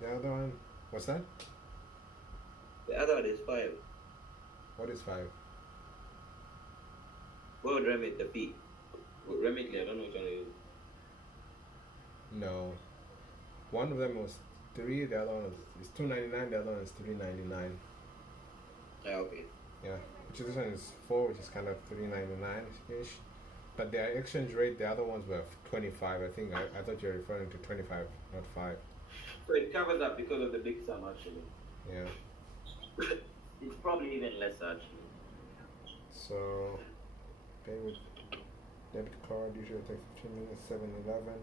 The other one, what's that? The other one is 5. What is 5? World Remit, the fee. Remitly, I don't know which one it is. No. One of them was 3, the other one is $2.99, the other one is $3.99. Yeah, okay. Yeah. Which this one is 4, which is kind of $3.99-ish. But the exchange rate, the other ones were 25. I think I thought you were referring to 25, not 5. So it covers up because of the big sum, actually. Yeah. It's probably even less, actually. So, pay with debit card usually takes 15 minutes, 7-Eleven,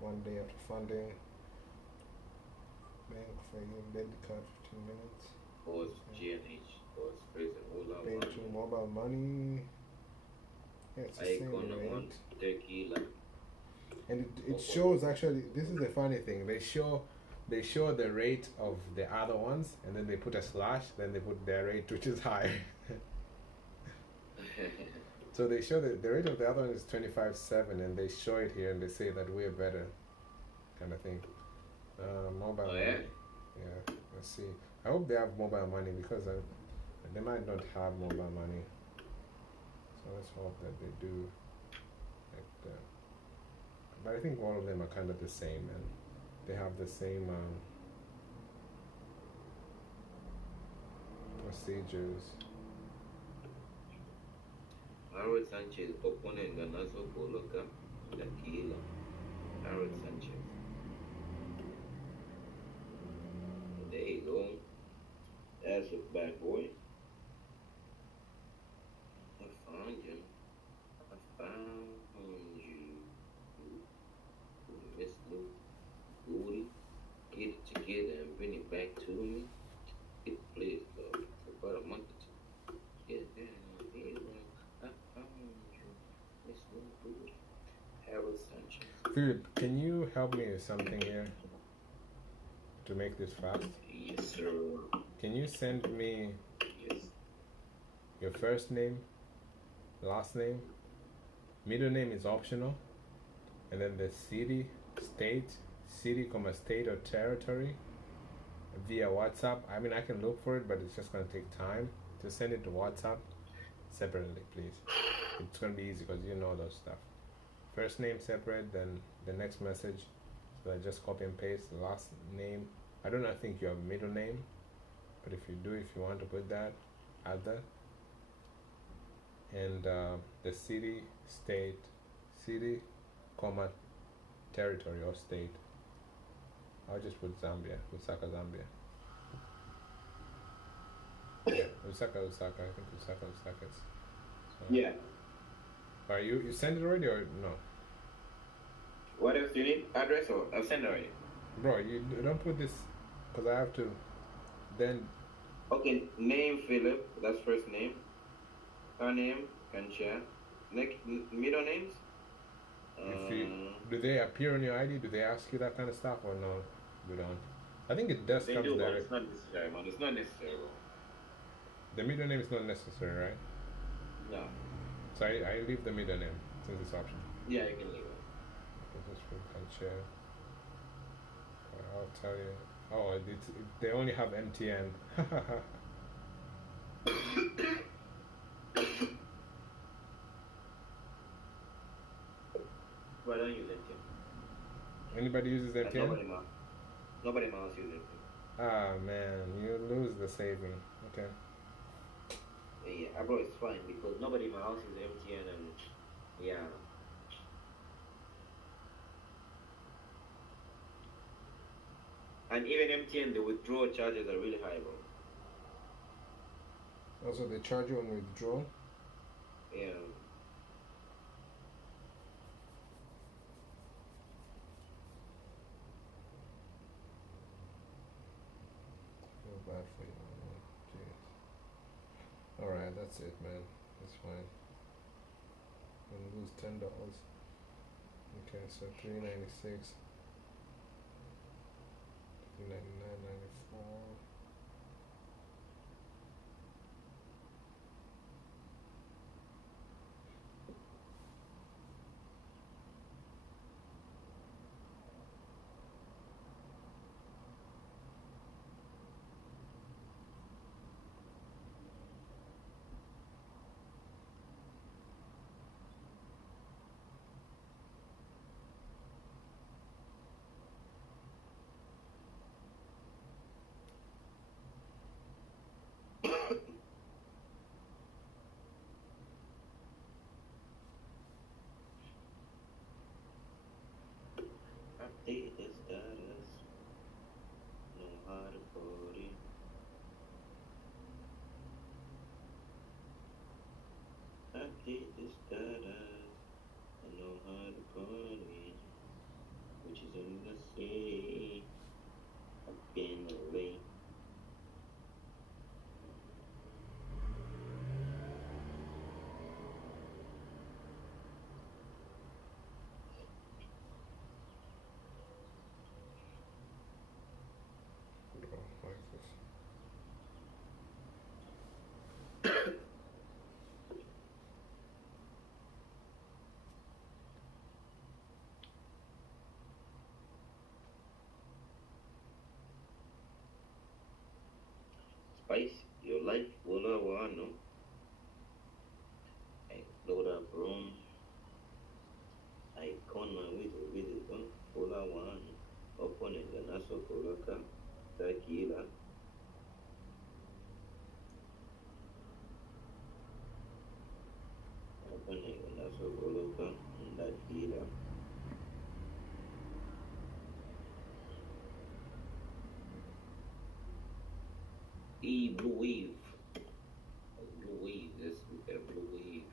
1 day after funding. Bank for you, debit card 15 minutes. Pause, G&H, pause, phrase, hold on. Pay to mobile money. Yeah, it's the same rate. Tequila. And it shows actually, this is the funny thing, they show the rate of the other ones and then they put a slash, then they put their rate which is higher. So they show that the rate of the other one is 25.7, and they show it here, and they say that we're better, kind of thing. Mobile Oh, yeah? money. Yeah, let's see. I hope they have mobile money because they might not have mobile money. So let's hope that they do. Like but I think all of them are kind of the same, and they have the same procedures. Harold Sanchez, opponent Ganazo Poloka, Tequila. Harold Sanchez. There you go. That's a bad boy. I found you. I found you. Miss Lou Booty. Get it together and bring it back to me. It plays for about a month or two. Get down here. I found you. Miss Lou Booty. Harold Sanchez. Philip, can you help me with something here to make this fast? Yes, sir. Can you send me Yes. your first name, last name, middle name is optional, and then the city, comma state or territory via WhatsApp. I mean, I can look for it, but it's just going to take time. To send it to WhatsApp separately, please. It's going to be easy because you know those stuff. First name separate, then the next message. So I just copy and paste the last name. I don't think you have a middle name, but if you do, if you want to put that, add that. And the city, comma territory or state. I'll just put Zambia, Lusaka, Zambia. Yeah, Lusaka. I think Lusaka. So, Yeah. are you sent it already or no? What else do you need? Address or I'll send it already. Bro, you don't put this because I have to. Then Okay, name Philip, that's first name. Surname, can share. Next, middle names? do they appear on your ID? Do they ask you that kind of stuff or no? You don't. I think it does They come do, but direct. it's not necessary, man. It's not necessary, bro. The middle name is not necessary, right? No. So I leave the middle name since it's optional. Yeah, you can leave it. Okay, just put can share. I'll tell you. Oh, they only have MTN. But I don't use MTN. Anybody uses MTN? Nobody else uses MTN. Ah man, you lose the saving. Okay. Yeah, bro, it's fine because nobody in my house uses MTN and yeah. And even MTN, the withdrawal charges are really high, bro. Also, they charge you on withdrawal. Yeah. Feel bad for you, man. Jeez. Alright, that's it, man. That's fine. I'm gonna lose $10. Okay, so $3.96. $3.99.94. Update the status. Know how to put it. Update the status. I know how to put it. Which is in the sea. I've been away. Bro, why is this? dealer. Blue Wave. Blue Wave. Let's look at Blue Wave.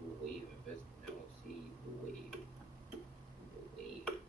Blue Wave investment LLC. Blue Wave. Blue Wave.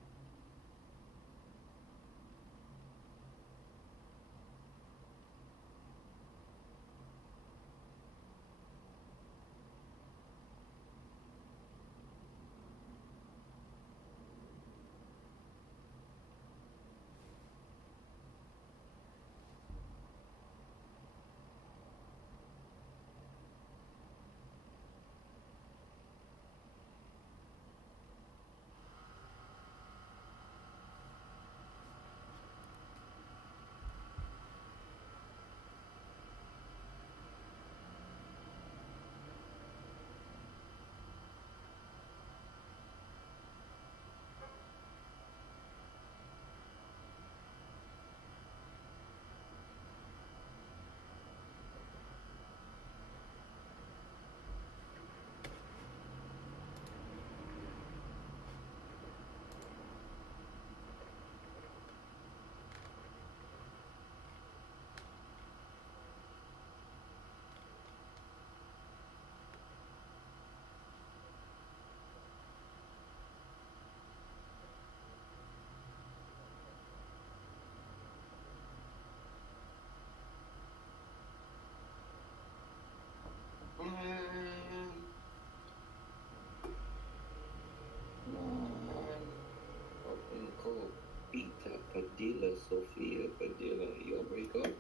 Peter Padilla, Sophia Padilla, your breakup?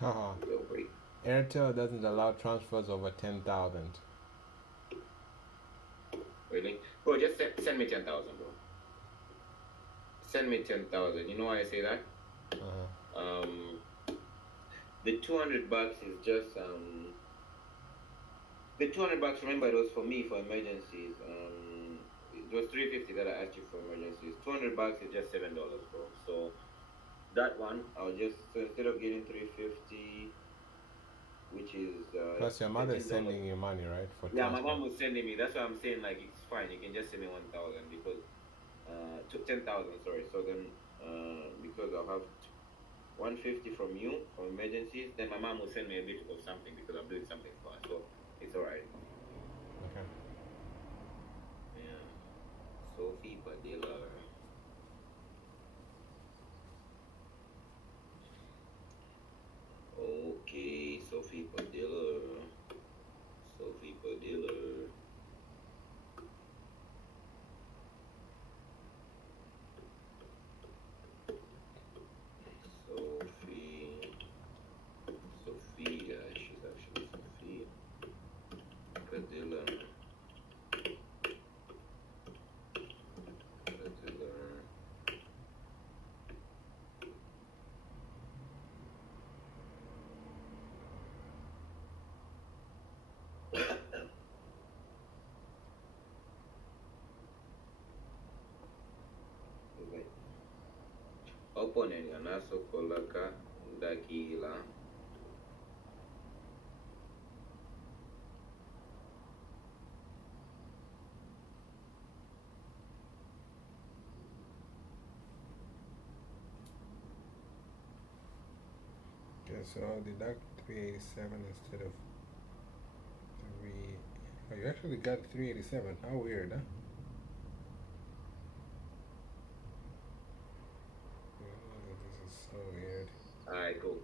Haha. Your break. Airtel doesn't allow transfers over 10,000. Really? Bro, just send me 10,000, bro. Send me 10,000. You know why I say that? Uh-huh. The $200 is just the $200. Remember, it was for me for emergencies. It was $350 that I asked you for emergencies. $200 is just $7, bro. So that one, I'll just, so instead of getting $350, which is Plus, your mother is $13. sending you money, right? For Yeah, my transfer. mom was sending me. That's why I'm saying like it's fine. You can just send me 1,000 because 10,000. Sorry. So then because I'll have 150 from you for emergencies, then my mom will send me a bit of something because I'm doing something for her. So it's alright. Okay. Yeah. Sophie Padilla. Okay, Sophie Padilla. Sophie Padilla. Sophia, she's actually Sophia Padilla. Opponent anaso kolaka dakila. Okay, so I'll deduct 387 instead of 3. Oh, you actually got 387. How weird, huh? Oh, this is so weird. Alright, cool.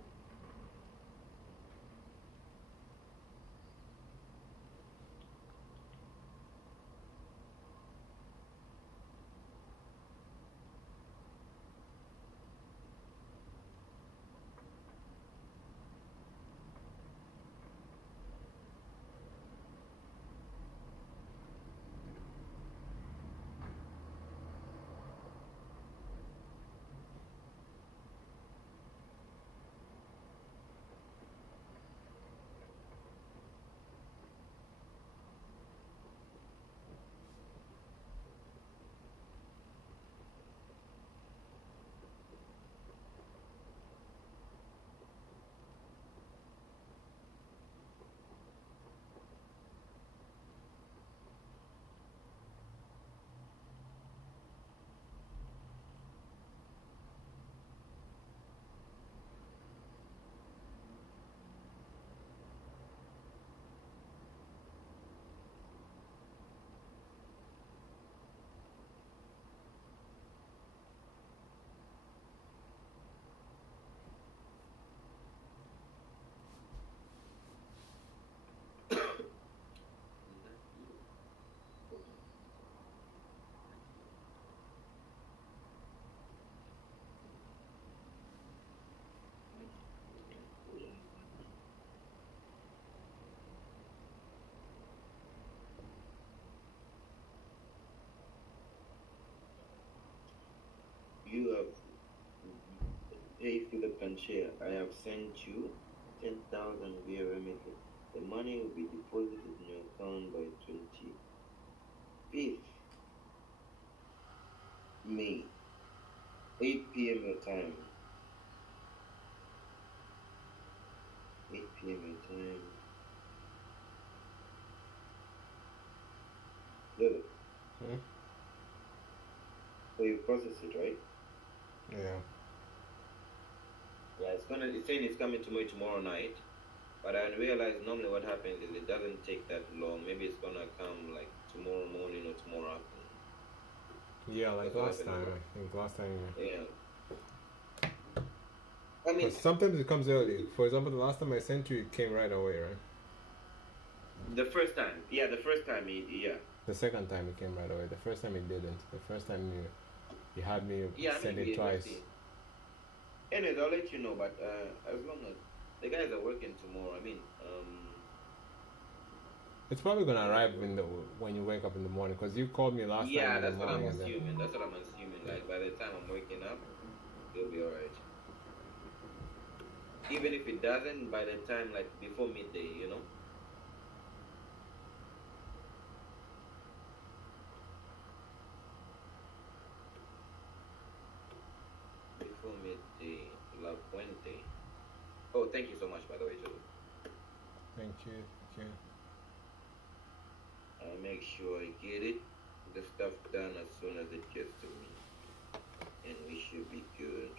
and share. I have sent you 10,000 via Remitly. The money will be deposited in your account by 25th May, 8 p.m. your time. 8 p.m. your time. Good. So you process it, right? Yeah. Yeah, it's saying it's coming to me tomorrow night. But I realized normally what happens is it doesn't take that long. Maybe it's gonna come like tomorrow morning or tomorrow afternoon. Yeah, like last time. I think last time. Yeah. I mean, sometimes it comes early. For example, the last time I sent you, it came right away, right? the first time, yeah. The second time it came right away. The first time it didn't. The first time you had me send it twice. Anyways, I'll let you know. But as long as the guys are working tomorrow, I mean, it's probably gonna arrive when you wake up in the morning. Cause you called me last time. Yeah, that's what I'm assuming. That's what I'm assuming. Like by the time I'm waking up, it'll be alright. Even if it doesn't, by the time like before midday, you know. Before midday, La Puente. Oh, thank you so much, by the way, Joe. Thank you. I'll make sure I get it, the stuff done as soon as it gets to me, and we should be good.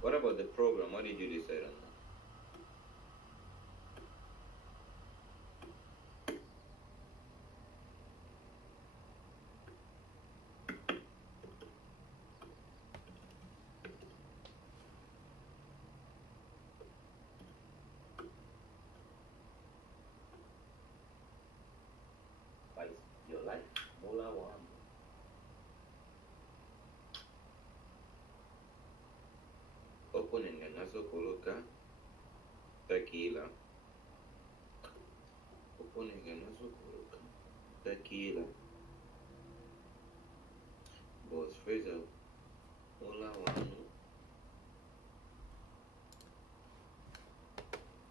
What about the program? What did you decide on that? Your life, Mola Wam. Opening and also coloca tequila. Opening and also coloca tequila. Boss Fraser, Mola Wam.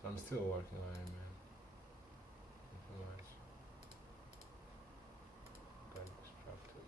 I'm still working on it, man. Otherwise, got distracted.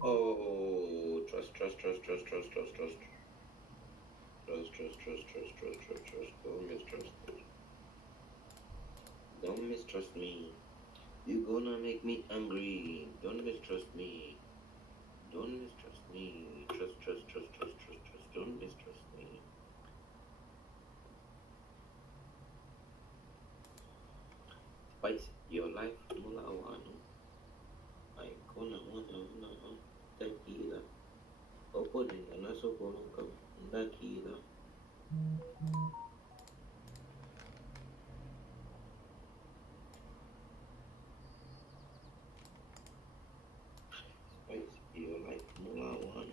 Oh, trust. Don't mistrust me. Don't mistrust me. You're gonna make me angry. Don't mistrust me. Don't mistrust me. Trust. Don't mistrust me. Spice your life, Mula Wano. I gonna tequila. Opening and also gonna come Dakila. Spice you like Mula one.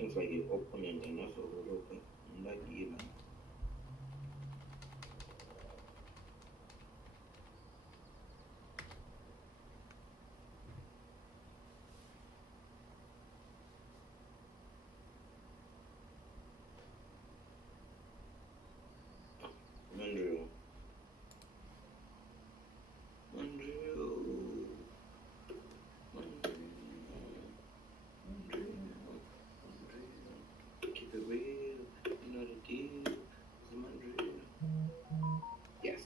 Looks like you're opening enough of it open. Dakila. Mandrill. Mandrill. Keep it real. You know the deal. It's Mandrill. Yes.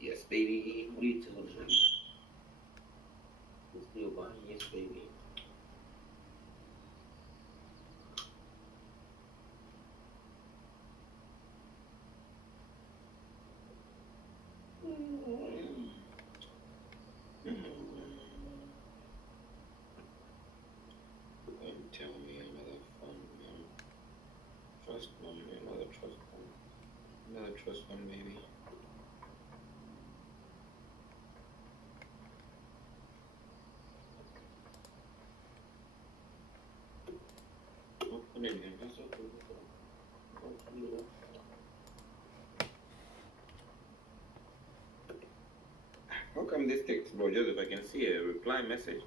Yes, baby. What are you telling me? You still buying? Yes, baby. Tell me another fun one. Trust one, another trust one. Another trust one, maybe. Open it again. That's okay. Open it up. How come this takes, bro, Joseph? I can see a reply message,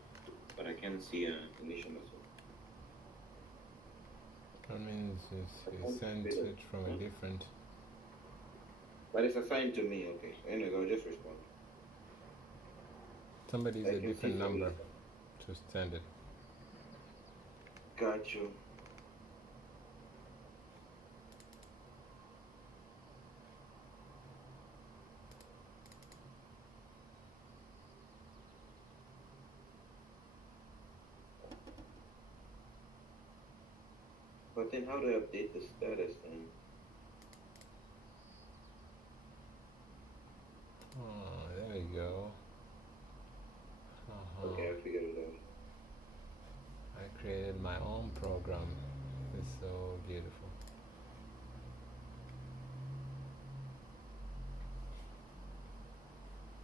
but I can't see an initial message. That means he sent it from a different. But it's assigned to me, okay. Anyways, I'll just respond. Somebody's I a can see different from number the- to send it. Got you. But then how do I update the status then? Oh, there we go. Okay, I figured it out. I created my own program. It's so beautiful.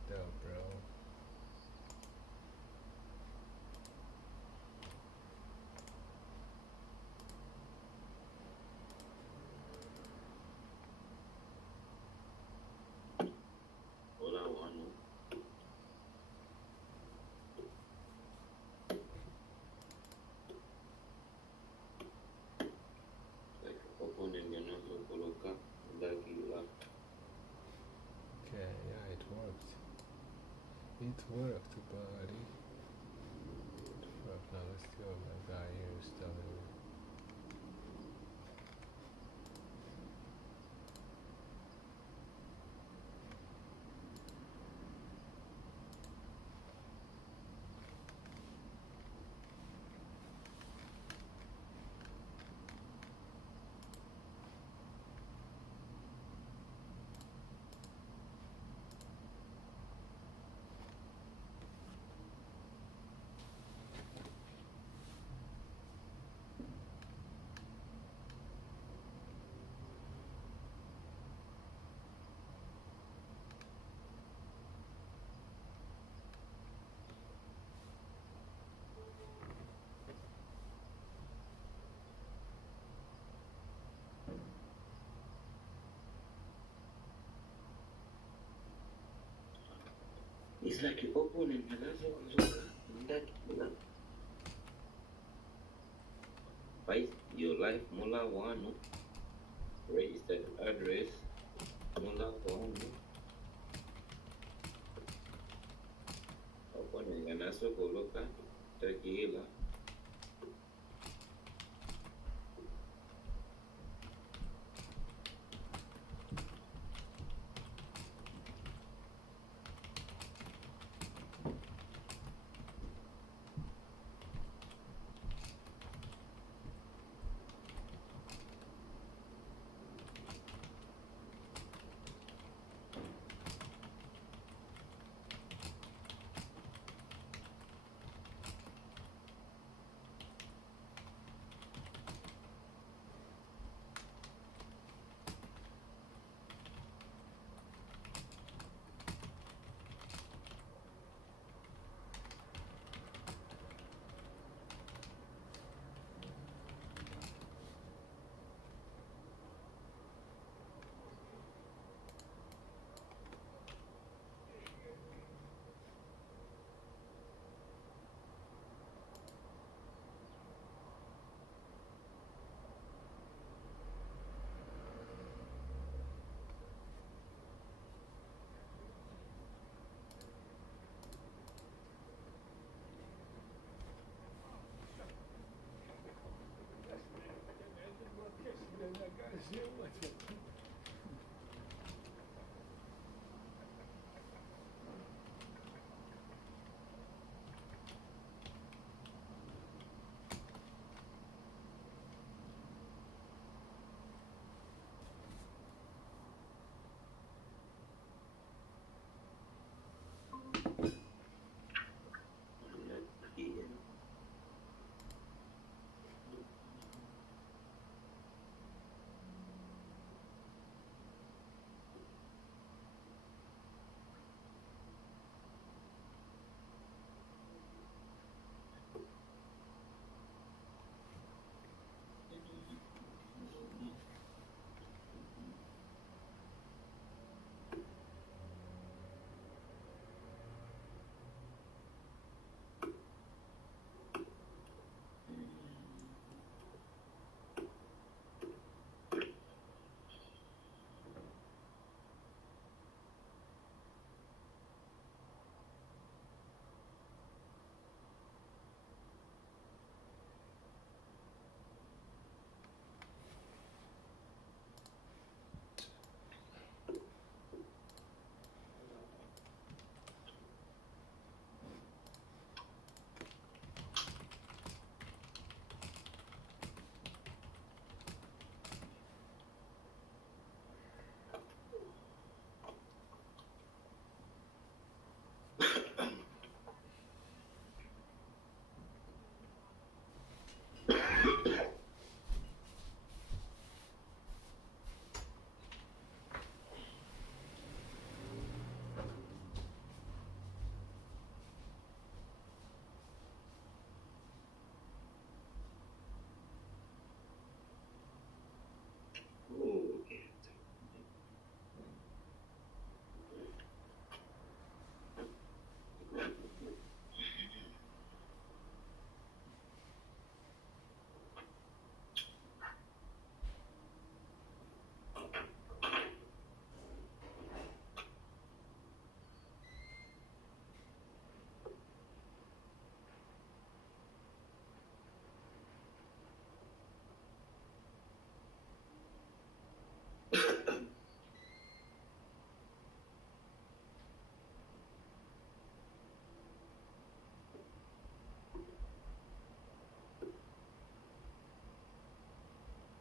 Dope, bro. Hola, Wano. Like, open and then also coloca Dakila. Okay, yeah, it worked. It worked, buddy. Fuck, now let's see what my guy here is telling me. It's like you open and then also Dakila. Fight your life, Mula Wano. Registered address, Mula Wano. Open and then also coloca Dakila.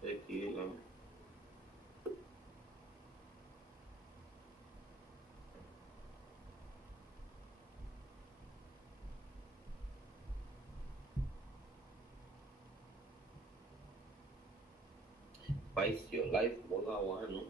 Tequila. Spice your life, bola wano.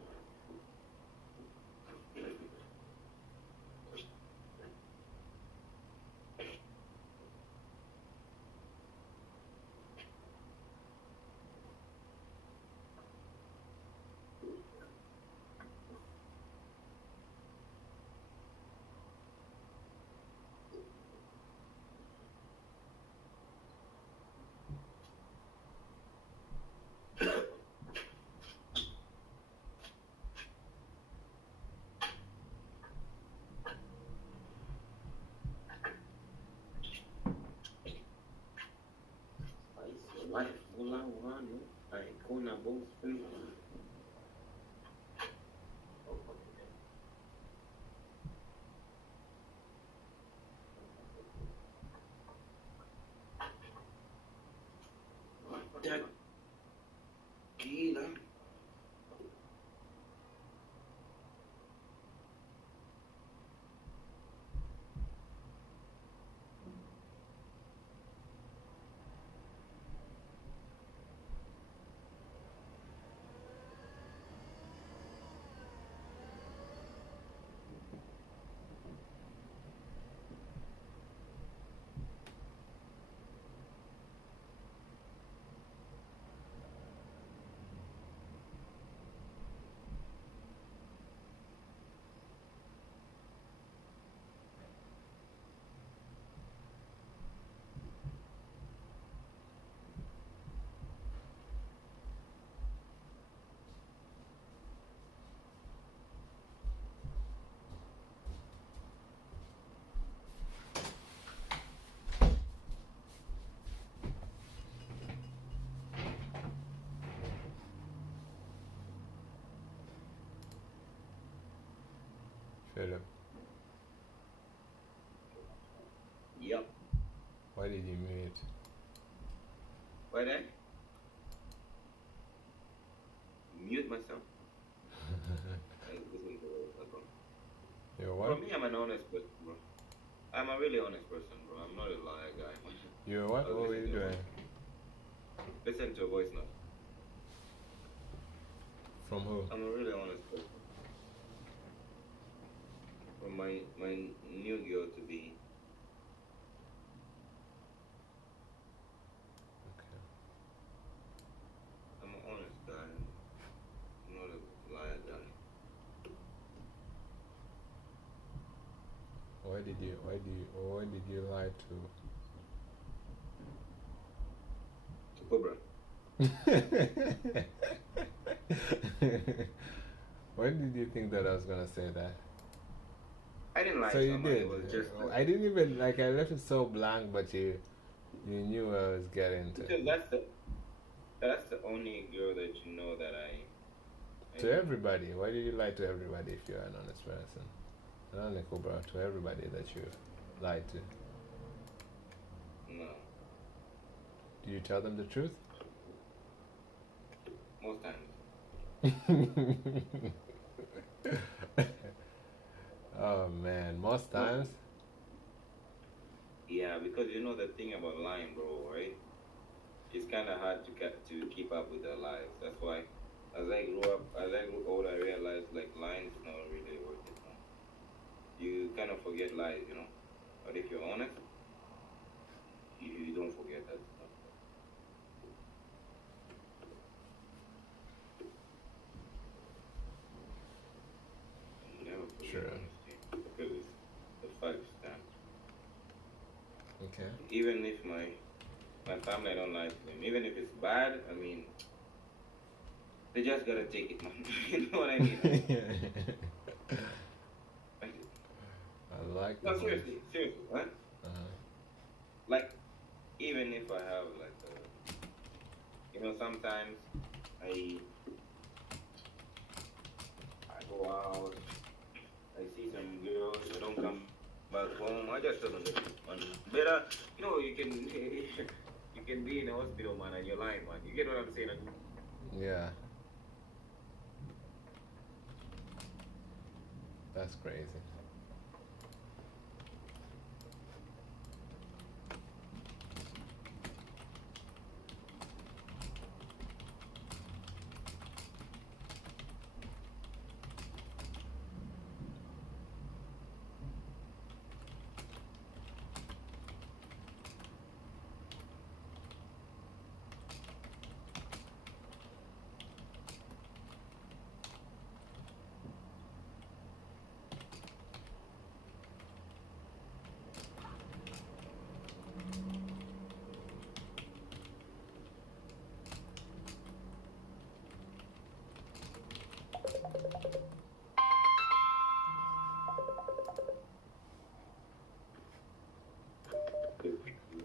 Spice your life, bola wano. Ay, kuna both free. Tequila. Yup. Why did you mute? Why did I mute myself? You're For what? me, I'm an honest person, bro. I'm a really honest person, bro. I'm not a liar guy. You're what? What were you doing? Listen to a voice note. From who? I'm a really honest person. From my new girl to be. Okay. I'm an honest guy. I'm not a liar guy. Why did you lie To Cobra. to? Why did you think that I was gonna say that? I didn't like So you someone. did. It was just I didn't even like. I left it so blank, but you knew what I was getting to. because that's the only girl that you know that I To everybody. Why did you lie to everybody if you're an honest person? Not only Cobra, to everybody that you lied to. No. Do you tell them the truth? Most times. Oh man, most times. Yeah, because you know the thing about lying, bro, right? It's kind of hard to keep up with the lies. That's why, as I grew old, I realized like lying is not really worth it. No. You kind of forget lies, you know. But if you're honest, you don't forget that stuff. You never forget Sure. honesty because the facts stand. Okay. Even if my family, I don't like them. Even if it's bad, I mean, they just gotta take it, man. You know what I mean? I like No, the seriously, right? Uh-huh. Like, even if I have like, sometimes I go out, I see some girls, I don't come back home. I just don't understand. Better, you can you can be in a hospital, man, and you're lying, man. You get what I'm saying? Yeah. That's crazy.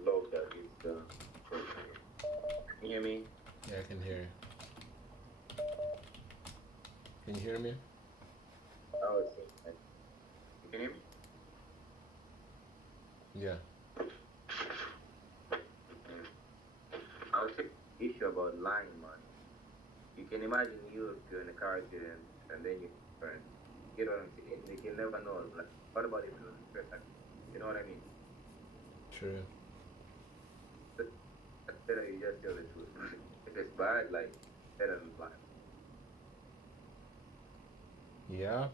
Love that is can you hear me? Yeah, I can hear you. Can you hear me? Oh, it's you can hear me? Yeah. I was saying issue about lying, man. You can imagine if you're in a car accident and then you burn. You know what I'm saying? You can never know. Like, what about if you're stressed? You know what I mean? True. That's better you just tell the truth. If it's bad, like, better than lie. Yeah,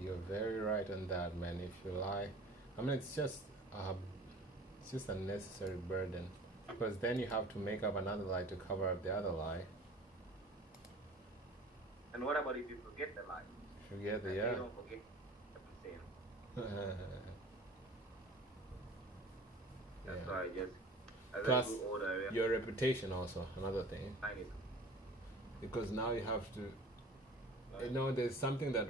you're very right on that, man. If you lie, I mean, it's just a necessary burden, because then you have to make up another lie to cover up the other lie. And what about if you forget the lie? Forget the And yeah. you don't forget what I'm saying. That's why I just, as Plus, I grew older, I realized your reputation also another thing, lying is because now you have to. There's something that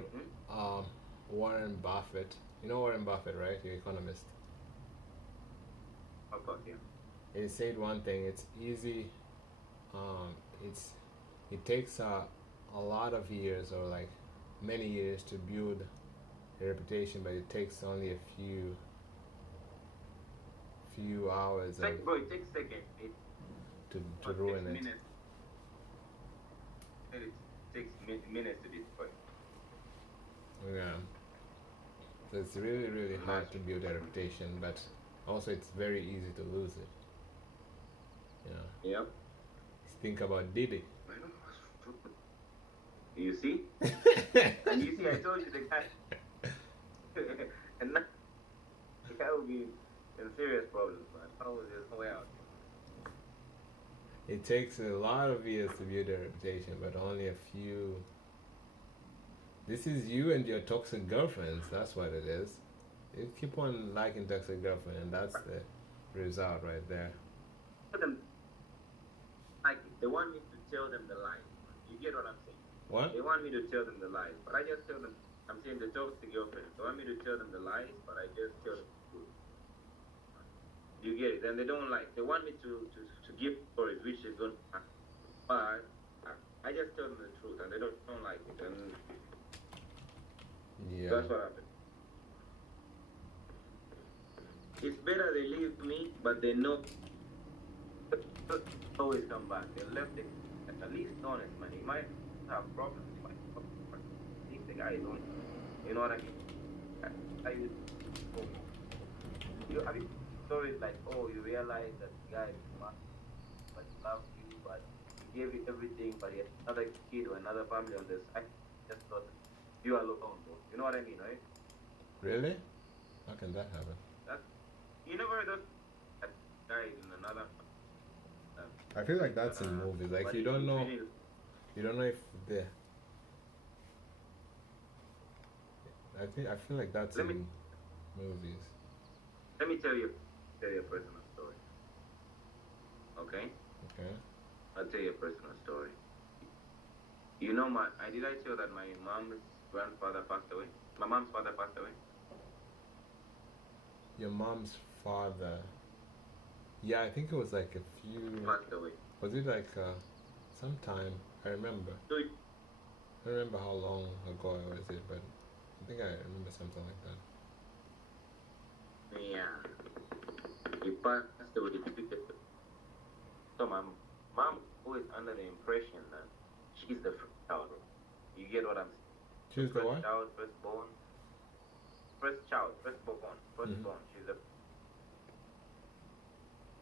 Warren Buffett. You know Warren Buffett, right? Your economist. of course, yeah. He said one thing. It's easy. It takes a lot of years, or like many years, to build a reputation, but it takes only a few few hours Bro, it takes seconds. to ruin it. Minutes. It takes minutes to destroy. Yeah. So it's really, really hard to build a reputation, but also it's very easy to lose it. Yep. Think about Diddy. You see? And you see, I told you the guy. And now, the guy will be in serious problems, man. Oh, there's no way out. It takes a lot of years to build a reputation, but only a few. This is you and your toxic girlfriends. That's what it is. You keep on liking toxic girlfriend, and that's the result right there. Like, they want me to tell them the lies. You get what I'm saying? What? They want me to tell them the lies, but I just tell them. I'm saying the toxic girlfriend. They want me to tell them the lies, but I just tell them the truth. You get it? And they don't like. They want me to give stories, which is going to happen. But I just tell them the truth, and they don't like it. And Yeah. that's what happened. It's better they leave me, but they know always come back. They left it at least honest, man. He might have problems. He might have problems. But if the guy is honest, you know what I mean? Have you stories like, oh, you realize that the guy is smart, but he loves you, but he gave you everything, but he had another kid or another family on the side, just thought you are alone, bro. You know what I mean, right? Really? How can that happen? You never heard of that guy in another. I feel like that's in movies. Like you don't know if the. I feel like that's in movies. Let me tell you a personal story. Okay? Okay. I'll tell you a personal story. You know did I tell that my mom's grandfather passed away? My mom's father passed away? Your mom's father. Yeah, I think it was like a few. Passed away. Was it like sometime? I remember. So I don't remember how long ago was it, but I think I remember something like that. yeah. He passed away. So my mom always under the impression that she's the first child. You get what I'm saying? She's the what? Child, firstborn. First child, firstborn. She's the.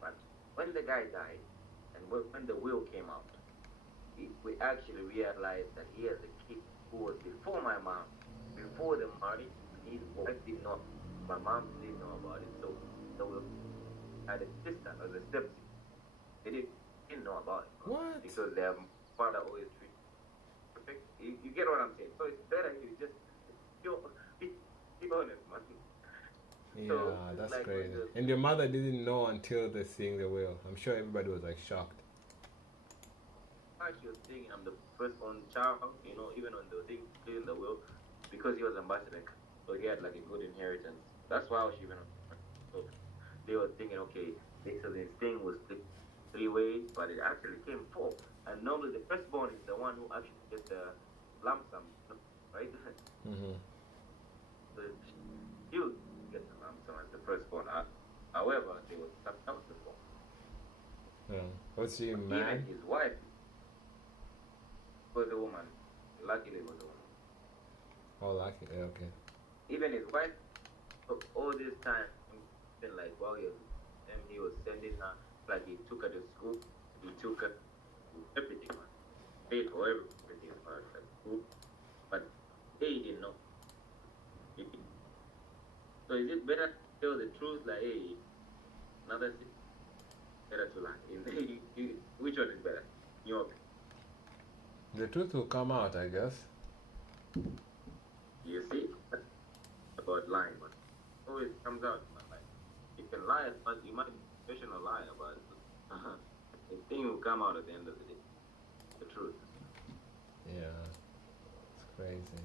But when the guy died, and when the will came out, we actually realized that he has a kid who was before my mom, before the marriage. His wife did not, my mom didn't know about it. So we had a sister or the stepsister. They didn't know about it. What? Because their father always treated perfect. You get what I'm saying? So it's better you just be honest, man. Yeah, So, that's like, crazy. And your mother didn't know until they seeing the will. I'm sure everybody was like shocked. She was thinking I'm the firstborn child, you know, even on the thing in the will, because he was ambassador, so he had like a good inheritance. That's why she went on. So they were thinking, okay, so this thing was split 3 ways, but it actually came 4. And normally the firstborn is the one who actually gets the lump sum, right? Mm-hmm. So you get the lump sum as the firstborn. However, there was something else before. Yeah. Was she Even mad? his wife was a woman. Luckily, it was a woman. Oh, lucky. Okay. Even his wife, all this time, been like, well, he was sending her, like he took her to school, he took her to everything, man. Paid for everything for her at school, but they didn't know. So is it better to tell the truth, like, hey, another thing, better to lie? Which one is better? In your opinion? The truth will come out, I guess. You see, about lying, but it always comes out. Like, you can lie, but you might be a professional liar, but the thing will come out at the end of the day. The truth. Yeah. It's crazy.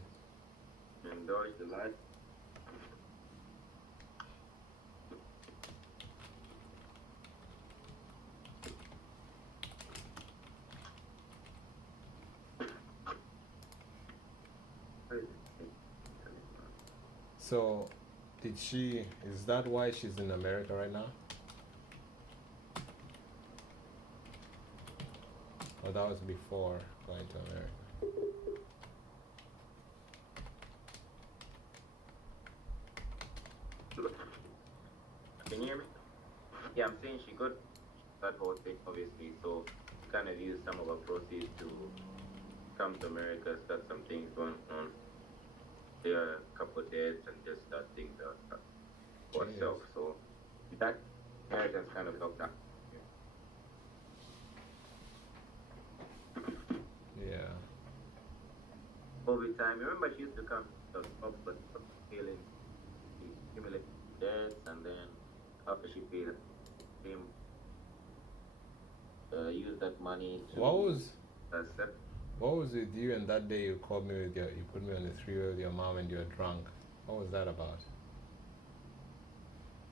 Indulge the lie. So, is that why she's in America right now? that was before going to America. Can you hear me? Yeah, I'm saying she got that whole thing, obviously, so kind of use some of her proceeds to come to America, start some things going on. There are a couple of debts and just start things out for herself. So that inheritance kind of helped out. Yeah. Over time, remember she used to come to up but feeling she accumulated debts, and then after she paid him, use that money to What was accept. What was with you and that day you called me with you put me on the three-way with your mom and you were drunk? What was that about?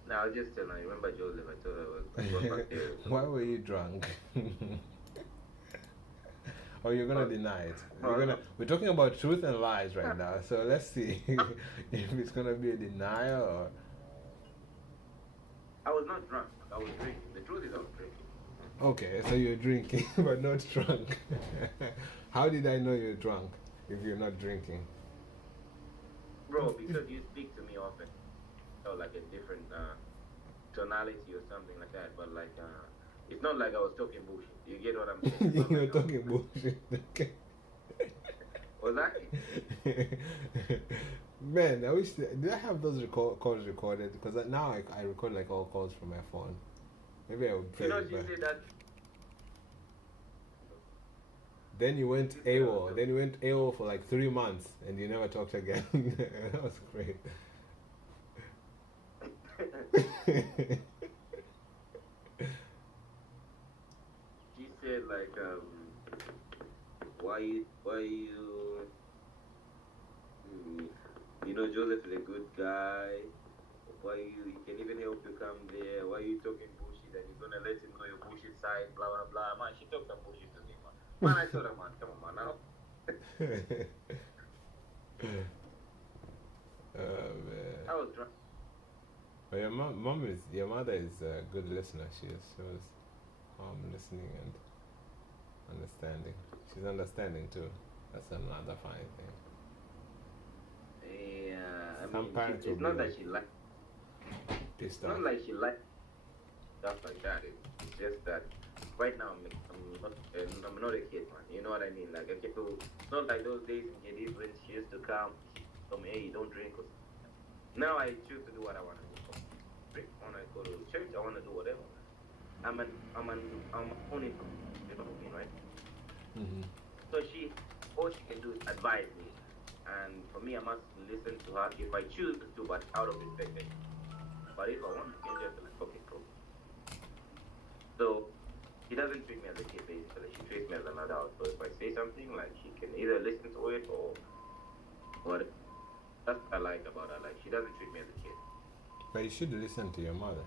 No, I was just telling her, remember Joseph, I told her I was going back there. Why were you drunk? Or you're gonna deny it? We're talking about truth and lies right now, so let's see if it's gonna be a denial or. I was not drunk, I was drinking. The truth is I was drinking. Okay, so you're drinking but not drunk. How did I know you're drunk if you're not drinking? Bro, because you speak to me often. So like a different tonality or something like that. But like, it's not like I was talking bullshit. You get what I'm saying? You're talking bullshit. Okay. Was I? Man, I wish. Did I have those calls recorded? Because now I record like all calls from my phone. Maybe I would play You know, it she back. said that. Then you went AWOL. Then you went AWOL for like 3 months and you never talked again. That was great. She said like, why you, you know, Joseph is a good guy. Why he can even help you come there? Why you talking bullshit and you're gonna let him know your bullshit side, blah blah blah. Man, she talked some bullshit to me, man. Man, I told her, man, come on, man, now. Oh man. I was drunk. But your mother is a good listener. She was listening and understanding. She's understanding too. That's another fine thing. Yeah, I Some mean, parents it's will not be that she likes. pissed It's off. not like she likes stuff like that. It's just that right now I'm not a kid, man. You know what I mean? Like, it's not like those days in Jadis when she used to come, tell me, hey, don't drink. Now I choose to do what I want to do. I want to go to church. I want to do whatever. I'm only, you know what I mean, right? Mm-hmm. So all she can do is advise me. And for me, I must listen to her if I choose to, but out of respect. But if I want to, I can just be like, okay, cool. So she doesn't treat me as a kid, basically. She treats me as an adult. So if I say something, like, she can either listen to it or what. That's what I like about her. Like, she doesn't treat me as a kid. But you should listen to your mother.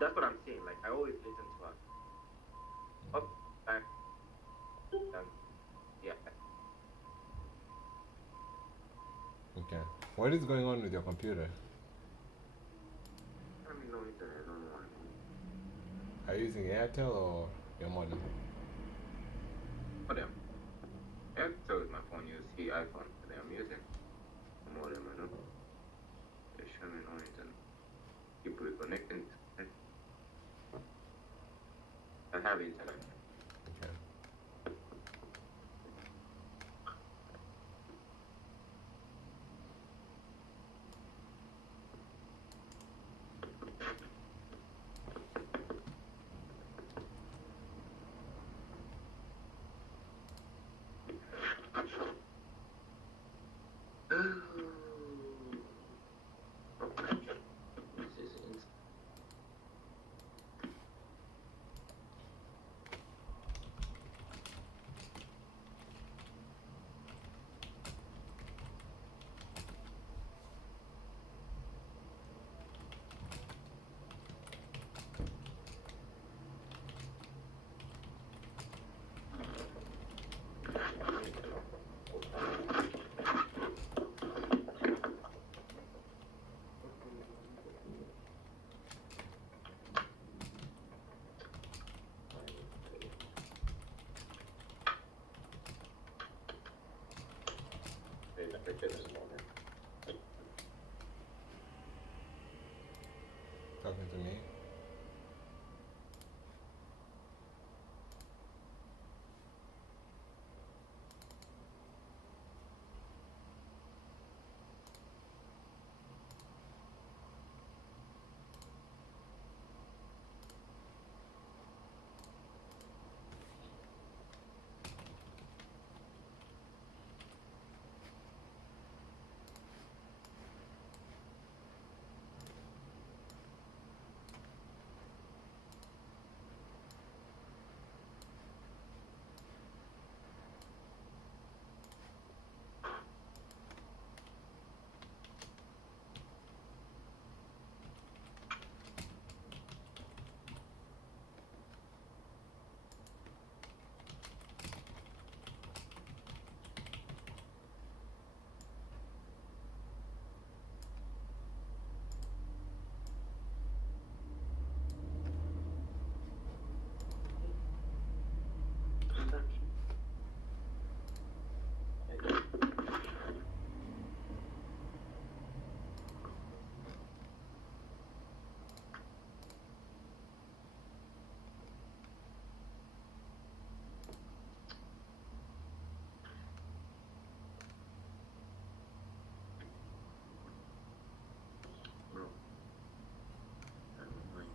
That's what I'm saying. Like, I always listen to her. Up, back, yeah. Okay. What is going on with your computer? I mean, no internet, no one. Are you using Airtel or your modem? For them. Airtel is my phone. You see iPhone. Today I'm using modem, I know. They show me no internet. People are connecting. I have internet. Okay. business owner. Talking to me. Bro, I don't mind.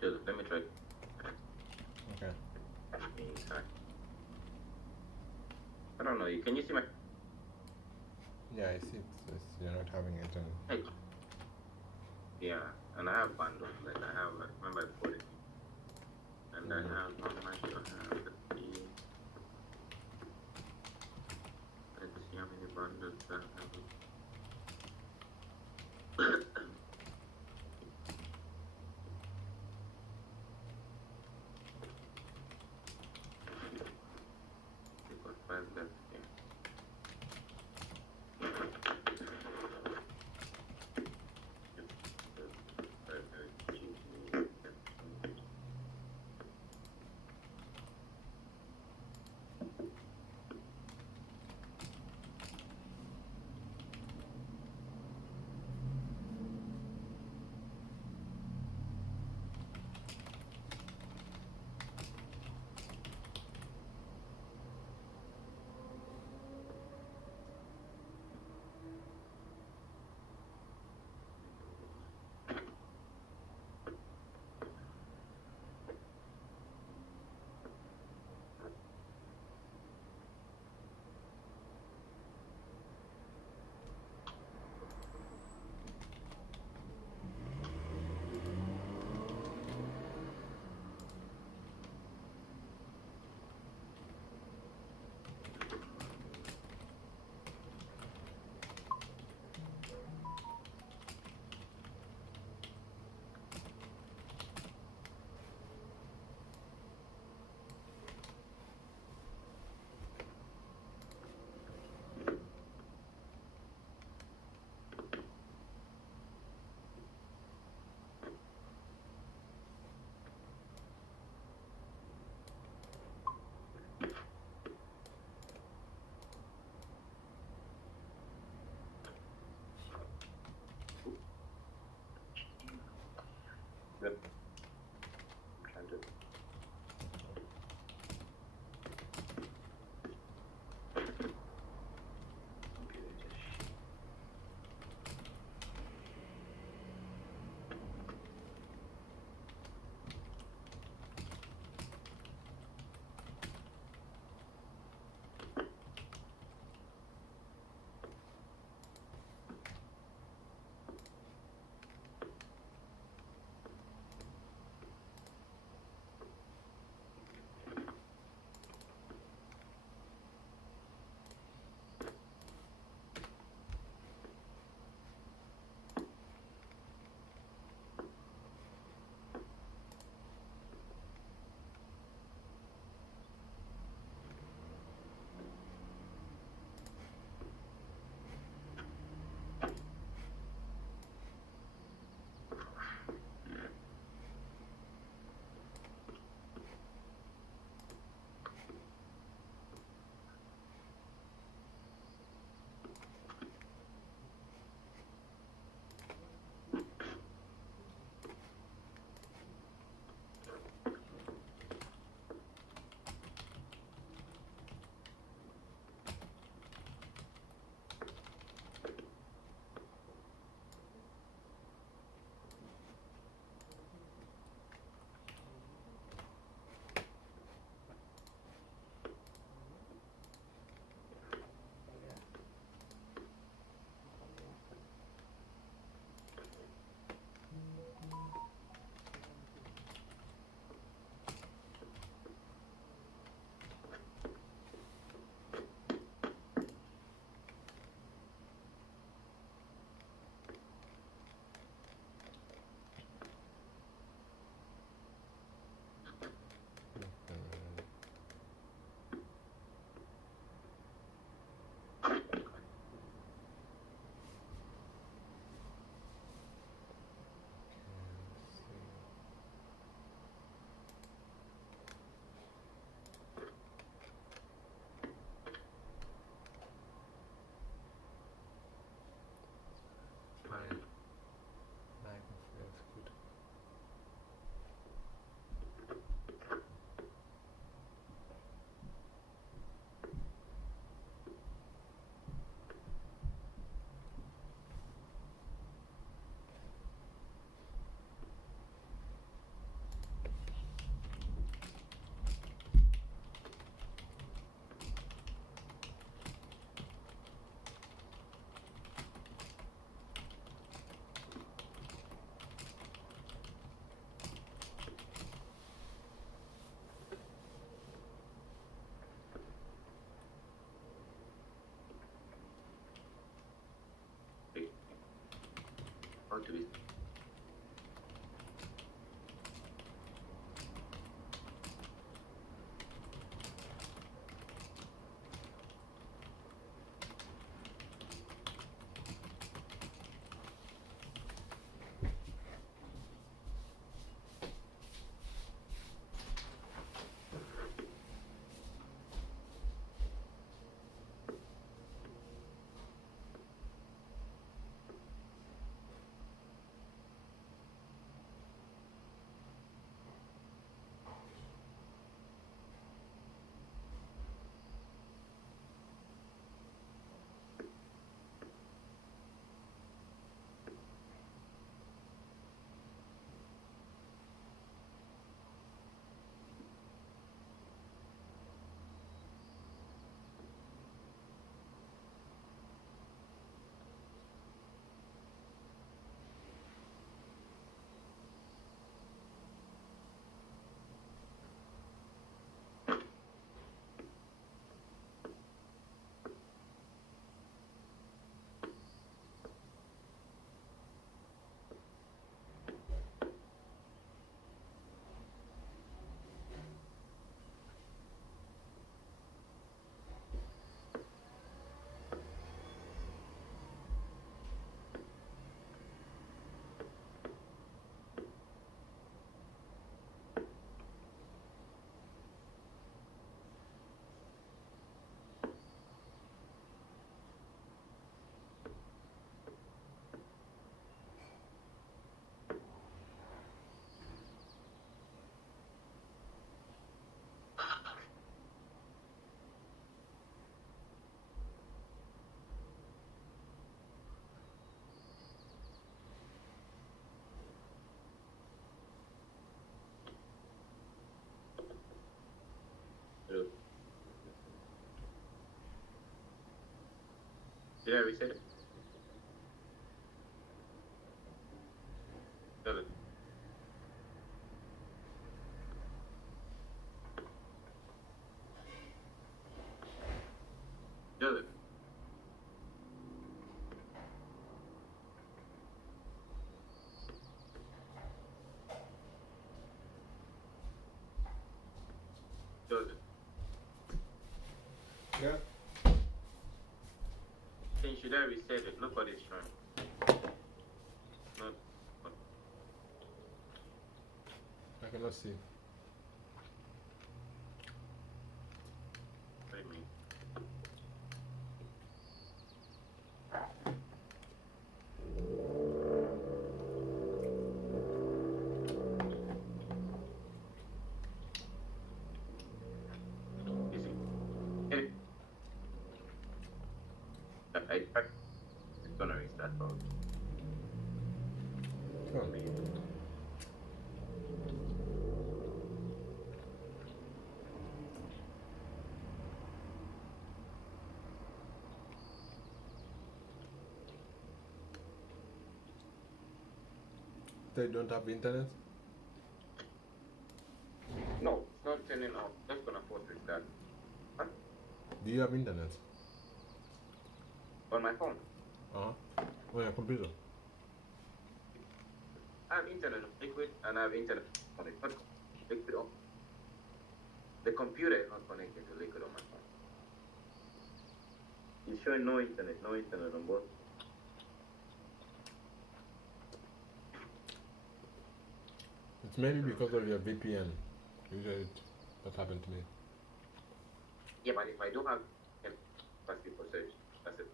Joseph, let me try. Okay. Sorry. I don't know. Can you see my? Yeah, I see. You're not having it on. Hey. Yeah, and I have bundles. Like I have, remember I bought it, and I have how much I have. Let's see how many bundles I have. We've got 5 left here. Did I reset it? Does it? Does it? Does it? Yeah. Then should I reset it? Look what it's trying. Not. I cannot see. What do you mean? Easy. Hey. It's gonna restart probably. Oh. They don't have internet? No, it's not turning off. That's gonna force restart. Huh? Do you have internet? On my phone. Uh-huh. On your computer? I have internet on Liquid and I have internet on it. But Liquid on. The computer is not connected to Liquid on my phone. It's showing no internet on both. It's mainly because of your VPN. Usually that happened to me. Yeah, but if I don't have pass people search, that's it.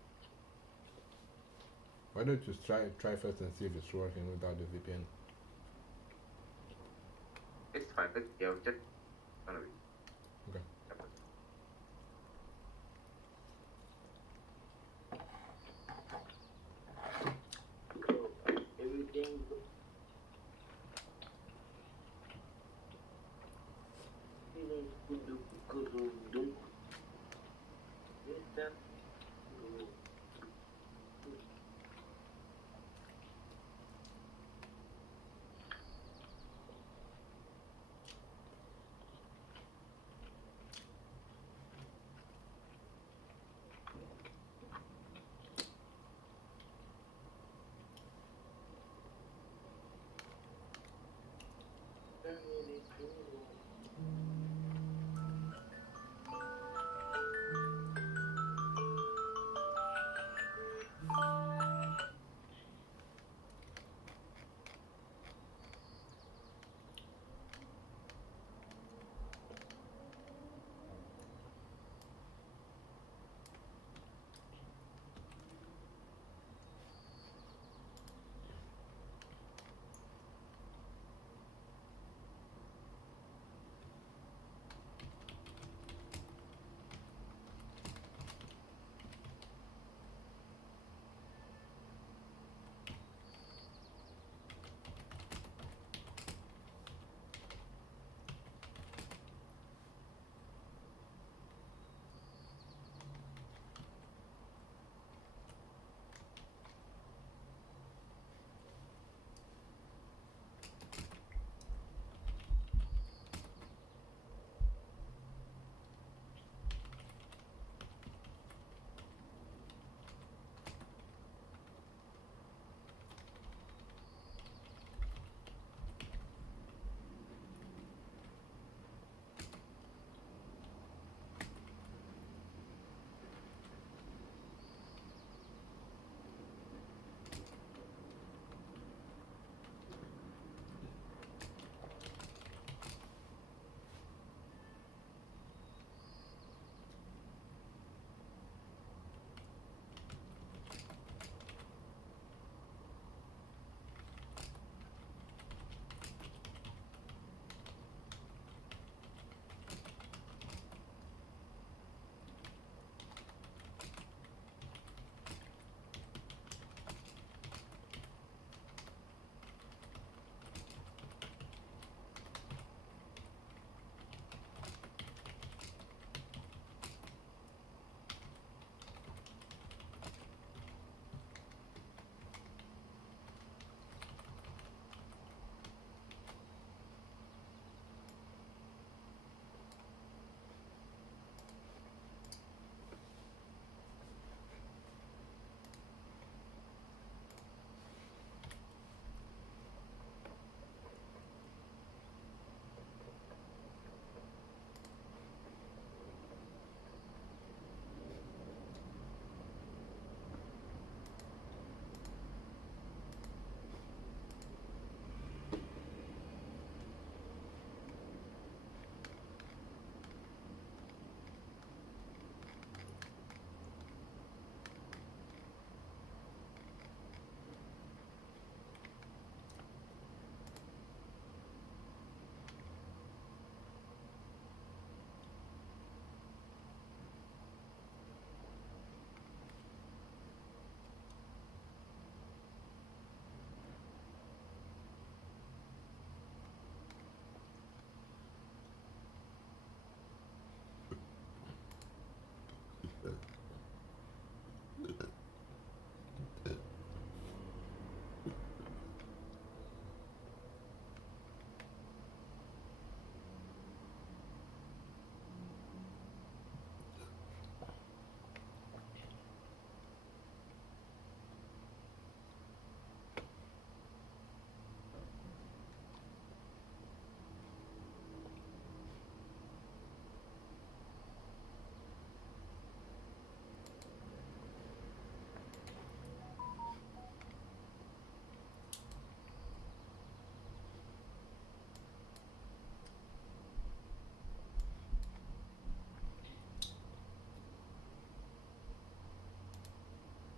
Why don't you try first and see if it's working without the VPN? It's fine. Yeah, just gonna be. Okay. Everything.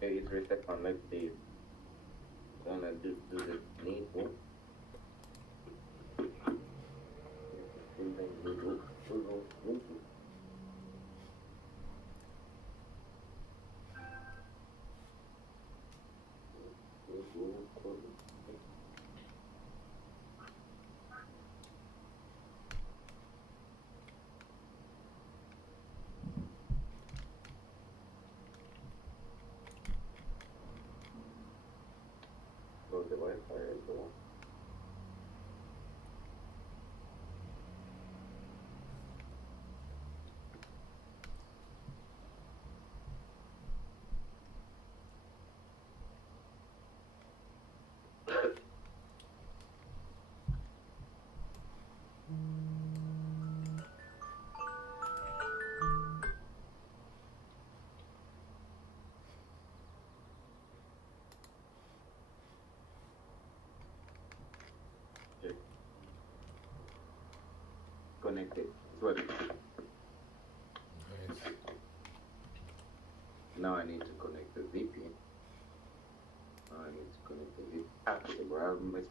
It's reset on let's see. Gonna do the needful. Go to the Wi-Fi as well. Okay. Connected. Sorry. Nice. Now I need to connect the VPN. Now I need to connect the VPN. The browser.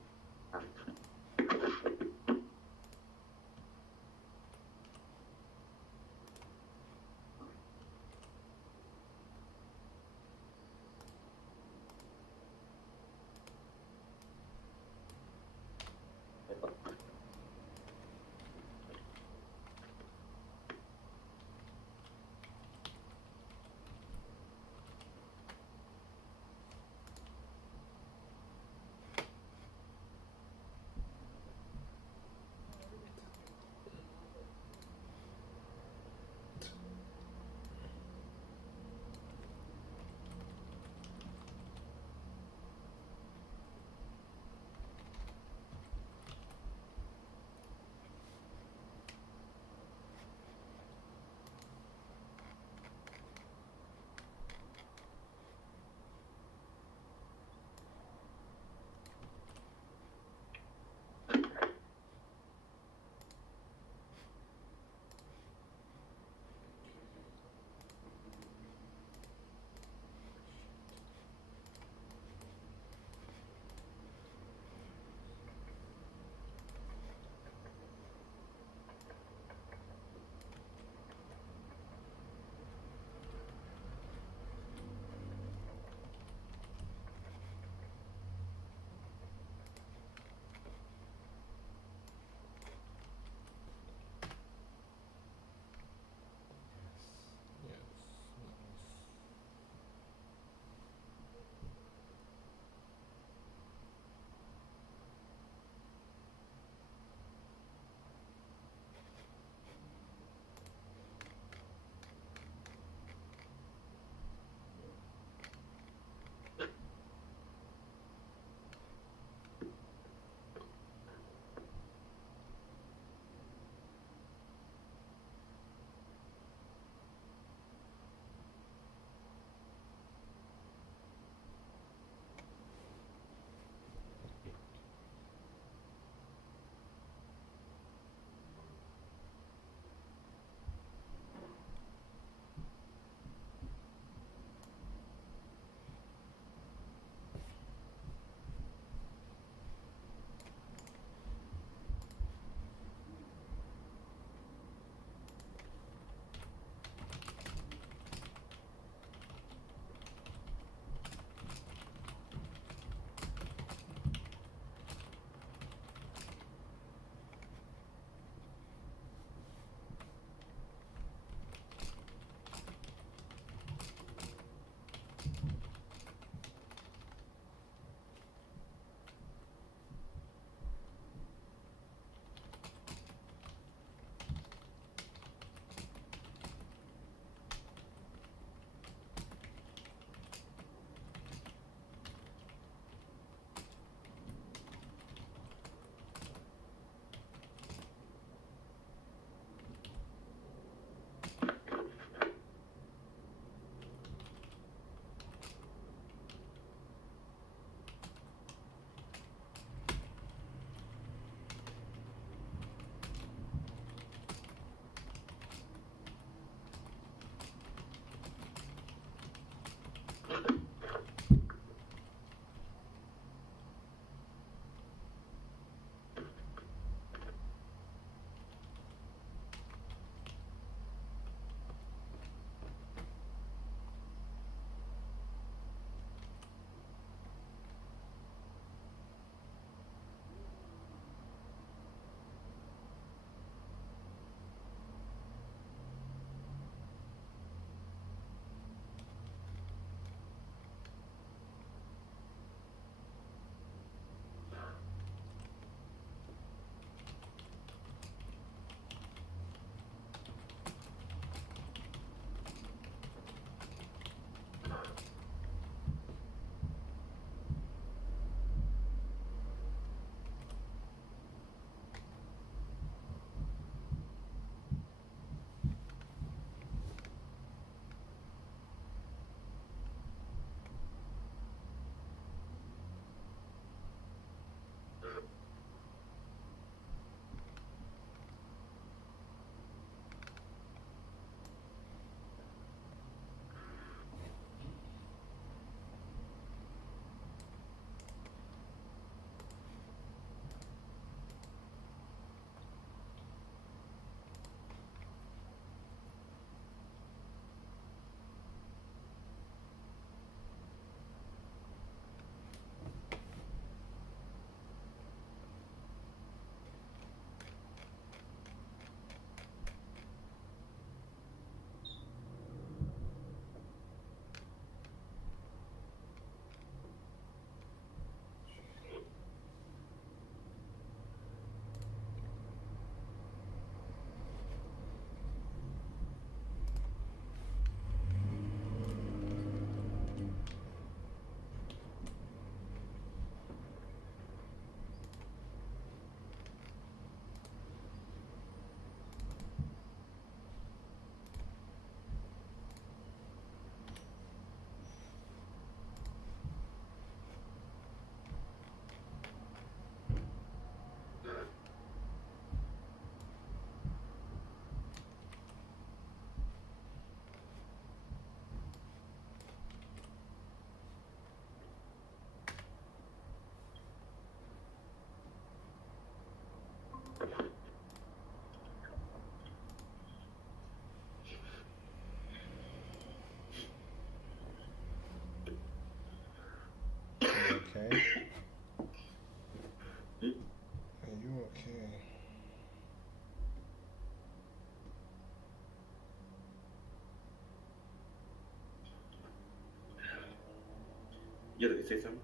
You like to say something?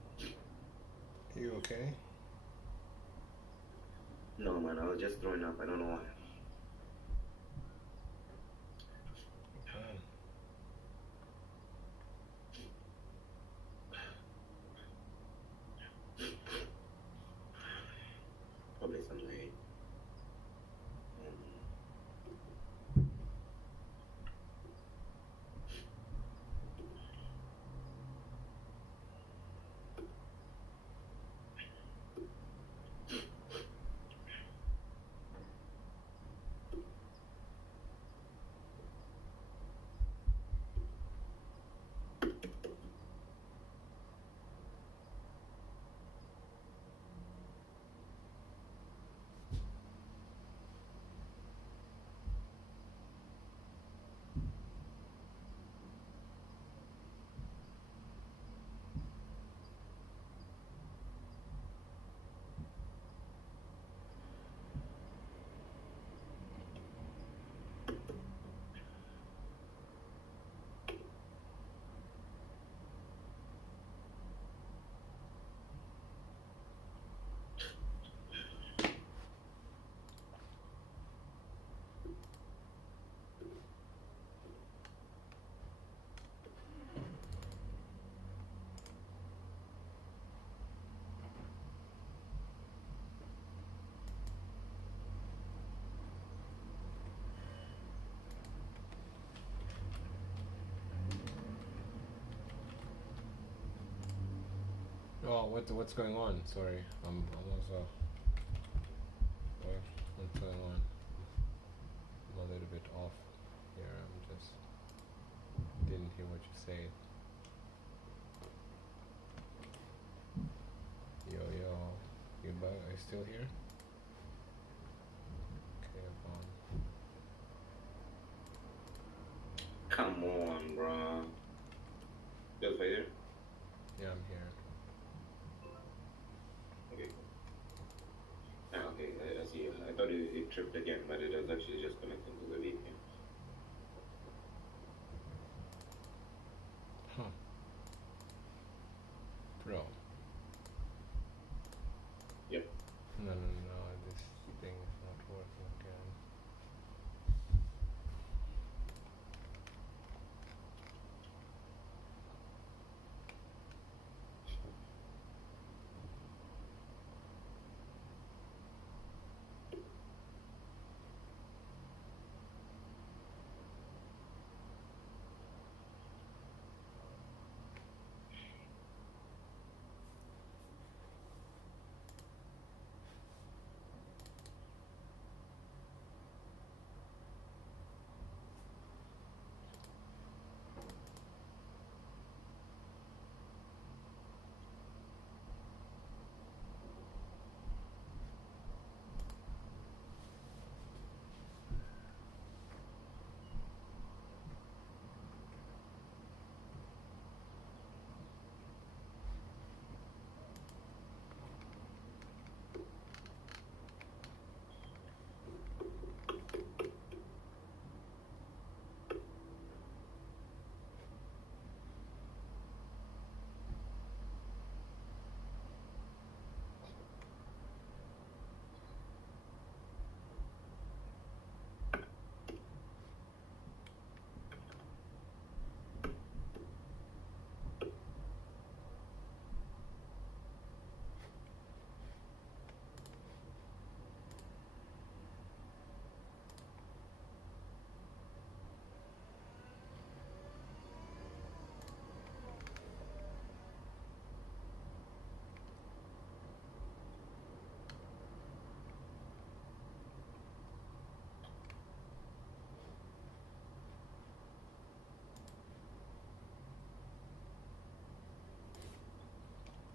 You okay? No, man. I was just throwing up. I don't know why. Man. Probably something. Oh, what's going on? Sorry, I'm also. What's going on? I'm a little bit off here. I'm just didn't hear what you said. Yo, you back? Are you still here? Okay, Come on, bro. Just right here? yeah, I'm here. Okay. Ah, okay, I see. I thought it tripped again, but it was actually just connecting to the VPN. Huh. Bro. Yep. No, this thing is not working again.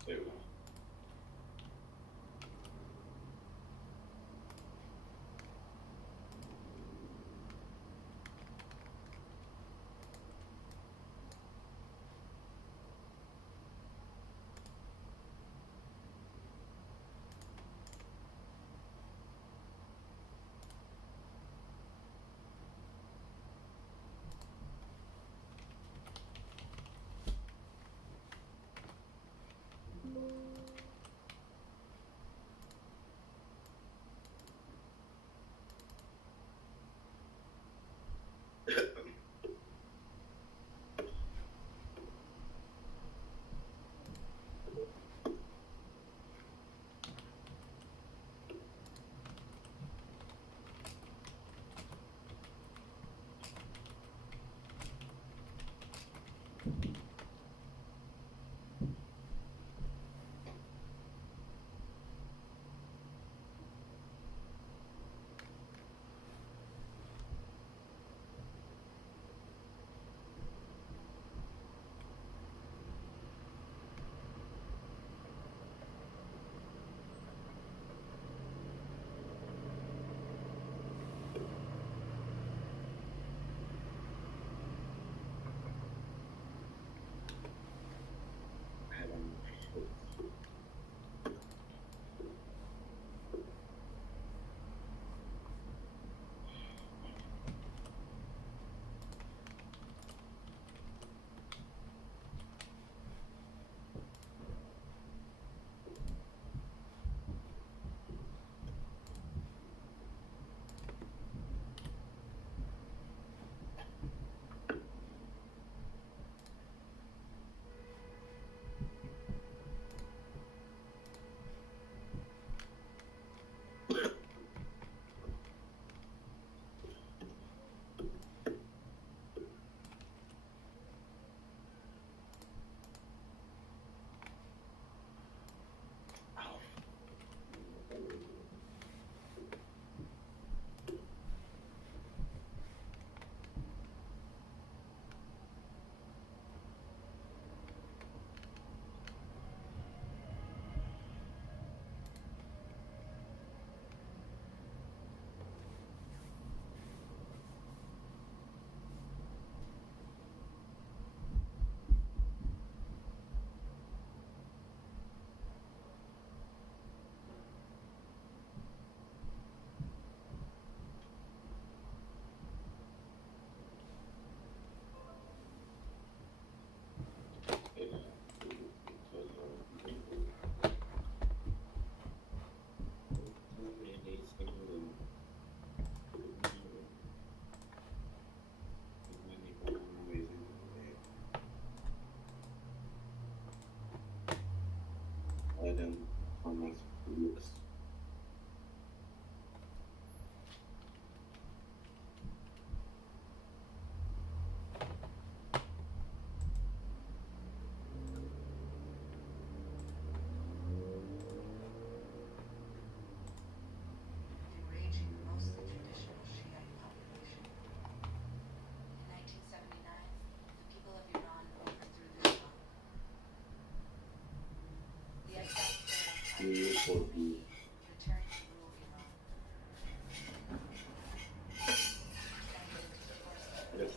There we go.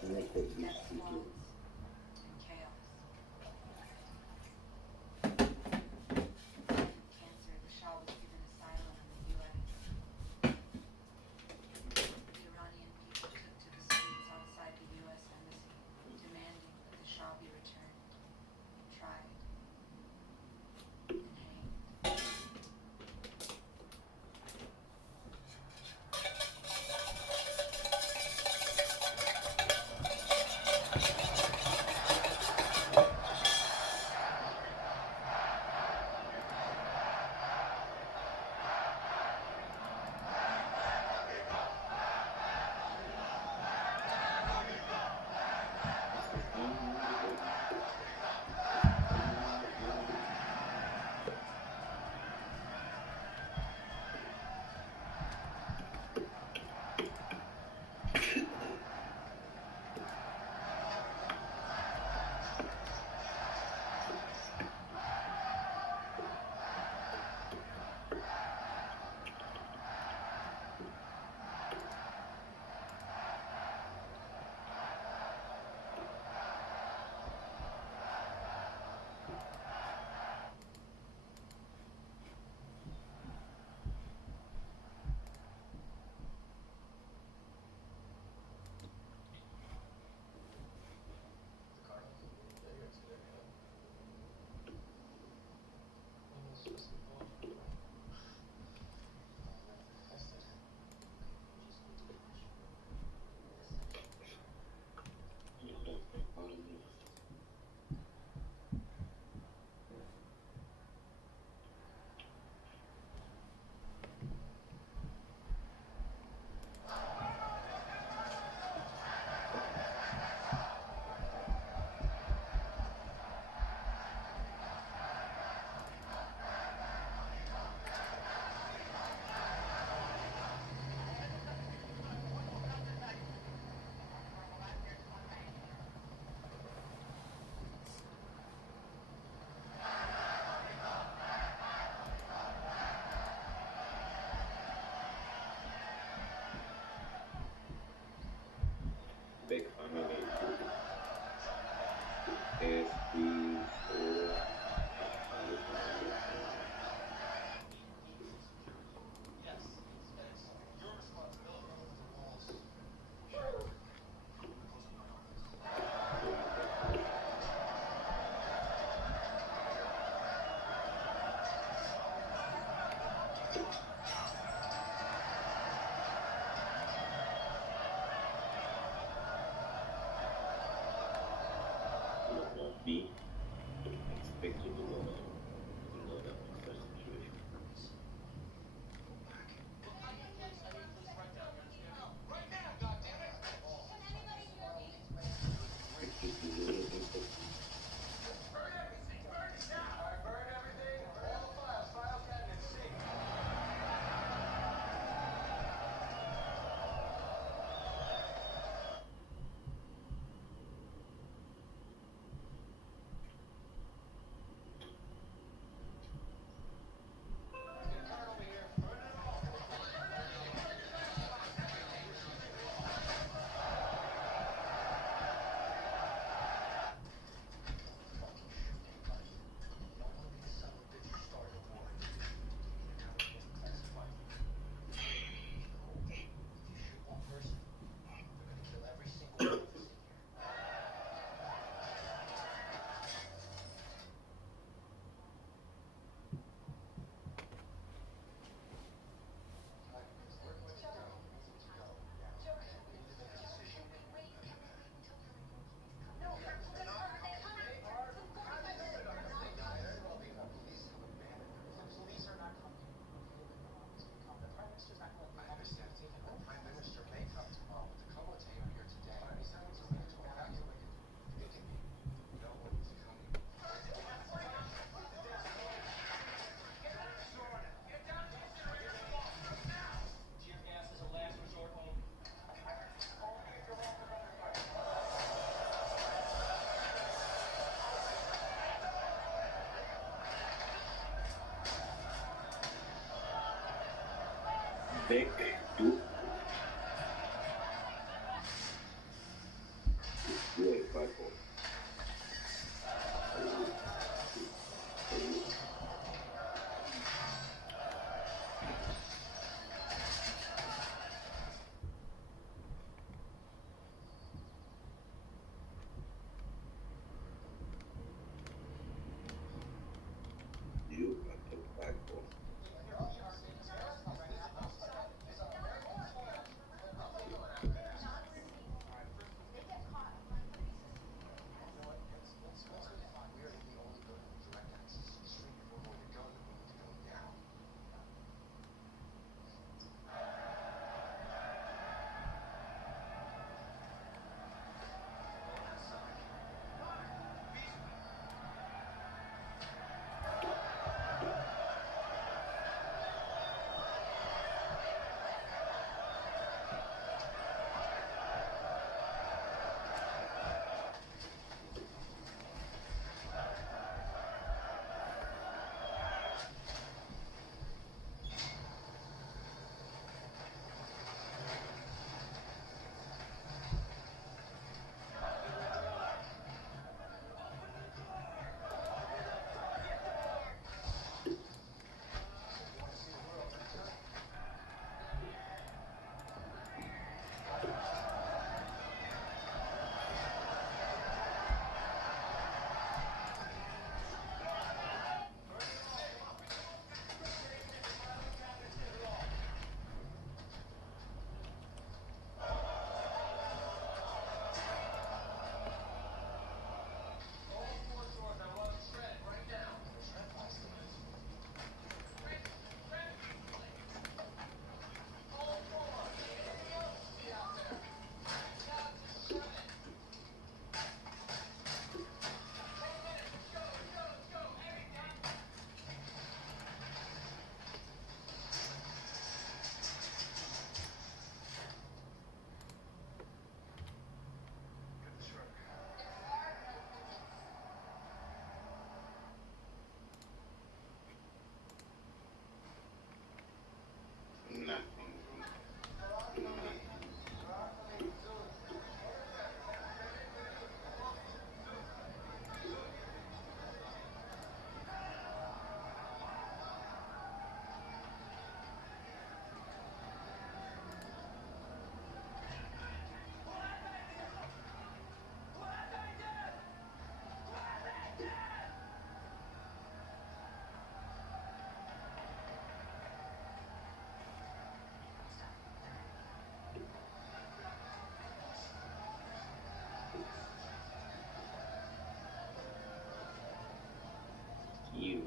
Make a beach city. Big family. SB4. B. Expect you to know that. You know that such situation. Expect you to know that. Back to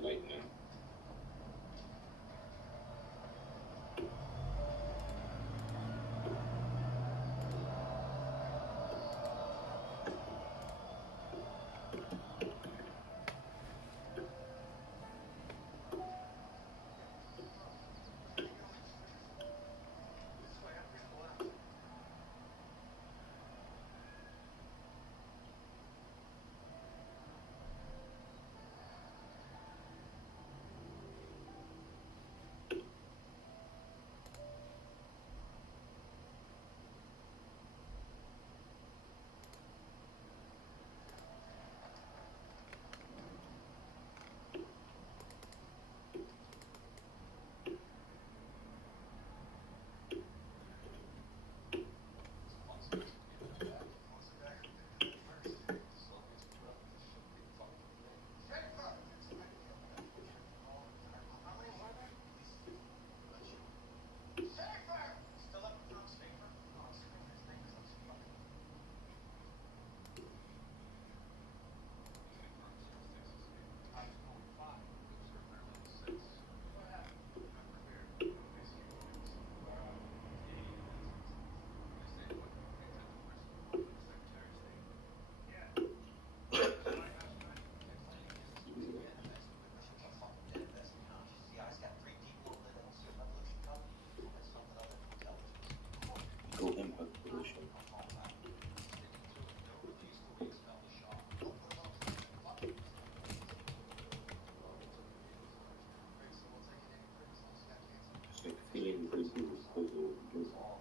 right now. Go impact pollution. It's like feeling good because of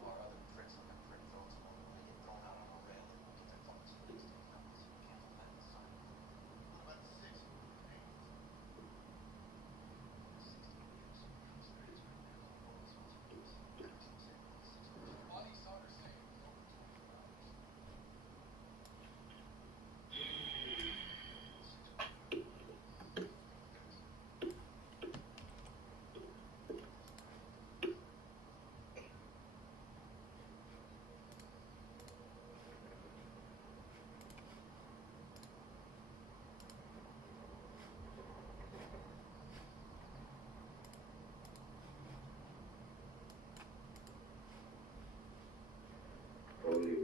only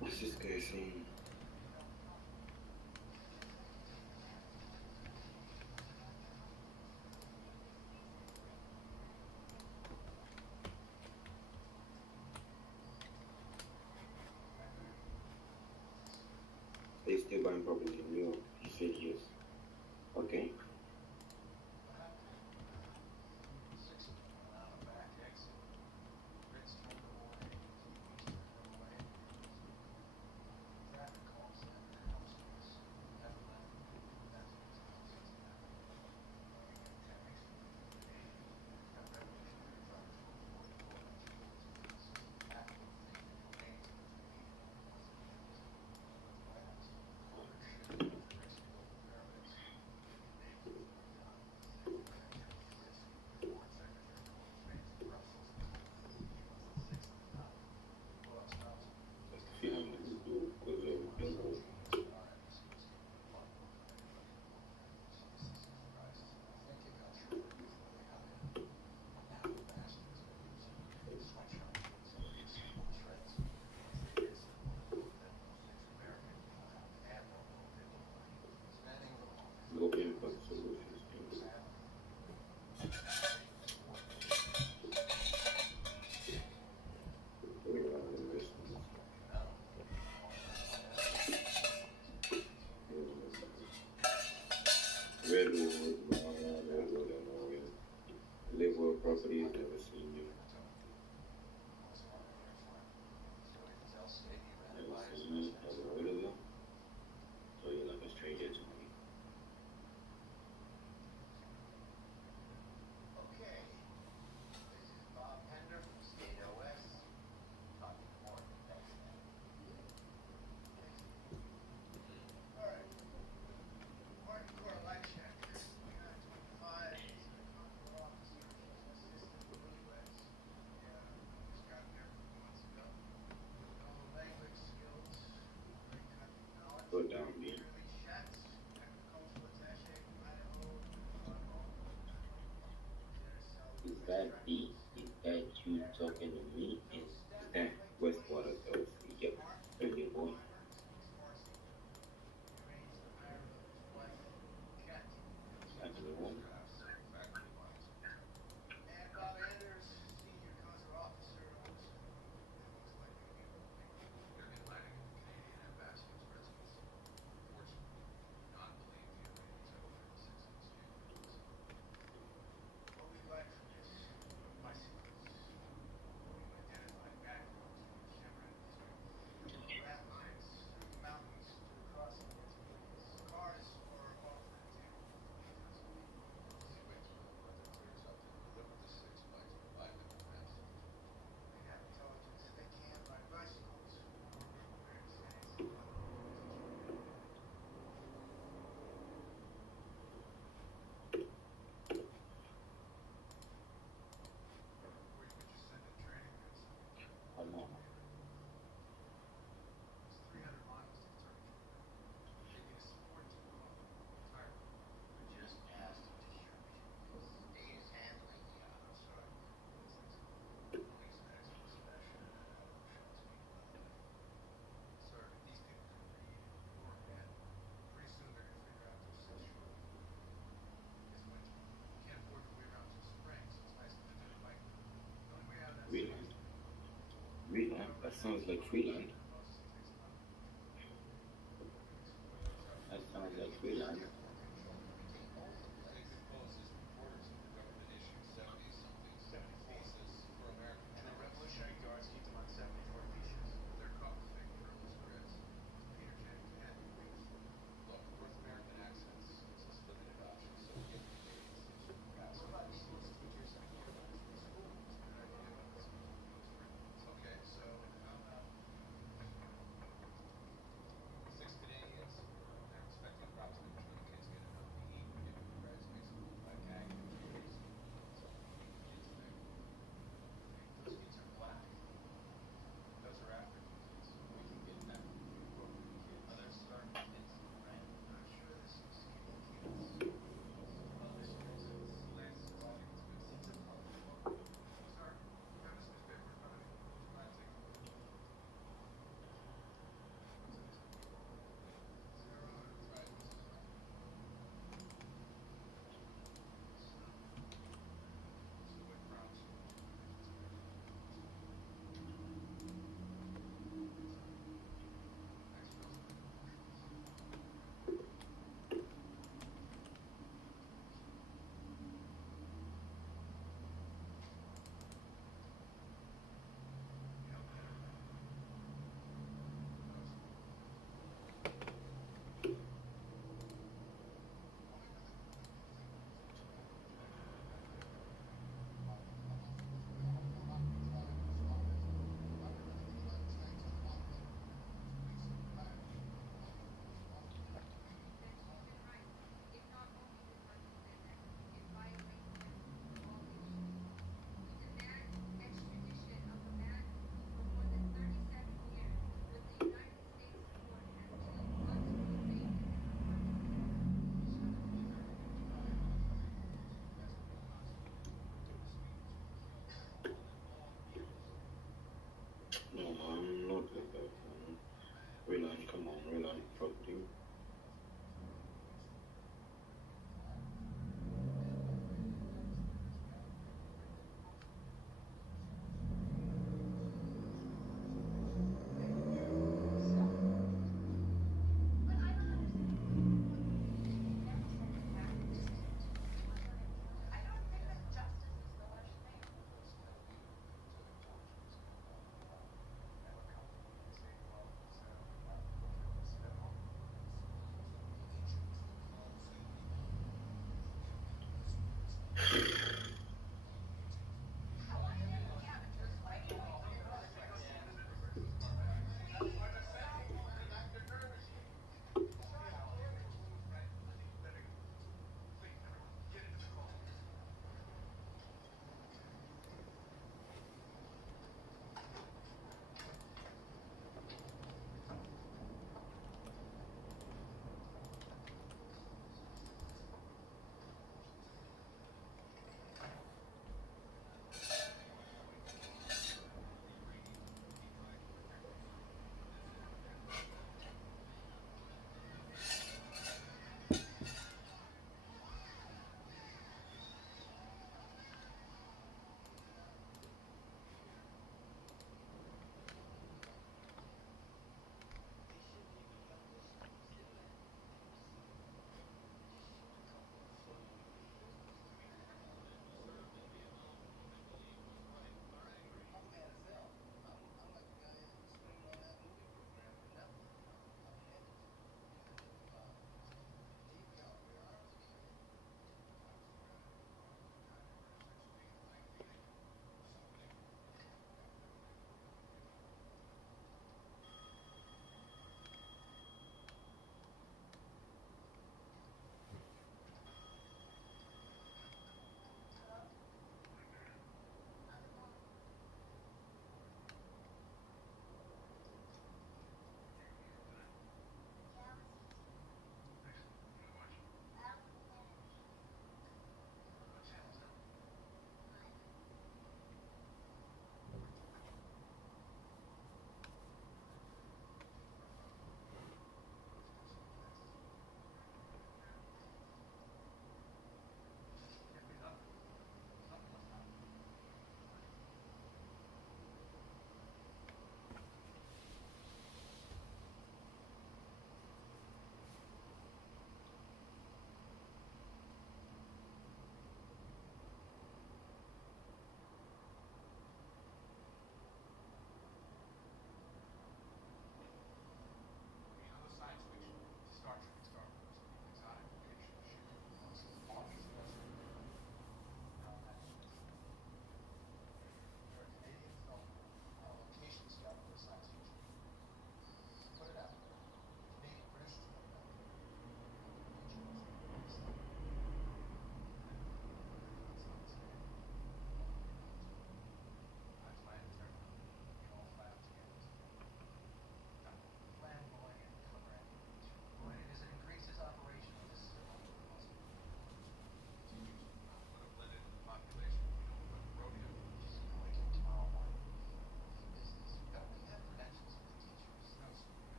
what's this guy saying? They still buying property in New York. He said yes. Okay. that B is that you talking to me is that Westwater LLC. Yep. Okay, boy. Second one. Come on. Freeland. Freeland? That sounds like Freeland. That sounds like Freeland.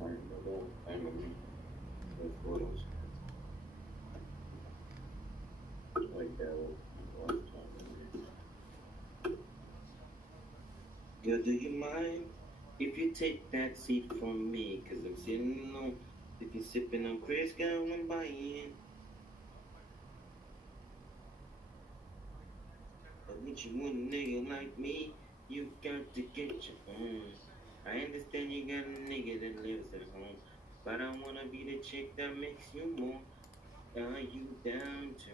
fine, but don't fine with me. Those photos. Like that one time. Yo, do you mind if you take that seat from me? Cause I'm sitting alone. If you're sipping on Chris going by in. But with you want a nigga like me, you got to get your own. I understand you got a nigga that lives at home, but I wanna be the chick that makes you more. Are you down to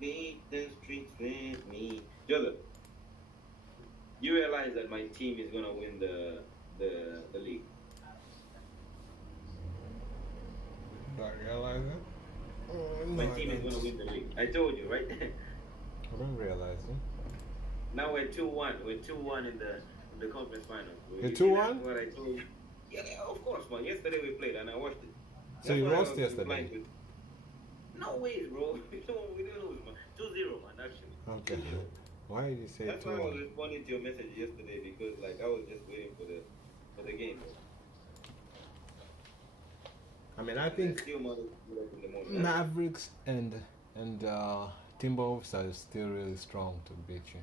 beat the streets with me? Joseph, you realize that my team is gonna win the league. Do I realize it? My team is gonna win the league. I told you, right? I don't realize it. Now we're 2-1. We're 2-1 in the conference final. You're 2-1? What I told you. Yeah, of course, man. Yesterday we played and I watched it. So you lost yesterday? No ways, bro. We didn't lose, man. 2-0, man, actually. Okay. 2-0. Why did you say 2-1? That's why I was responding to your message yesterday because, like, I was just waiting for the game. Bro. I mean, I think Mavericks and Timberwolves are still really strong to beat you.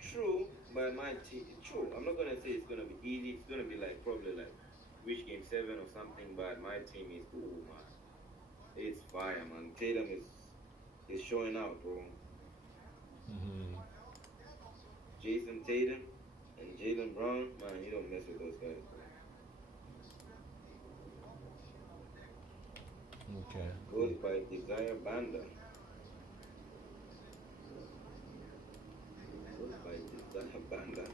True, but my team. True, I'm not gonna say it's gonna be easy. It's gonna be like probably like reach game 7 or something. But my team is man, it's fire, man. Tatum is showing out, bro. Jason Tatum and Jaylen Brown, man, you don't mess with those guys, bro. Okay. Goes by Desire Banda. Goes by Desire Banda.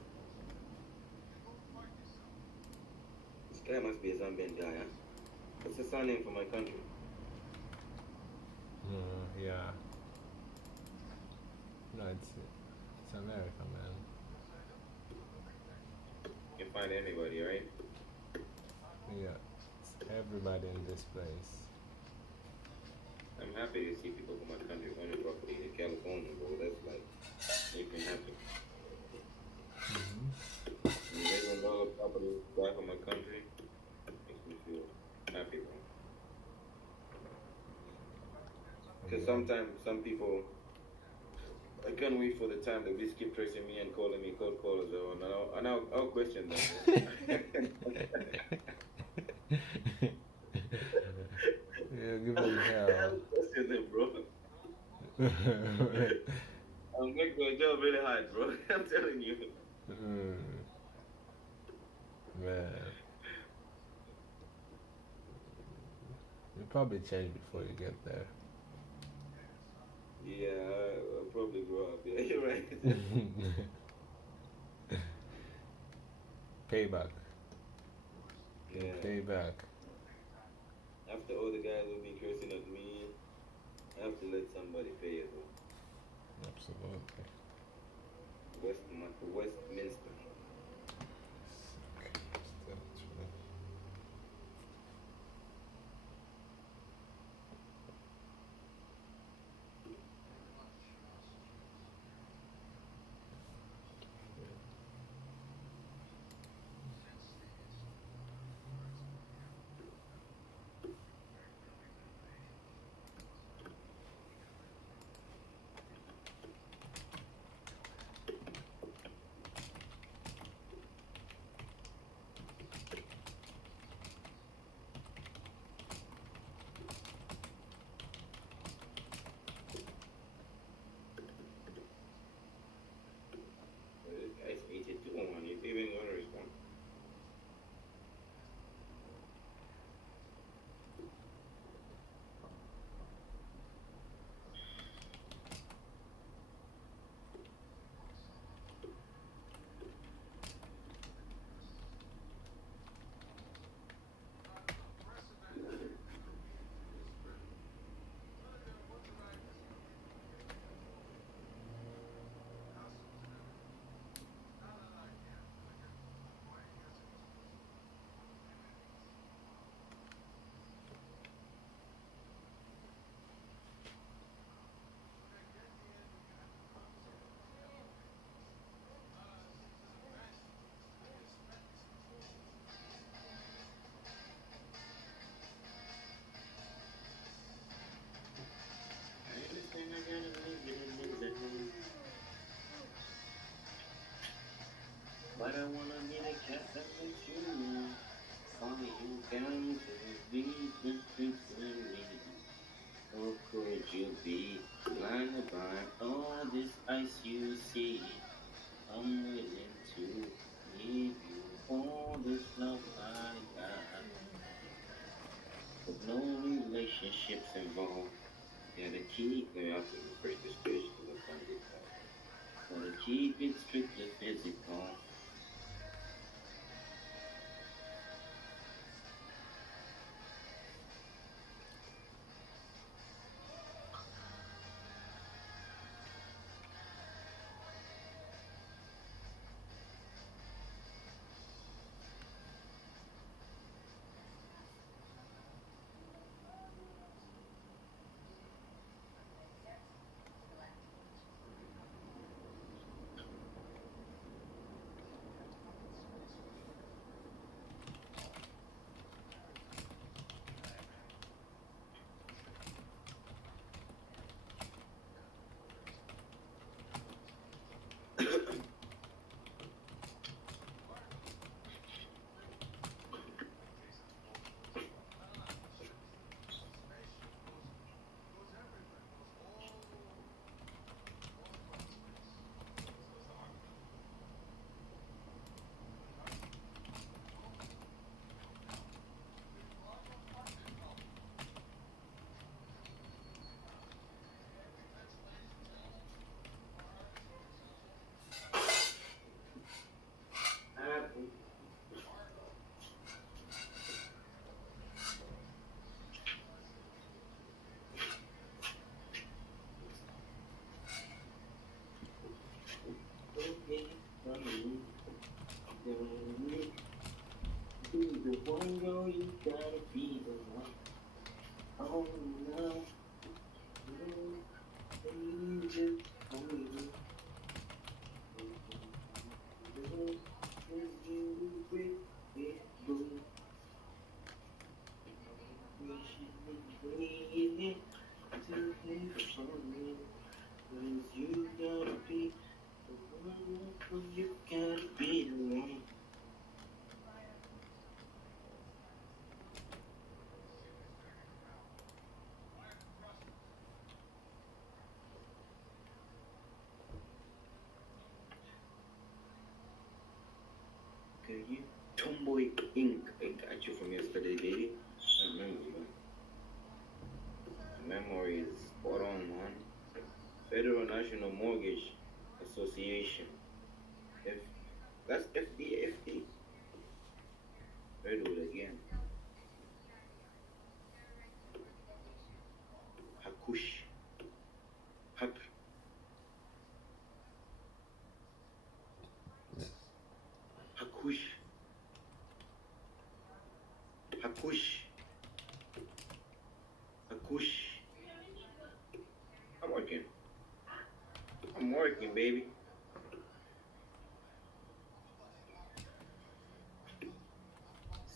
This guy must be a Zambian guy, huh? What's the surname for my country? Yeah. No, it's America, man. You can find anybody, right? Yeah. It's everybody in this place. I'm happy to see people from my country owning property in California, bro. That's like makes me happy. $1 million property back in my country makes me feel happy, bro. Because sometimes some people, I can't wait for the time that they keep tracing me and calling me cold callers, and I'll question them. Yeah, give them hell. I'll question them, bro. I'll make my job really hard, bro. I'm telling you. Man. You'll probably change before you get there. Yeah, I'll probably grow up. Yeah, you're right. Payback. Yeah. Payback. After all the guys will be cursing at me, I have to let somebody pay it. Absolutely. Westminster. All you down to be the or could you be blinded by all this ice you see? I'm willing to give you all this love I got. With no relationships involved. Yeah, the key, let me have to break this page because I found it out. Gotta keep it strictly physical. The one girl, you gotta be the one. Oh no, you just told me. You gotta be the one, you gotta be the one. Okay, you Tomboy Inc. I got you from yesterday, baby. I remember, man. Memory is spot on, man. Federal National Mortgage Association. That's FDFD. Read it again. Hakush. Hak. Hakush. Hakush. Hakush. I'm working. I'm working, baby.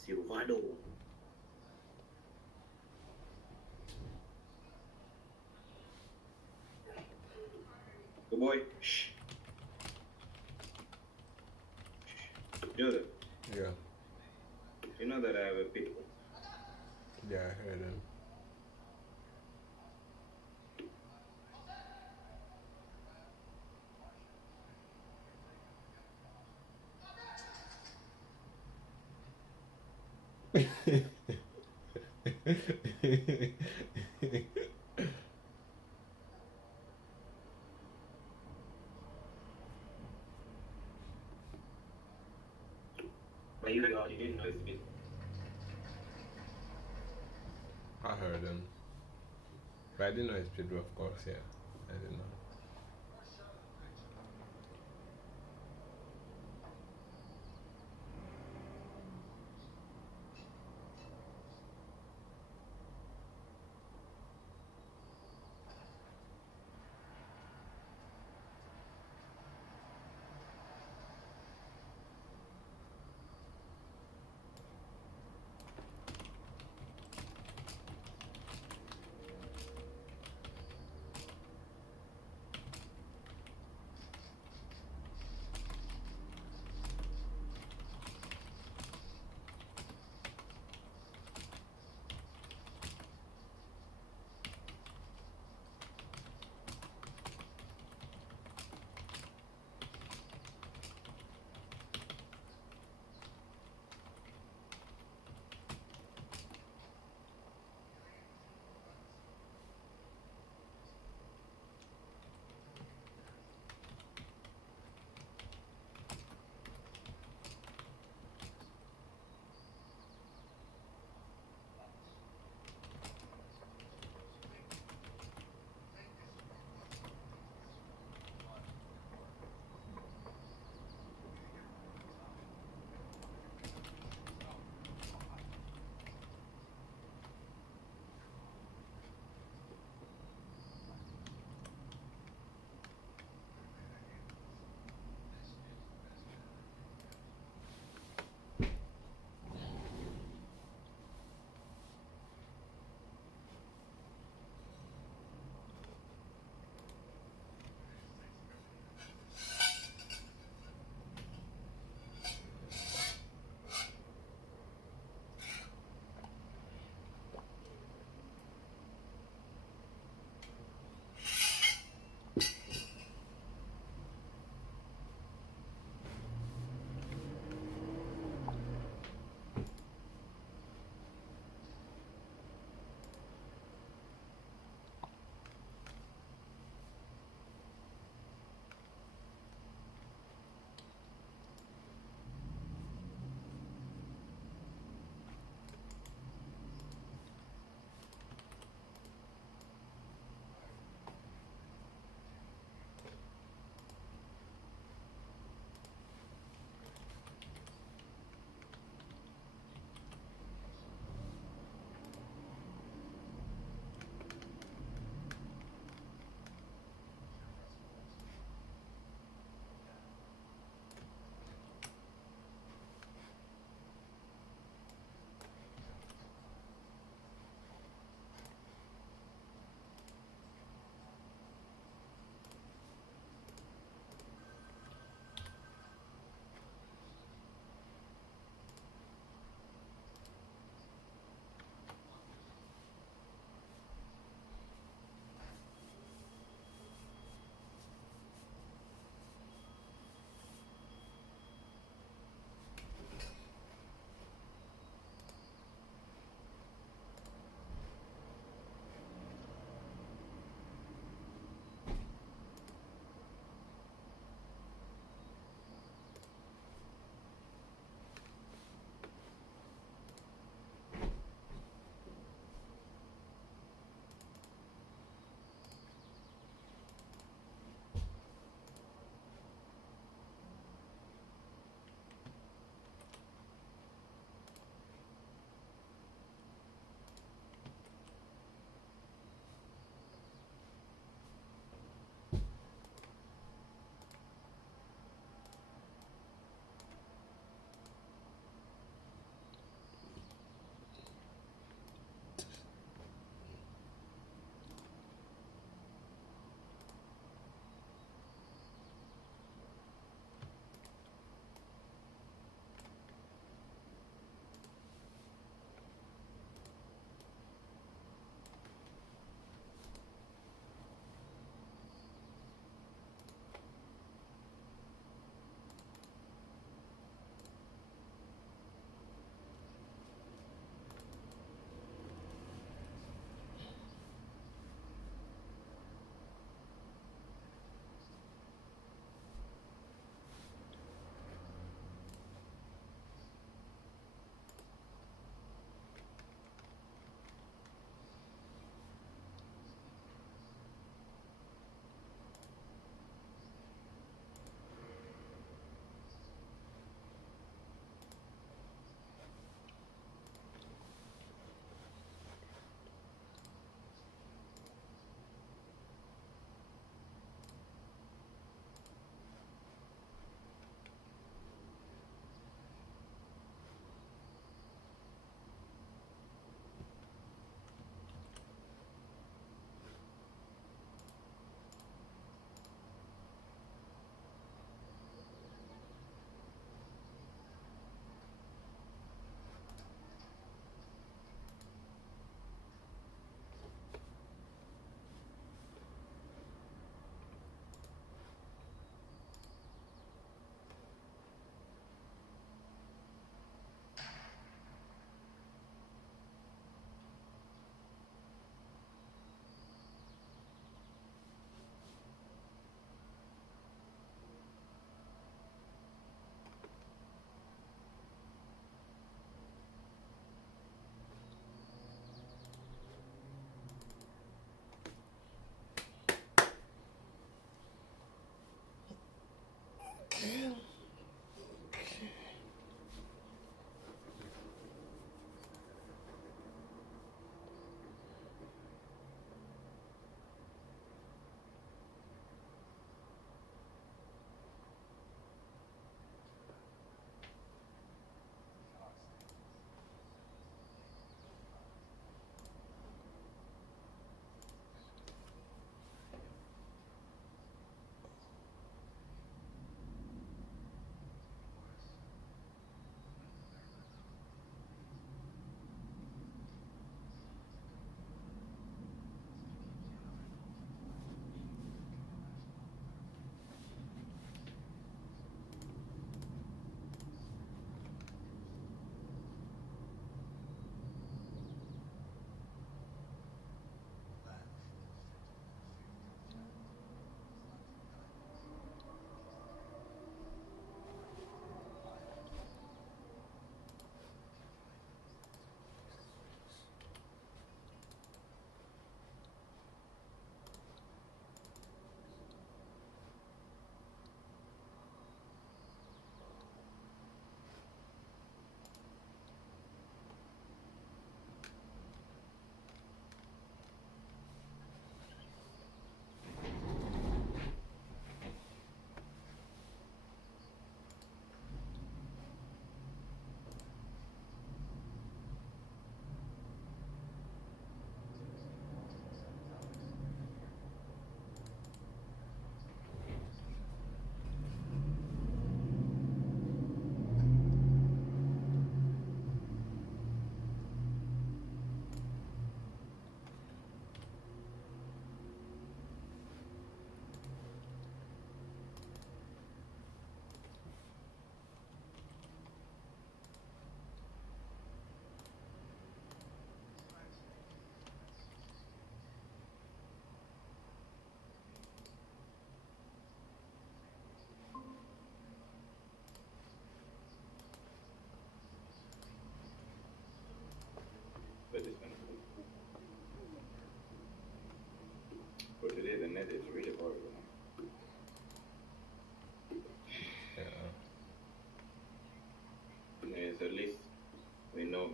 Silvado. Good boy. Shh. Joseph, Yeah, you know that I have a pit bull. yeah, I heard him. But you didn't know it's pit. I heard him. But I didn't know it's Pedro, of course, yeah. I didn't know.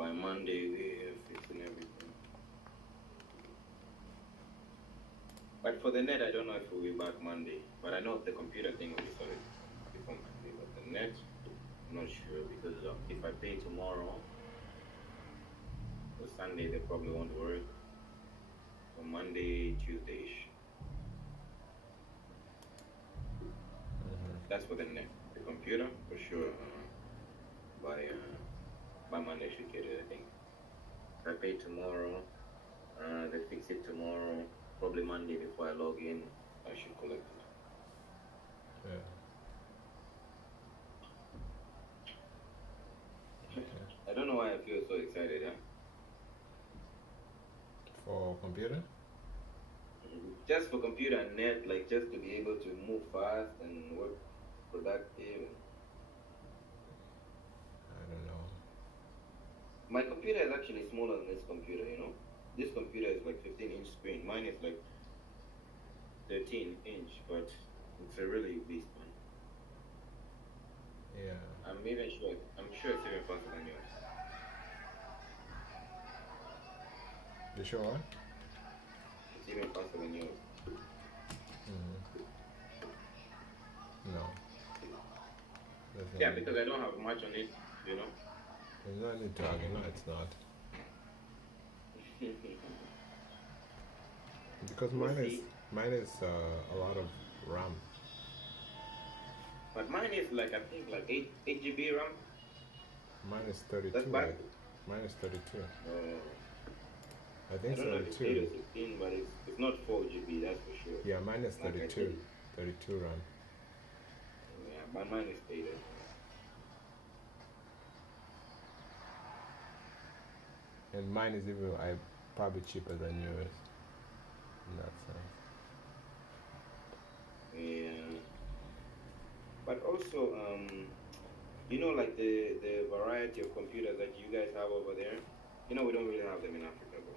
by Monday we're fixing everything. But for the net, I don't know if we'll be back Monday. But I know the computer thing will be sorted before Monday. But the net, I'm not sure because if I pay tomorrow or Sunday, they probably won't work. So Monday, Tuesday-ish. That's for the net. The computer, for sure. By Monday, I should get it, I think. If I pay tomorrow, they fix it tomorrow. Probably Monday before I log in, I should collect it. Yeah. I don't know why I feel so excited, huh? For computer? Just for computer and net, like just to be able to move fast and work productive. I don't know. My computer is actually smaller than this computer, you know? This computer is like 15-inch screen. Mine is like 13-inch, but it's a really beast one. Yeah. I'm sure it's even faster than yours. You sure what? It's even faster than yours. No. Yeah, because I don't have much on it, you know? There's no need to argue. No, it's not. Because mine is a lot of RAM. But mine is like, I think like 8 GB RAM. Mine is 32. That's bad. Mine is 32. I I think don't know if it's 8 or 16, but it's not 4 GB, that's for sure. Yeah, mine is Like 32. 32 RAM. Yeah, but mine is 8. And mine is even probably cheaper than yours in that sense. Yeah. But also, you know, like the variety of computers that you guys have over there, you know, we don't really have them in Africa, bro.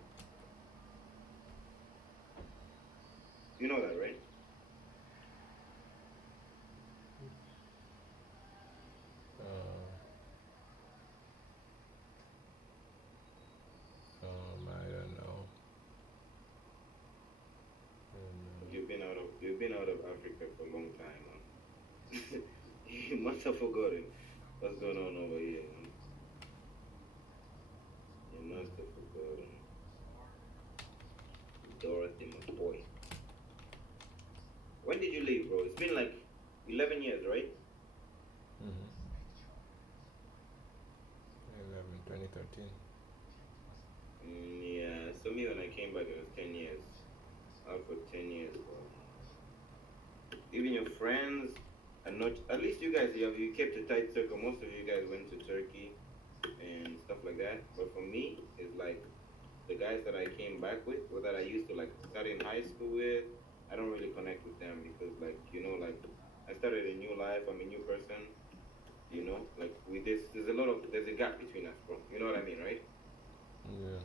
You know that, right? I don't know. You've been out of Africa for a long time, man. You must have forgotten what's going on over here, man. You must have forgotten. Dorothy McCoy. When did you leave, bro? It's been like 11 years, right? 2013. Yeah, so me when I came back it was 10 years. Out for 10 years, bro. Even your friends are not, at least you guys, you kept a tight circle. Most of you guys went to Turkey and stuff like that. But for me, it's like the guys that I came back with, or that I used to like study in high school with, I don't really connect with them because like, you know, like I started a new life, I'm a new person, you know, like with this, there's a gap between us, bro. You know what I mean, right? Yeah.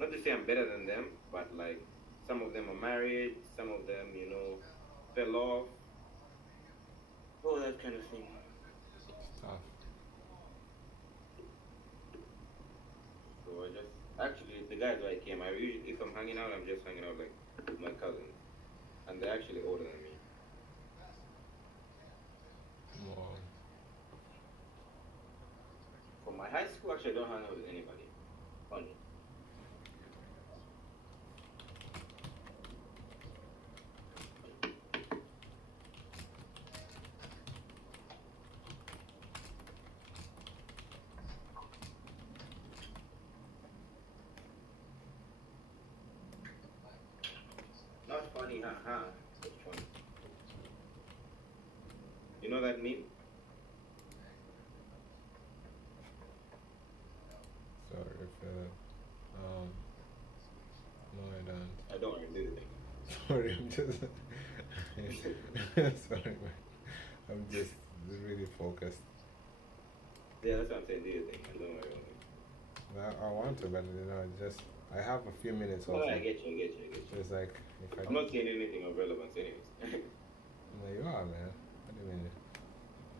Not to say I'm better than them, but like some of them are married, some of them, you know, fell off, all that kind of thing. It's tough. So I just, actually, the guys where I came, I usually, if I'm hanging out, I'm just hanging out like with my cousins, and they're actually older than me. More. For my high school, actually, I don't hang out with anybody. Funny. Not funny, haha. But funny. You know that meme? Sorry if no, I don't. I don't want to do the thing. Sorry, I'm just sorry, man. I'm just really focused. Yeah, that's what I'm saying. Do your thing. I don't worry about it. I want to, but you know, I have a few minutes Oh, also. I get you. It's like if I'm not saying anything of relevance, anyways. No, you are, man. What do you mean?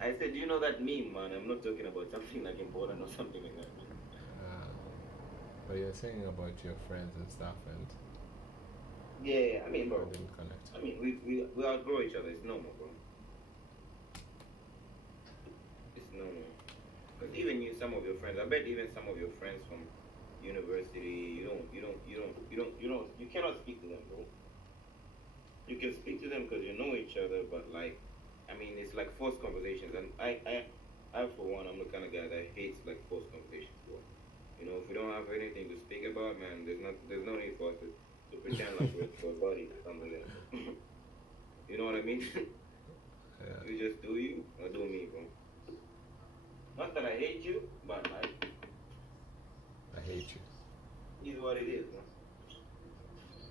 I said, do you know that meme, man? I'm not talking about something like important or something like that. But you're saying about your friends and stuff, and Yeah, I mean, I bro. didn't connect. I mean, we outgrow each other. It's normal, bro. It's normal. Because even some of your friends, I bet even some of your friends from university, you cannot speak to them, bro. You can speak to them because you know each other, but like, I mean, it's like forced conversations, and I for one, I'm the kind of guy that hates like forced conversations, bro. You know, if we don't have anything to speak about, man, there's no need for us to pretend like we're buddies or something like that. You know what I mean? Yeah. You just do you or do me, bro. Not that I hate you, but like, I hate you. it's what it is, man.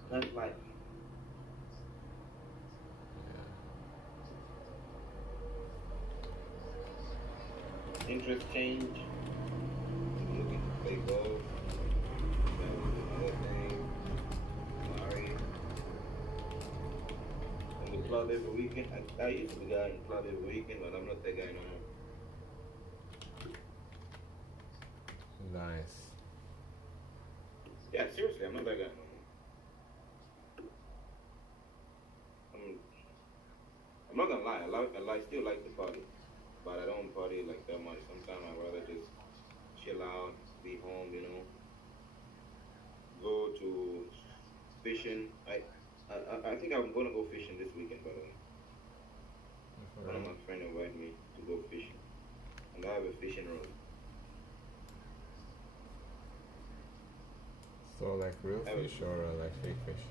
That's life. Yeah. Interest change. I'm looking to play golf. That was another thing. Married. In the club every weekend. I used to be the guy in the club every weekend, but I'm not that guy no more. Nice. Yeah, seriously, I'm not that guy no more. I'm not gonna lie, I still like to party, but I don't party like that much. Sometimes I'd rather just chill out, be home, you know. Go to fishing. I think I'm gonna go fishing this weekend, by the way. One of my friends invited me to go fishing, and I have a fishing rod. So like real fish or like fake fish?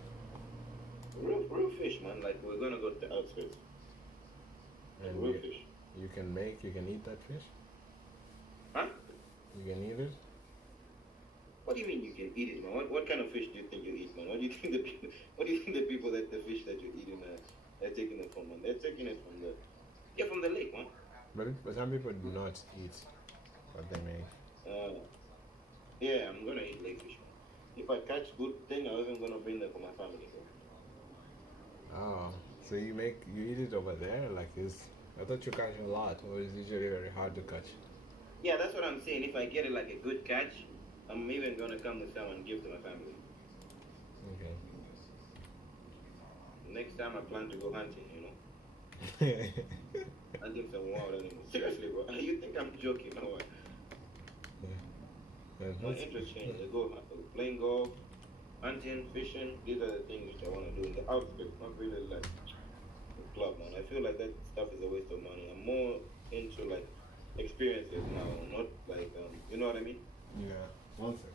Real fish, man. Like we're gonna go to the outskirts. And Real you, fish. you can eat that fish? Huh? You can eat it? What do you mean you can eat it, man? What kind of fish do you think you eat, man? What do you think the people that the fish that you're eating they're taking it from, man? They're taking it from the lake, man. But some people do not eat what they make. Yeah, I'm gonna eat lake fish, man. If I catch good thing, I'm even gonna bring them for my family, bro. Oh, so you eat it over there? Like I thought you catch a lot, or it's usually very hard to catch. Yeah, that's what I'm saying. If I get it like a good catch, I'm even gonna come with some and give to my family. Okay. Next time I plan to go hunting, you know. Hunting some wild animals. Seriously, bro. You think I'm joking or what? Yeah, My interest changed. I go playing golf, hunting, fishing. These are the things which I want to do in the outskirts, not really like the club, man. I feel like that stuff is a waste of money. I'm more into like experiences now, not like you know what I mean? Yeah. 1 second.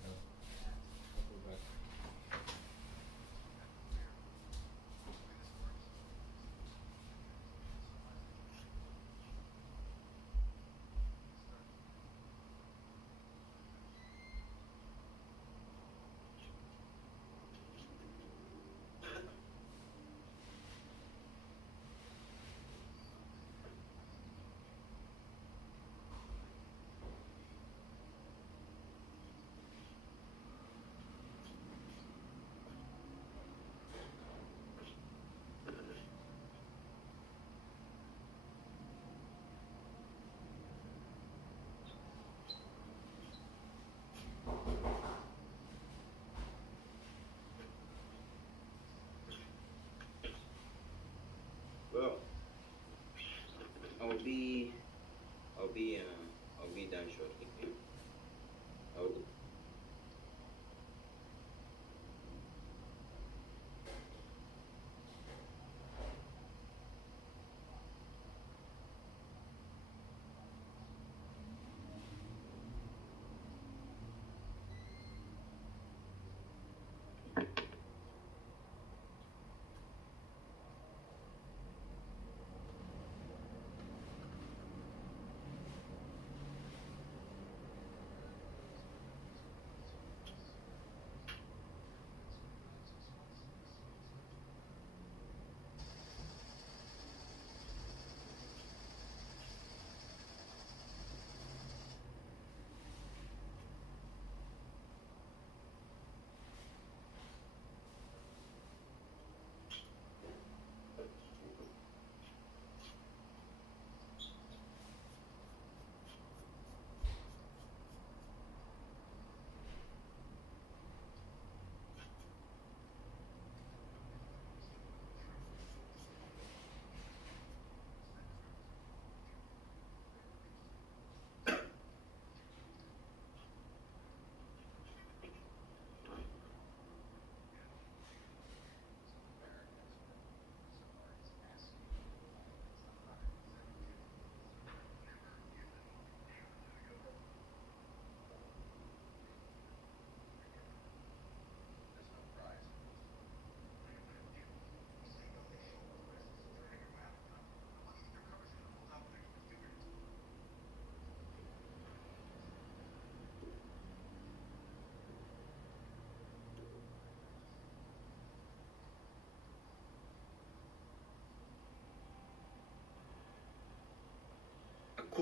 Well, I'll be done shortly. Yeah. I'll,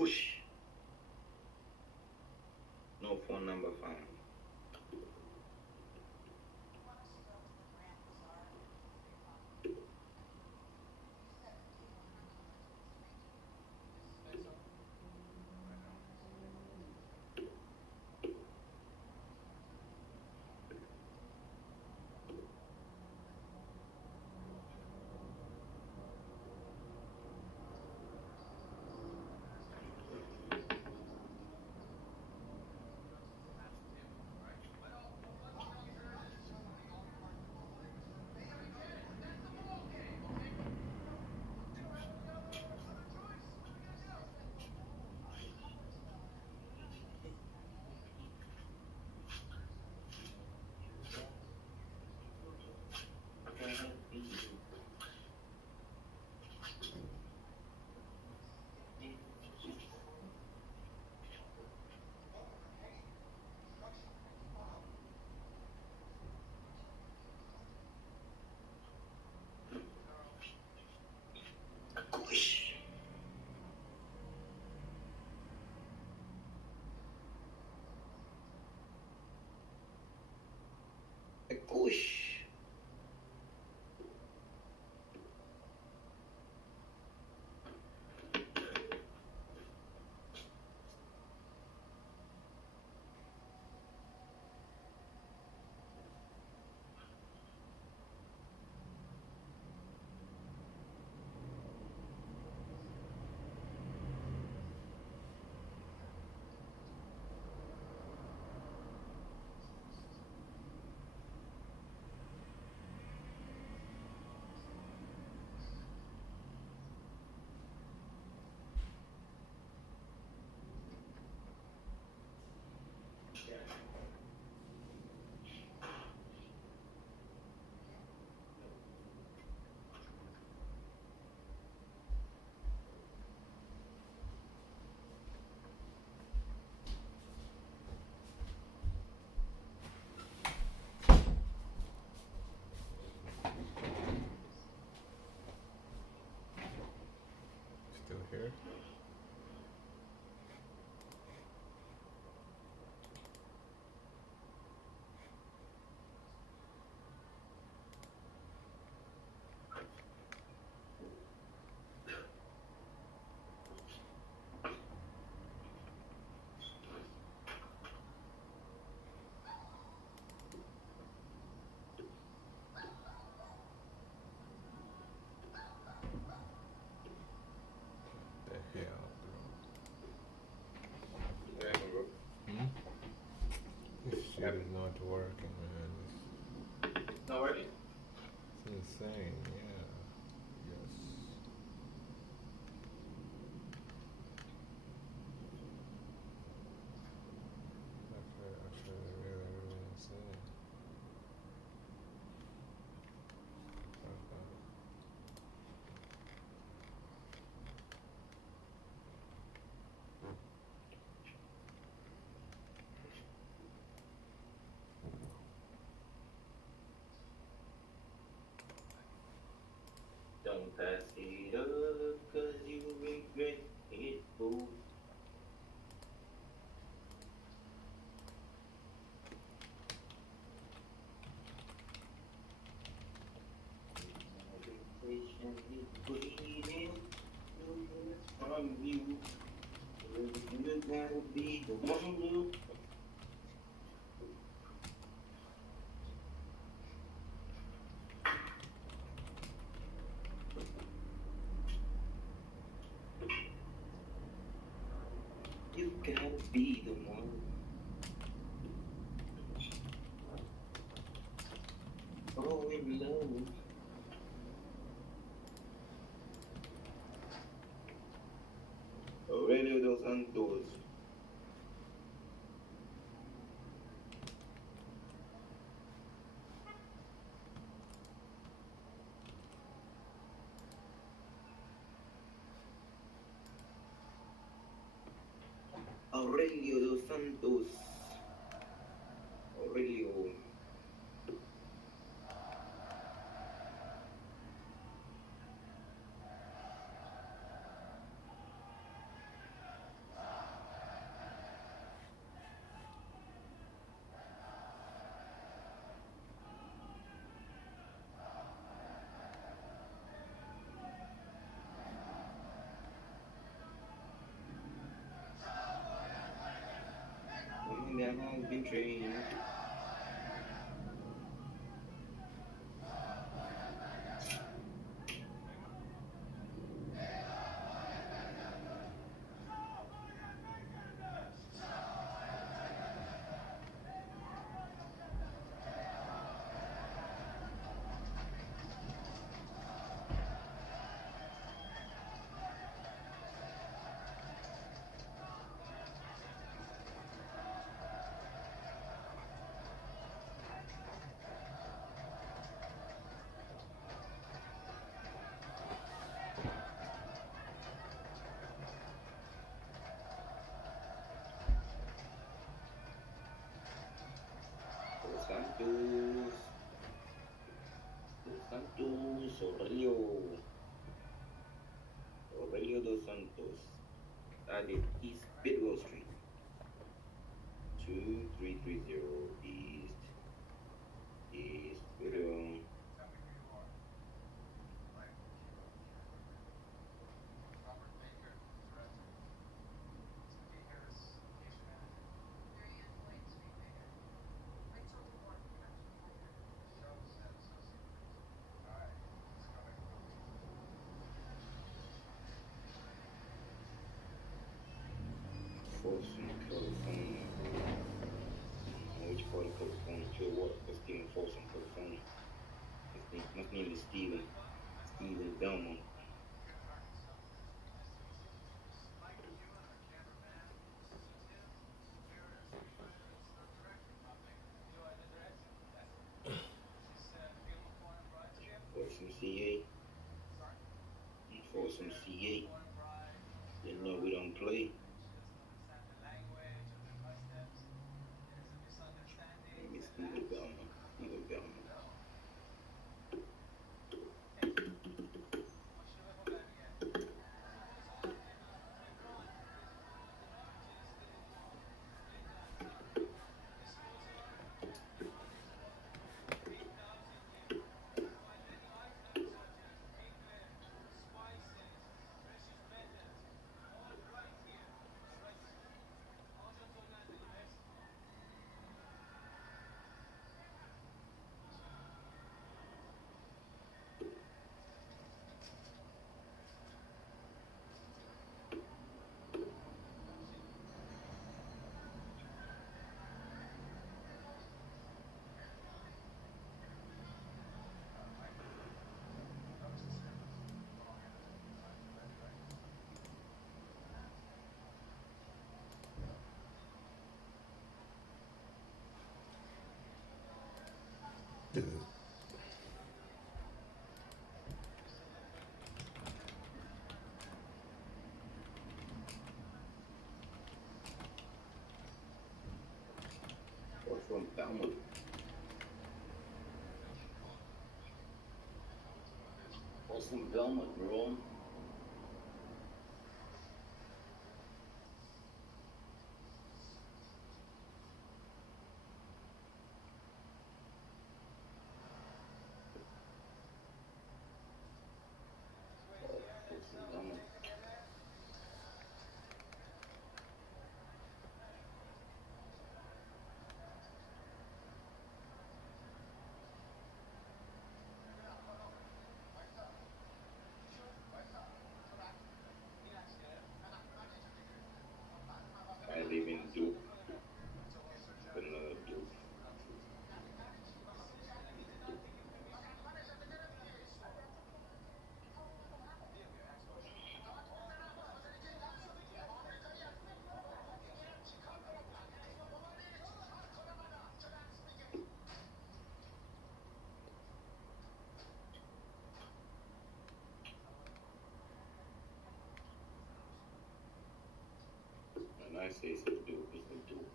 Kush. No phone number found. Kush. Kush. Still here. The hell, Yeah, bro. bro? This shit is not working, man. Not working? It's insane, yeah. Yes. Actually, really, really insane. Don't pass it up, cause you regret it, fool. From you, you're gonna be the one you. You gotta be the one. Oh, in love. Aurelio dos Santos. Aurelio dos Santos. Aurelio. man has been trained. Santos, Aurelio dos Santos, that is East Bidwell Street, 2330 East Bidwell. Folsom, California. Which part of California? Clearwater. Let's get in Folsom, California. His name is Steven. Steven Belmont. Folsom, CA. Folsom, CA. You know we don't play. Steven Belmont. Steven Belmont. From Belmont. From Belmont, bro. I live in Duke. Another Duke. And I say it's a Duke, it's a Duke.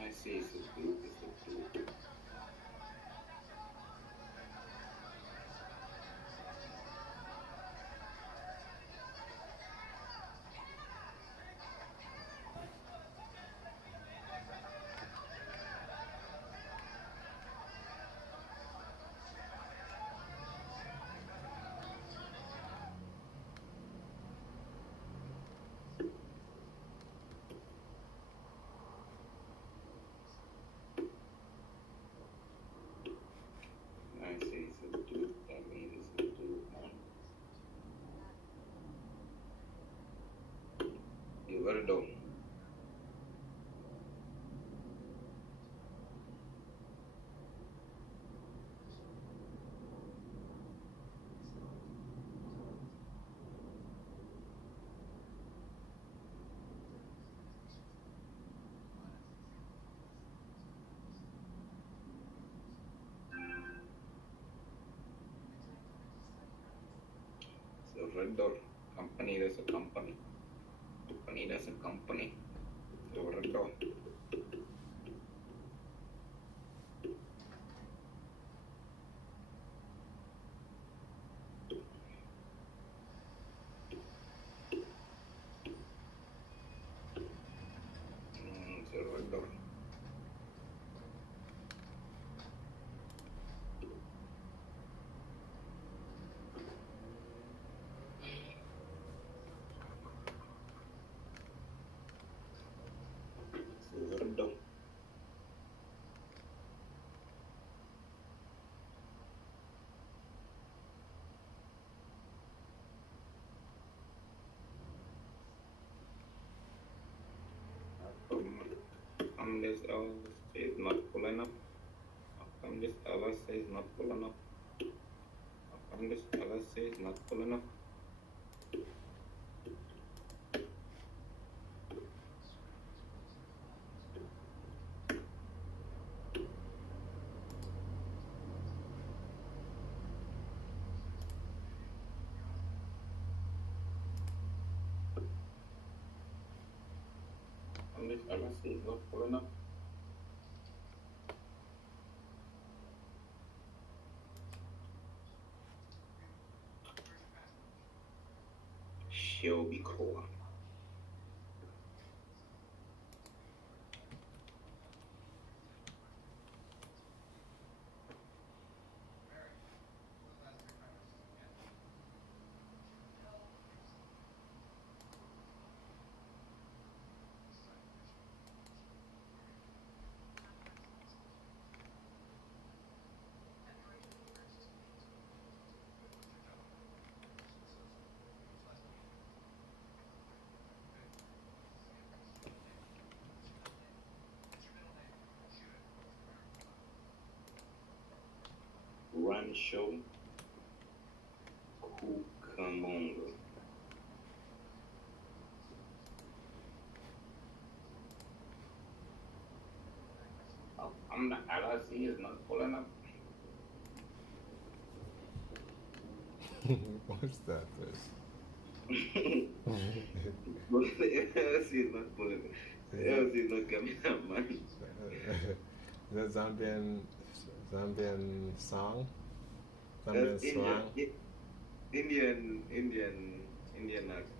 I say it's a Duke, it's a Duke. Silverado. Silverado. Company, that's a company. Company, that's a company. Silverado. Silverado. Silverado. This LSA is not pulling up? How come this LSA is not pulling up? How come this LSA is not pulling up? How come this LSA is not pulling up? Shelby Core. Rancho Cucamonga. Oh, I'm the LLC is not pulling up. What's that? The LLC is not pulling up. The LLC is not coming up, man. Is that Zambian song? That's Zambian slang? Indian accent.